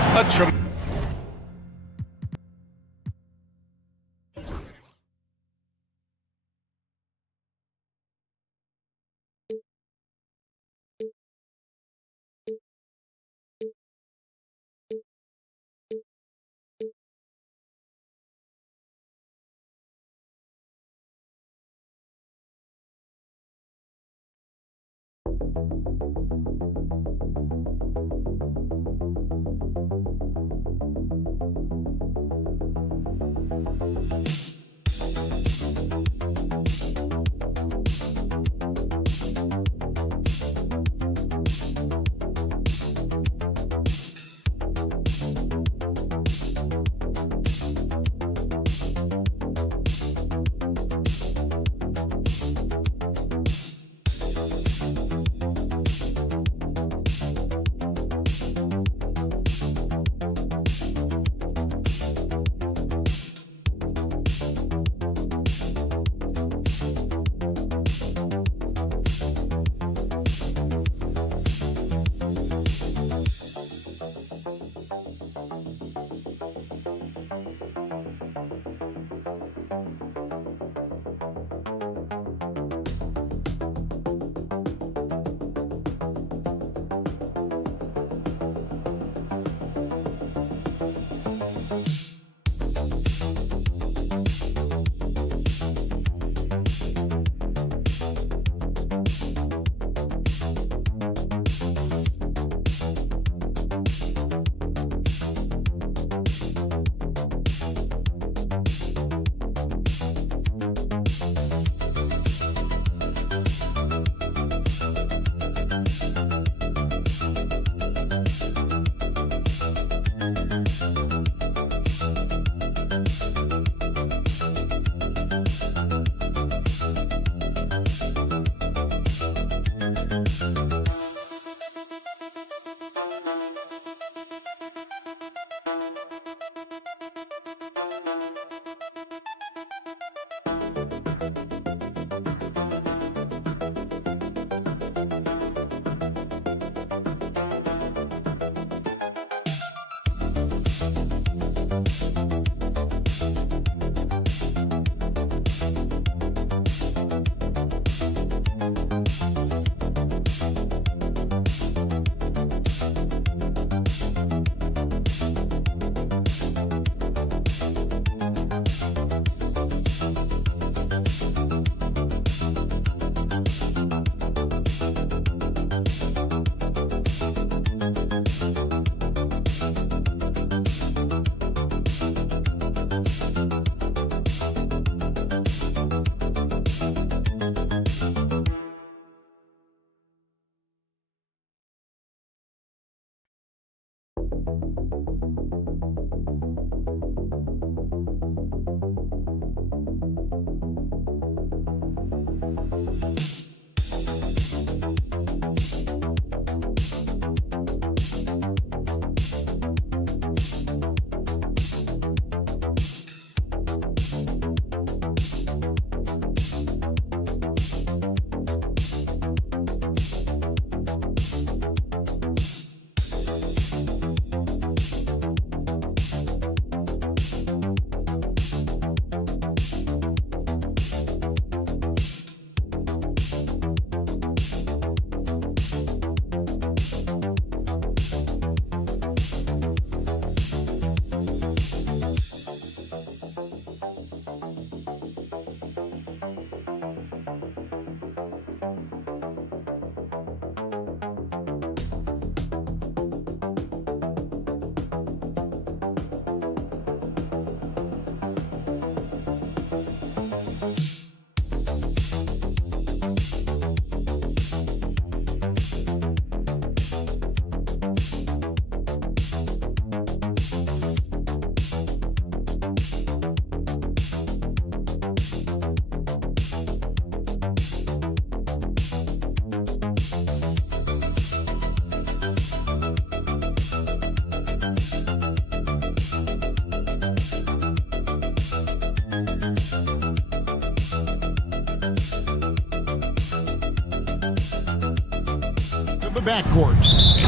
the backcourt.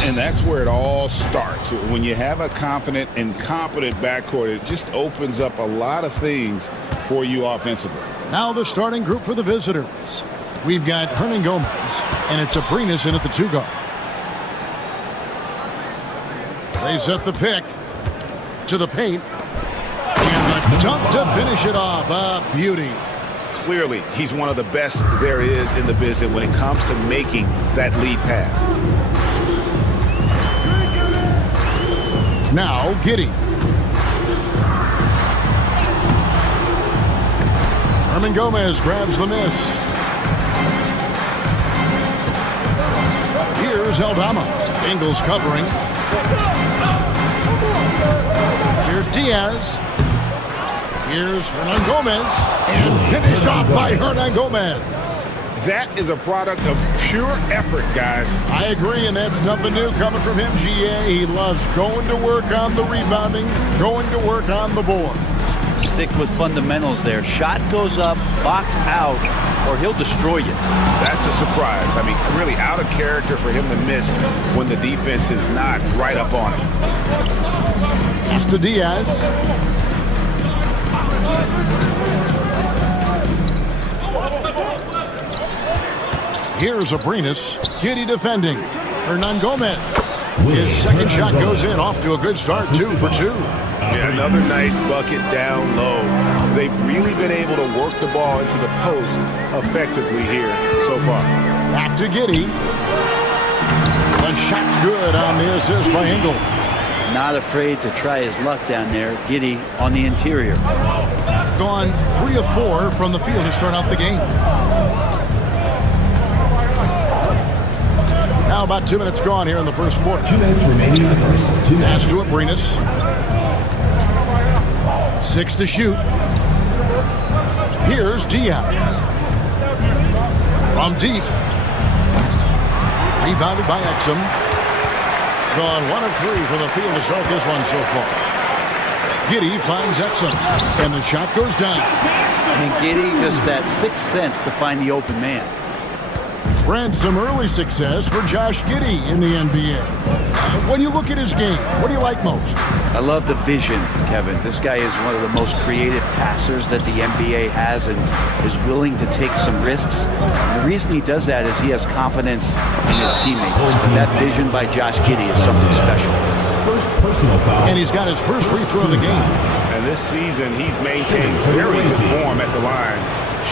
And that's where it all starts. When you have a confident and competent backcourt, it just opens up a lot of things for you offensively. Now the starting group for the visitors. We've got Hernan Gomez, and it's Abrinas in at the 2 guard. They set the pick to the paint. And the dunk to finish it off. A beauty. Clearly, he's one of the best there is in the business when it comes to making that lead pass. Now, Giddey. Hernan Gomez grabs the miss. Here's Aldama. Ingles covering. Here's Diaz. Here's Hernan Gomez. And finished off by Hernan Gomez. That is a product of pure effort, guys. I agree, and that's nothing new coming from him, GA. He loves going to work on the rebounding, going to work on the board. Stick with fundamentals there. Shot goes up, box out, or he'll destroy you. That's a surprise. I mean, really out of character for him to miss when the defense is not right up on him. Pass to Diaz. Here's Abrinas. Giddey defending. Hernan Gomez. His second shot goes in. Off to a good start. 2 for 2. Yeah, another nice bucket down low. They've really been able to work the ball into the post effectively here so far. Back to Giddey. The shot's good on the assist by Ingles. Not afraid to try his luck down there. Giddey on the interior. Gone 3 of 4 from the field to start out the game. Now about 2 minutes gone here in the first quarter. 2 minutes remaining in the first. 2 minutes. Pass to Abrinas. 6 to shoot. Here's Diaz. From deep. Rebounded by Exum. Gone 1 of 3 from the field to start this one so far. Giddey finds Exum. And the shot goes down. And Giddey just that 6th sense to find the open man. Brent, some early success for Josh Giddey in the NBA. When you look at his game, what do you like most? I love the vision, Kevin. This guy is one of the most creative passers that the NBA has and is willing to take some risks. And the reason he does that is he has confidence in his teammates. That vision by Josh Giddey is something special. First personal foul. And he's got his first free throw of the game. And this season, he's maintained very good form at the line,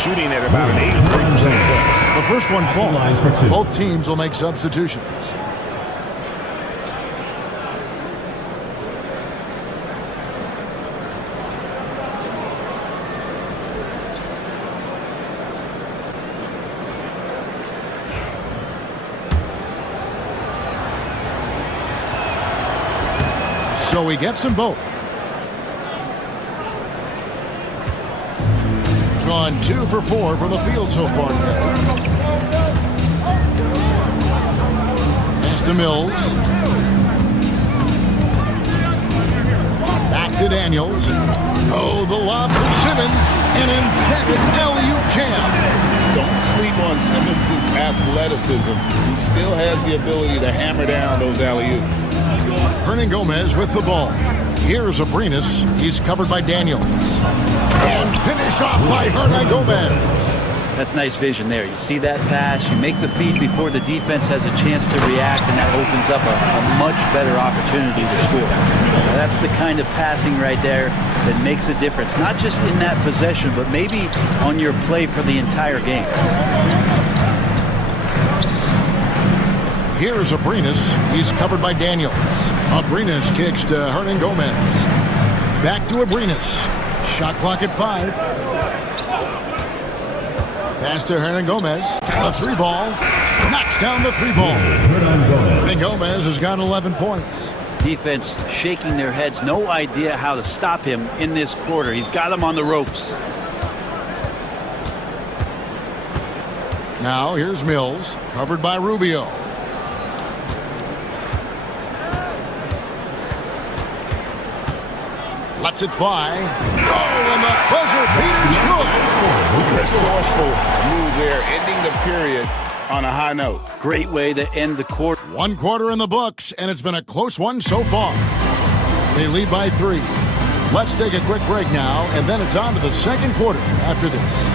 shooting at about an 83% clip. The first one falls. Both teams will make substitutions. So he gets them both. Gone 2 for 4 from the field so far today. Pass to Mills. Back to Daniels. Oh, the lob for Simmons. An emphatic alley-oop jam. Don't sleep on Simmons' athleticism. He still has the ability to hammer down those alley-oops. Hernan Gomez with the ball. Here's Abrinas. He's covered by Daniels. And finished off by Hernan Gomez. That's nice vision there. You see that pass, you make the feed before the defense has a chance to react, and that opens up a much better opportunity to score. Now, that's the kind of passing right there that makes a difference, not just in that possession, but maybe on your play for the entire game. Here's Abrinas. He's covered by Daniels. Abrinas kicks to Hernan Gomez. Back to Abrinas. Shot clock at 5. Pass to Hernan Gomez. A 3-ball. Knocks down the 3-ball. Hernan Gomez has got 11 points. Defense shaking their heads. No idea how to stop him in this quarter. He's got him on the ropes. Now here's Mills. Covered by Rubio. Lets it fly. Oh, and the buzzer beater's good. Resourceful move there, ending the period on a high note. Great way to end the quarter. 1 quarter in the books, and it's been a close one so far. They lead by 3. Let's take a quick break now, and then it's on to the second quarter after this.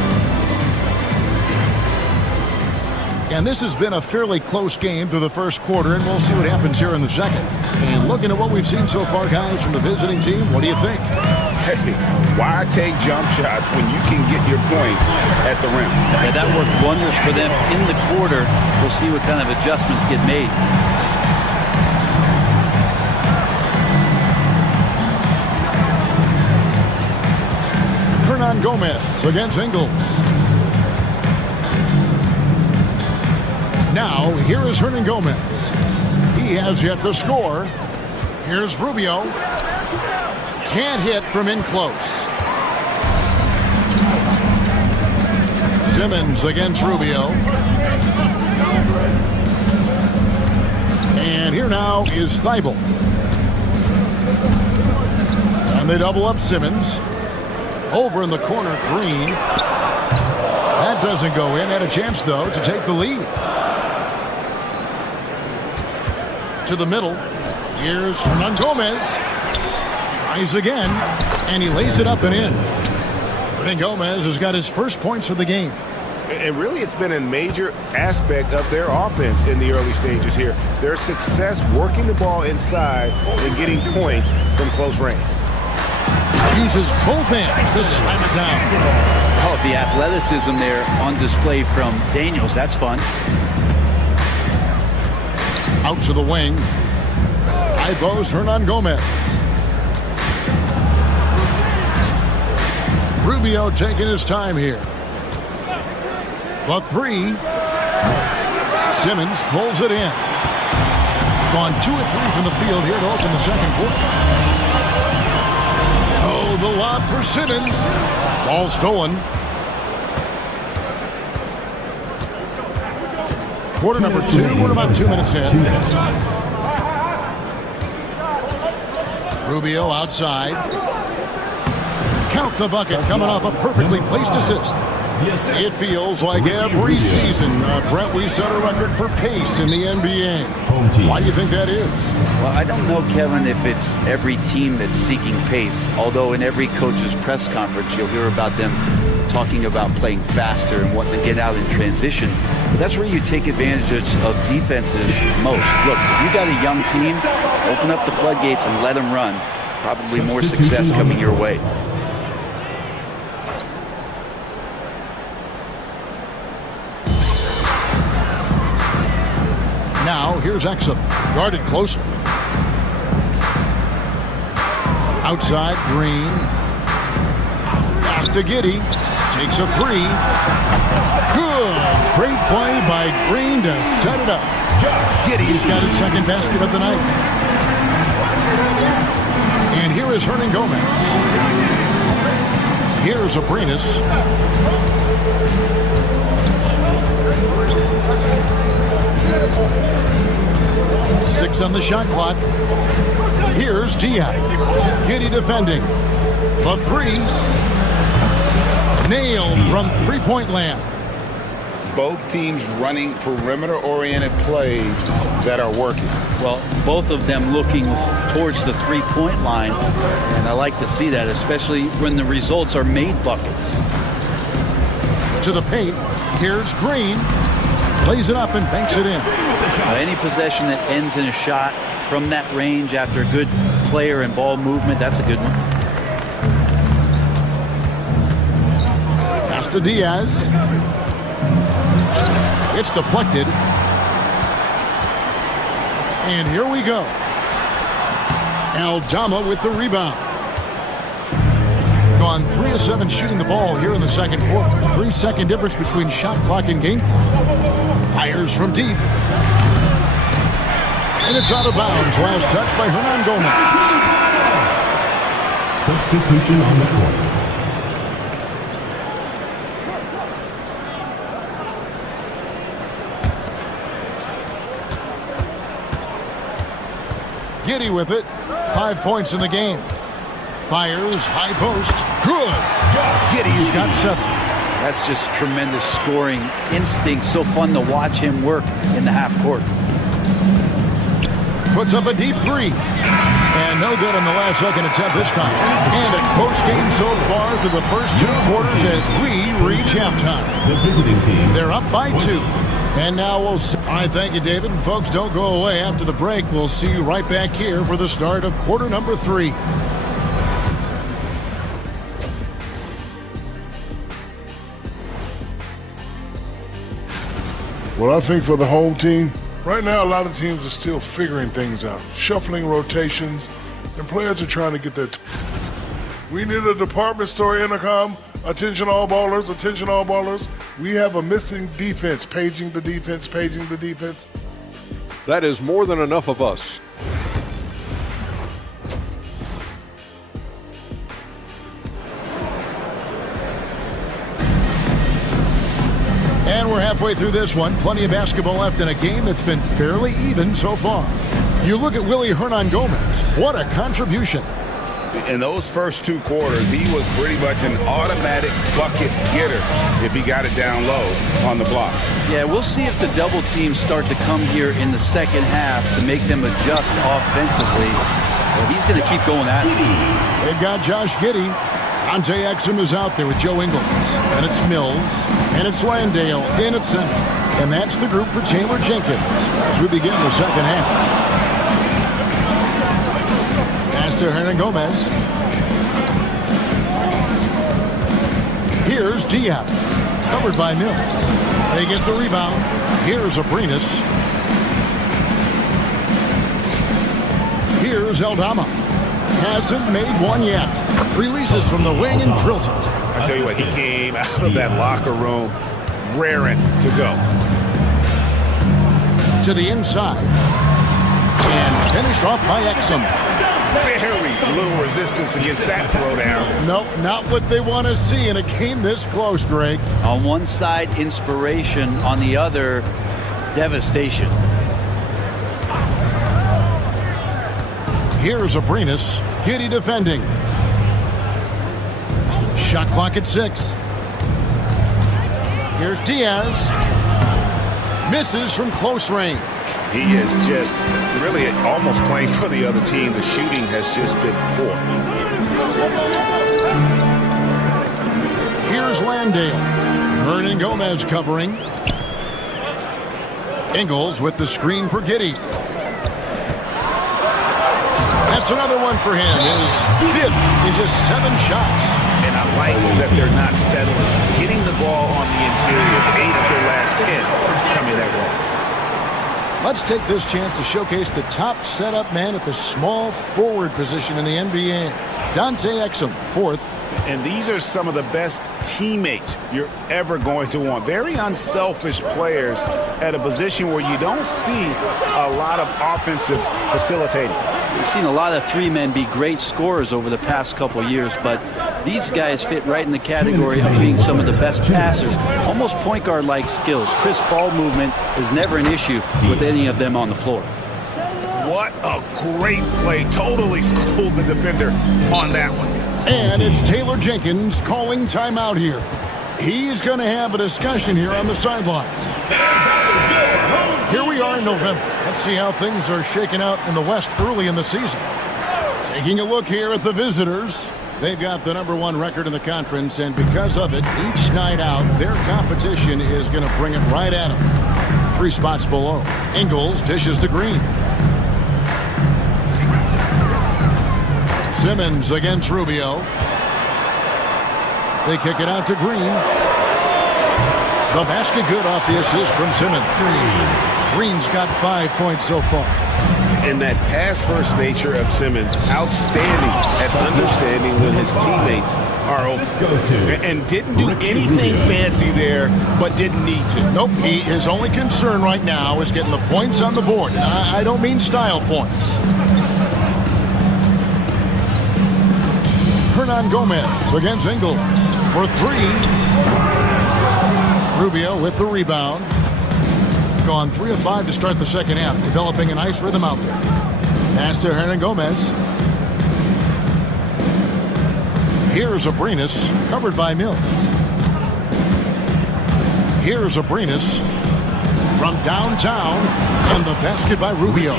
And this has been a fairly close game through the first quarter, and we'll see what happens here in the second. And looking at what we've seen so far, guys, from the visiting team, what do you think? Hey, why take jump shots when you can get your points at the rim? Yeah, that worked wonders for them in the quarter. We'll see what kind of adjustments get made. Hernan Gomez against Ingles. Now, here is Hernan Gomez. He has yet to score. Here's Rubio. Can't hit from in close. Simmons against Rubio. And here now is Thibault. And they double up Simmons. Over in the corner, Green. That doesn't go in. Had a chance, though, to take the lead. To the middle. Here's Hernan Gomez. Tries again, and he lays it up and in. Hernan Gomez has got his first points of the game. And really, it's been a major aspect of their offense in the early stages here. Their success working the ball inside and getting points from close range. Uses both hands to slam it down. Oh, the athleticism there on display from Daniels. That's fun. Out to the wing. High post, Hernan Gomez. Rubio taking his time here. The 3. Simmons pulls it in. Gone 2 of 3 from the field here to open the second quarter. Oh, the lob for Simmons. Ball stolen. Quarter number 2. We're about 2 minutes in. Rubio outside. Count the bucket coming off a perfectly placed assist. It feels like every season, Brett, we set a record for pace in the NBA. Why do you think that is? Well, I don't know, Kevin, if it's every team that's seeking pace, although in every coach's press conference you'll hear about them talking about playing faster and wanting to get out in transition. But that's where you take advantage of defenses most. Look, if you got a young team, open up the floodgates and let them run. Probably more success coming your way. Now, here's Exum, guarded closely. Outside, Green. Pass to Giddey. Takes a 3. Good. Great play by Green to set it up. Giddey's got his second basket of the night. And here is Hernan Gomez. Here's Abrinas. Six on the shot clock. Here's Diaz. Giddey defending. The 3. Nailed from three-point land. Both teams running perimeter-oriented plays that are working. Well, both of them looking towards the three-point line, and I like to see that, especially when the results are made buckets. To the paint. Here's Green. Lays it up and banks it in. Any possession that ends in a shot from that range after a good player and ball movement, that's a good one. Pass to Diaz. It's deflected. And here we go. Aldama with the rebound. Gone 3 of 7 shooting the ball here in the second quarter. 3-second difference between shot clock and game clock. Fires from deep. And it's out of bounds. Last touch by Hernan Gomez. Substitution on the court. Giddey with it. 5 points in the game. Fires, high post. Good. Giddey's got 7. That's just tremendous scoring instinct. So fun to watch him work in the half court. Puts up a deep three. And no good on the last second attempt this time. And a close game so far through the first 2 quarters as we reach halftime. The visiting team. They're up by 2. And now we'll see. All right, thank you, David. And folks, don't go away. After the break, we'll see you right back here for the start of quarter number 3. Well, I think for the home team, right now a lot of teams are still figuring things out, shuffling rotations, and players are trying to get their We need a department store intercom. Attention all ballers, attention all ballers. We have a missing defense, paging the defense, paging the defense. That is more than enough of us. And we're halfway through this one. Plenty of basketball left in a game that's been fairly even so far. You look at Willie Hernan-Gomez. What a contribution. In those first 2 quarters, he was pretty much an automatic bucket getter if he got it down low on the block. Yeah, we'll see if the double teams start to come here in the second half to make them adjust offensively. Well, he's going to keep going at it. They've got Josh Giddey. Dante Exum is out there with Joe Ingles. And it's Mills. And it's Landale in at center. And that's the group for Taylor Jenkins as we begin the second half. Pass to Hernan-Gomez. Here's Diaz. Covered by Mills. They get the rebound. Here's Abrinas. Here's Aldama. Hasn't made one yet. Releases from the wing and drills it. I tell you what, he came out of that locker room raring to go. To the inside. And finished off by Exum. Very little resistance against that throwdown. Nope, not what they want to see in a game this close, Greg. On one side, inspiration. On the other, devastation. Here's Abrinas. Giddey defending. Shot clock at 6. Here's Diaz. Misses from close range. He is just really almost playing for the other team. The shooting has just been poor. Here's Landale. Hernan-Gomez covering. Ingles with the screen for Giddey. That's another one for him. His 5th in just 7 shots. And I like that they're not settling. Getting the ball on the interior. 8 of their last 10 coming that way. Let's take this chance to showcase the top setup man at the small forward position in the NBA. Dante Exum, 4th. And these are some of the best teammates you're ever going to want. Very unselfish players at a position where you don't see a lot of offensive facilitating. We've seen a lot of 3 men be great scorers over the past couple years, but these guys fit right in the category of being some of the best passers. Almost point guard-like skills. Crisp ball movement is never an issue with any of them on the floor. What a great play. Totally schooled the defender on that one. And it's Taylor Jenkins calling timeout here. He's going to have a discussion here on the sideline. Here we are in November. Let's see how things are shaking out in the West early in the season. Taking a look here at the visitors. They've got the #1 record in the conference, and because of it, each night out, their competition is going to bring it right at them. 3 spots below. Ingles dishes to Green. Simmons against Rubio. They kick it out to Green. The basket good off the assist from Simmons. Green's got 5 points so far. And that pass-first nature of Simmons, outstanding at understanding when his teammates are open. And didn't do anything fancy there, but didn't need to. Nope, his only concern right now is getting the points on the board. And I don't mean style points. Hernan-Gomez against Ingles for 3. Rubio with the rebound. Gone 3 of 5 to start the second half, developing a nice rhythm out there. Pass to Hernan-Gomez. Here's Abrinas, covered by Mills. Here's Abrinas from downtown, and the basket by Rubio.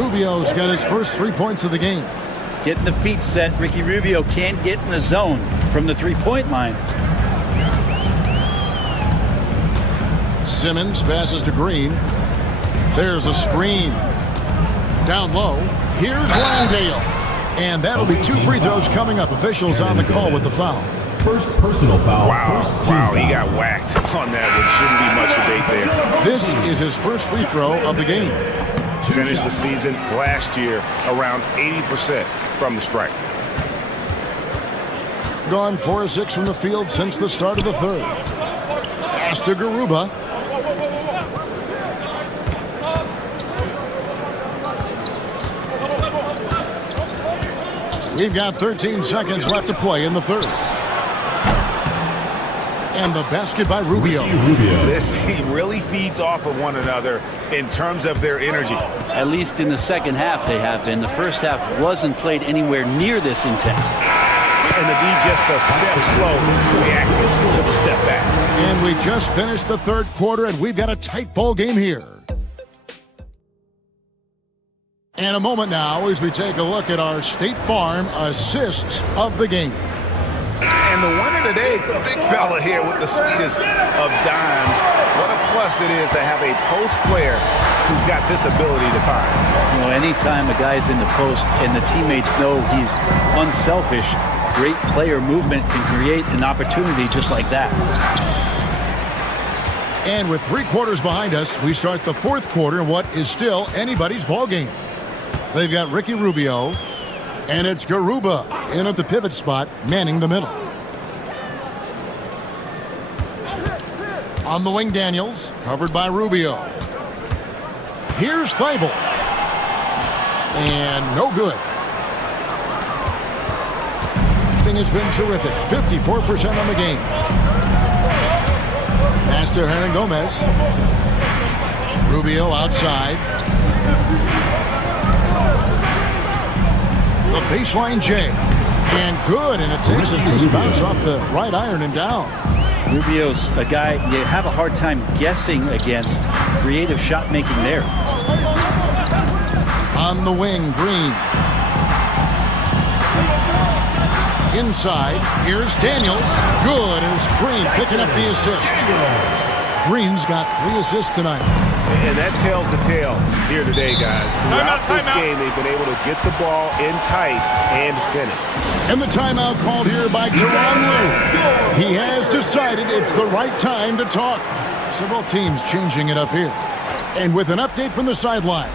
Rubio's got his first 3 points of the game. Getting the feet set. Ricky Rubio can't get in the zone from the three-point line. Simmons passes to Green. There's a screen. Down low. Here's Landale. And that'll be 2 free throws coming up. Officials on the call with the foul. First personal foul. Wow, he got whacked on that. There shouldn't be much debate there. This is his first free throw of the game. Finished the season last year around 80% from the stripe. Gone 4 of 6 from the field since the start of the third. Pass to Garuba. We've got 13 seconds left to play in the third. And the basket by Rubio. This team really feeds off of one another in terms of their energy. At least in the second half they have been. The first half wasn't played anywhere near this intense. And to be just a step slow, reacting to the step back. And we just finished the third quarter, and we've got a tight ball game here. And a moment now as we take a look at our State Farm assists of the game. And the winner today, big fella here with the sweetest of dimes. What a plus it is to have a post player who's got this ability to find. You know, anytime a guy's in the post and the teammates know he's unselfish, great player movement can create an opportunity just like that. And with 3 quarters behind us, we start the fourth quarter in what is still anybody's ball game. They've got Ricky Rubio, and it's Garuba in at the pivot spot, manning the middle. On the wing, Daniels, covered by Rubio. Here's Feibel. And no good. Thing has been terrific. 54% on the game. Pass to Hernan Gomez. Rubio outside. The baseline J. And good, and it takes a nice bounce off the right iron and down. Rubio's a guy you have a hard time guessing against. Creative shot making there. On the wing, Green. Inside, here's Daniels. Good, and it's Green picking up the assist. Green's got 3 assists tonight. And that tells the tale here today, guys. Throughout this game, they've been able to get the ball in tight and finish. And the timeout called here by Teron Lue. He has decided it's the right time to talk. Several teams changing it up here. And with an update from the sidelines,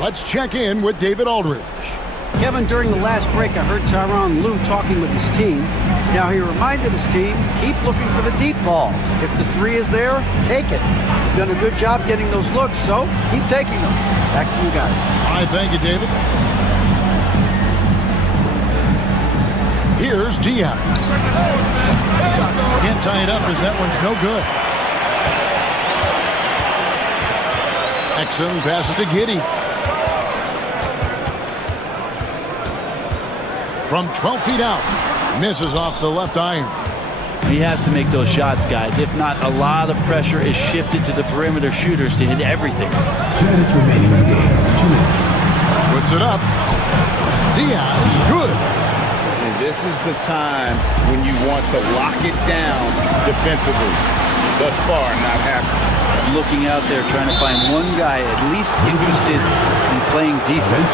let's check in with David Aldridge. Kevin, during the last break, I heard Tyronn Lue talking with his team. Now, he reminded his team, keep looking for the deep ball. If the 3 is there, take it. You've done a good job getting those looks, so keep taking them. Back to you guys. All right, thank you, David. Here's Diaz. Can't tie it up as that one's no good. Exum passes to Giddey. From 12 feet out, misses off the left iron. He has to make those shots, guys. If not, a lot of pressure is shifted to the perimeter shooters to hit everything. 2 minutes remaining in the game. 2 minutes. Puts it up. Diaz, good. And this is the time when you want to lock it down defensively. Thus far, not happening. Looking out there, trying to find one guy at least interested in playing defense,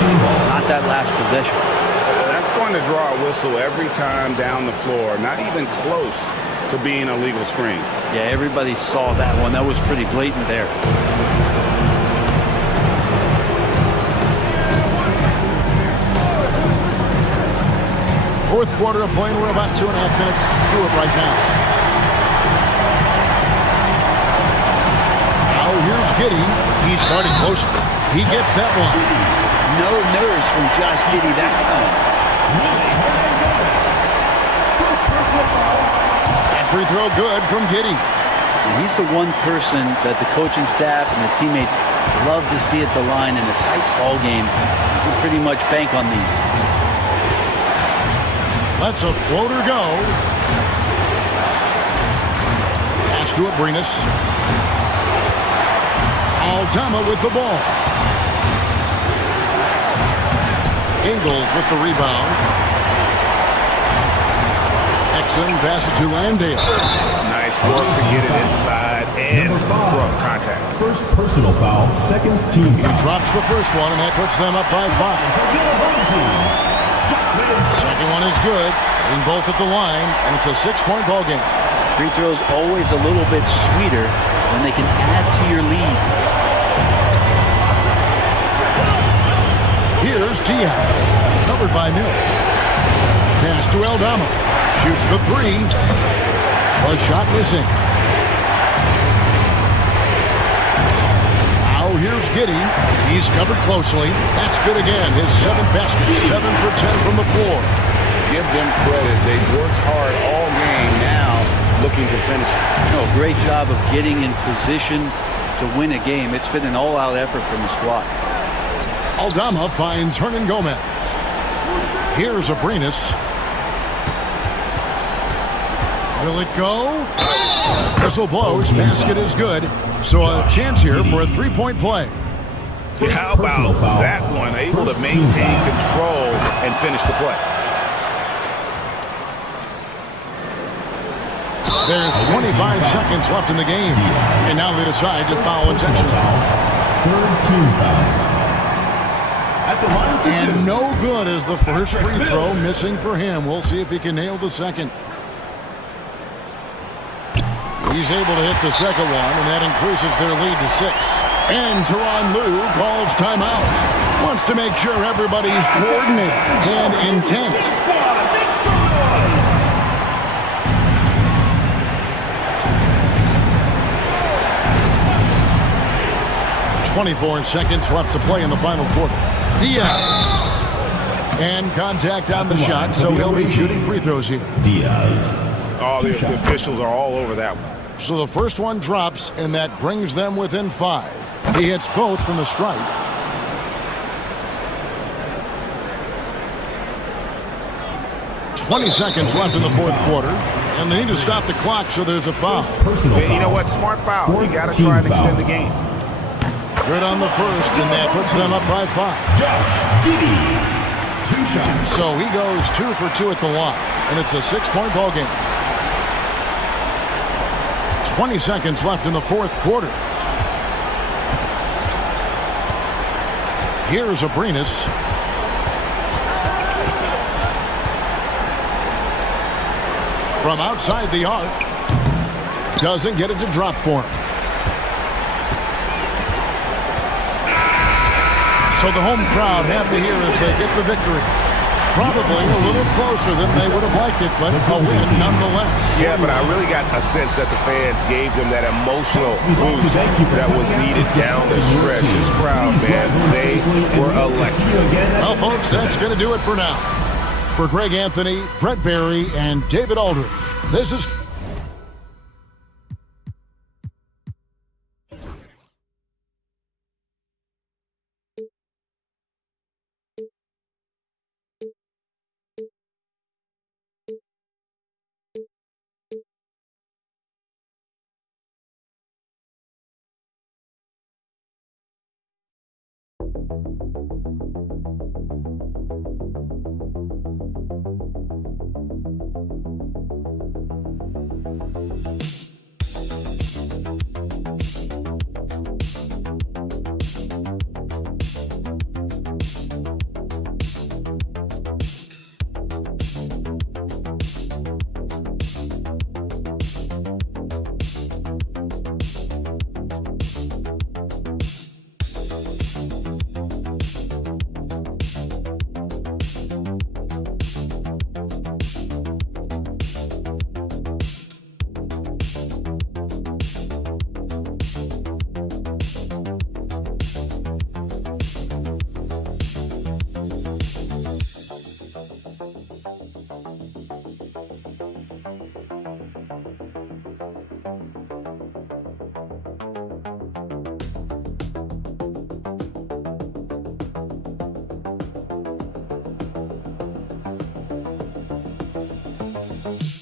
not that last possession. That's going to draw a whistle every time down the floor. Not even close to being a legal screen. Yeah, everybody saw that one. That was pretty blatant there. Fourth quarter of play, and we're about 2.5 minutes through it right now. Now here's Giddey. He's starting close. He gets that one. No nerves from Josh Giddey that time. And free throw good from Giddey. And he's the one person that the coaching staff and the teammates love to see at the line in a tight ball game. We pretty much bank on these. Let's a floater go. Pass Pass to Abrinas. Aldama with the ball. Ingles with the rebound. Exum passes to Landale. Nice work to get it inside and draw contact. First personal foul, second team He foul. drops the first one, and that puts them up by 5. Second one is good. Hitting both at the line, and it's a 6-point ball game. Free throws always a little bit sweeter when they can add to your lead. Here's Diaz, covered by Mills. Pass to Aldama. Shoots the 3. A shot missing. Now here's Giddey. He's covered closely. That's good again. His 7th basket. 7 for 10 from the floor. Give them credit. They've worked hard all game. Now looking to finish it. Great job of getting in position to win a game. It's been an all-out effort from the squad. Aldama finds Hernan Gomez. Here's Abrinas. Will it go? Whistle blows. Basket is good. So a chance here for a 3-point play. How about that one? Able to maintain control and finish the play. There's 25 seconds left in the game. And now they decide to foul intentionally. Third team foul. At the line for And 2. no good as the first free throw missing for him. We'll see if he can nail the second. He's able to hit the second one, and that increases their lead to 6. And Tyronn Lue calls timeout. Wants to make sure everybody's coordinated and intent. 24 seconds left to play in the final quarter. Diaz. And contact on the shot, so he'll be shooting free throws here. Diaz. Oh, the officials are all over that one. So the first one drops, and that brings them within 5. He hits both from the stripe. "20 seconds left in the fourth quarter, and they need to stop the clock, so there's a foul. You know what? Smart foul. You got to try and extend the game. Good on the first, and that puts them up by 5. Giddey. 2 shots. So he goes 2 for 2 at the line, and it's a 6-point ball game. 20 seconds left in the fourth quarter. Here's Abrinas. From outside the arc. Doesn't get it to drop for him. So the home crowd happy here as they get the victory. Probably a little closer than they would have liked it, but a win nonetheless. Yeah, but I really got a sense that the fans gave them that emotional boost that was needed down the stretch. This crowd, man, they were electric. Well, folks, that's going to do it for now. For Greg Anthony, Brett Barry, and David Aldridge, this is Thank you.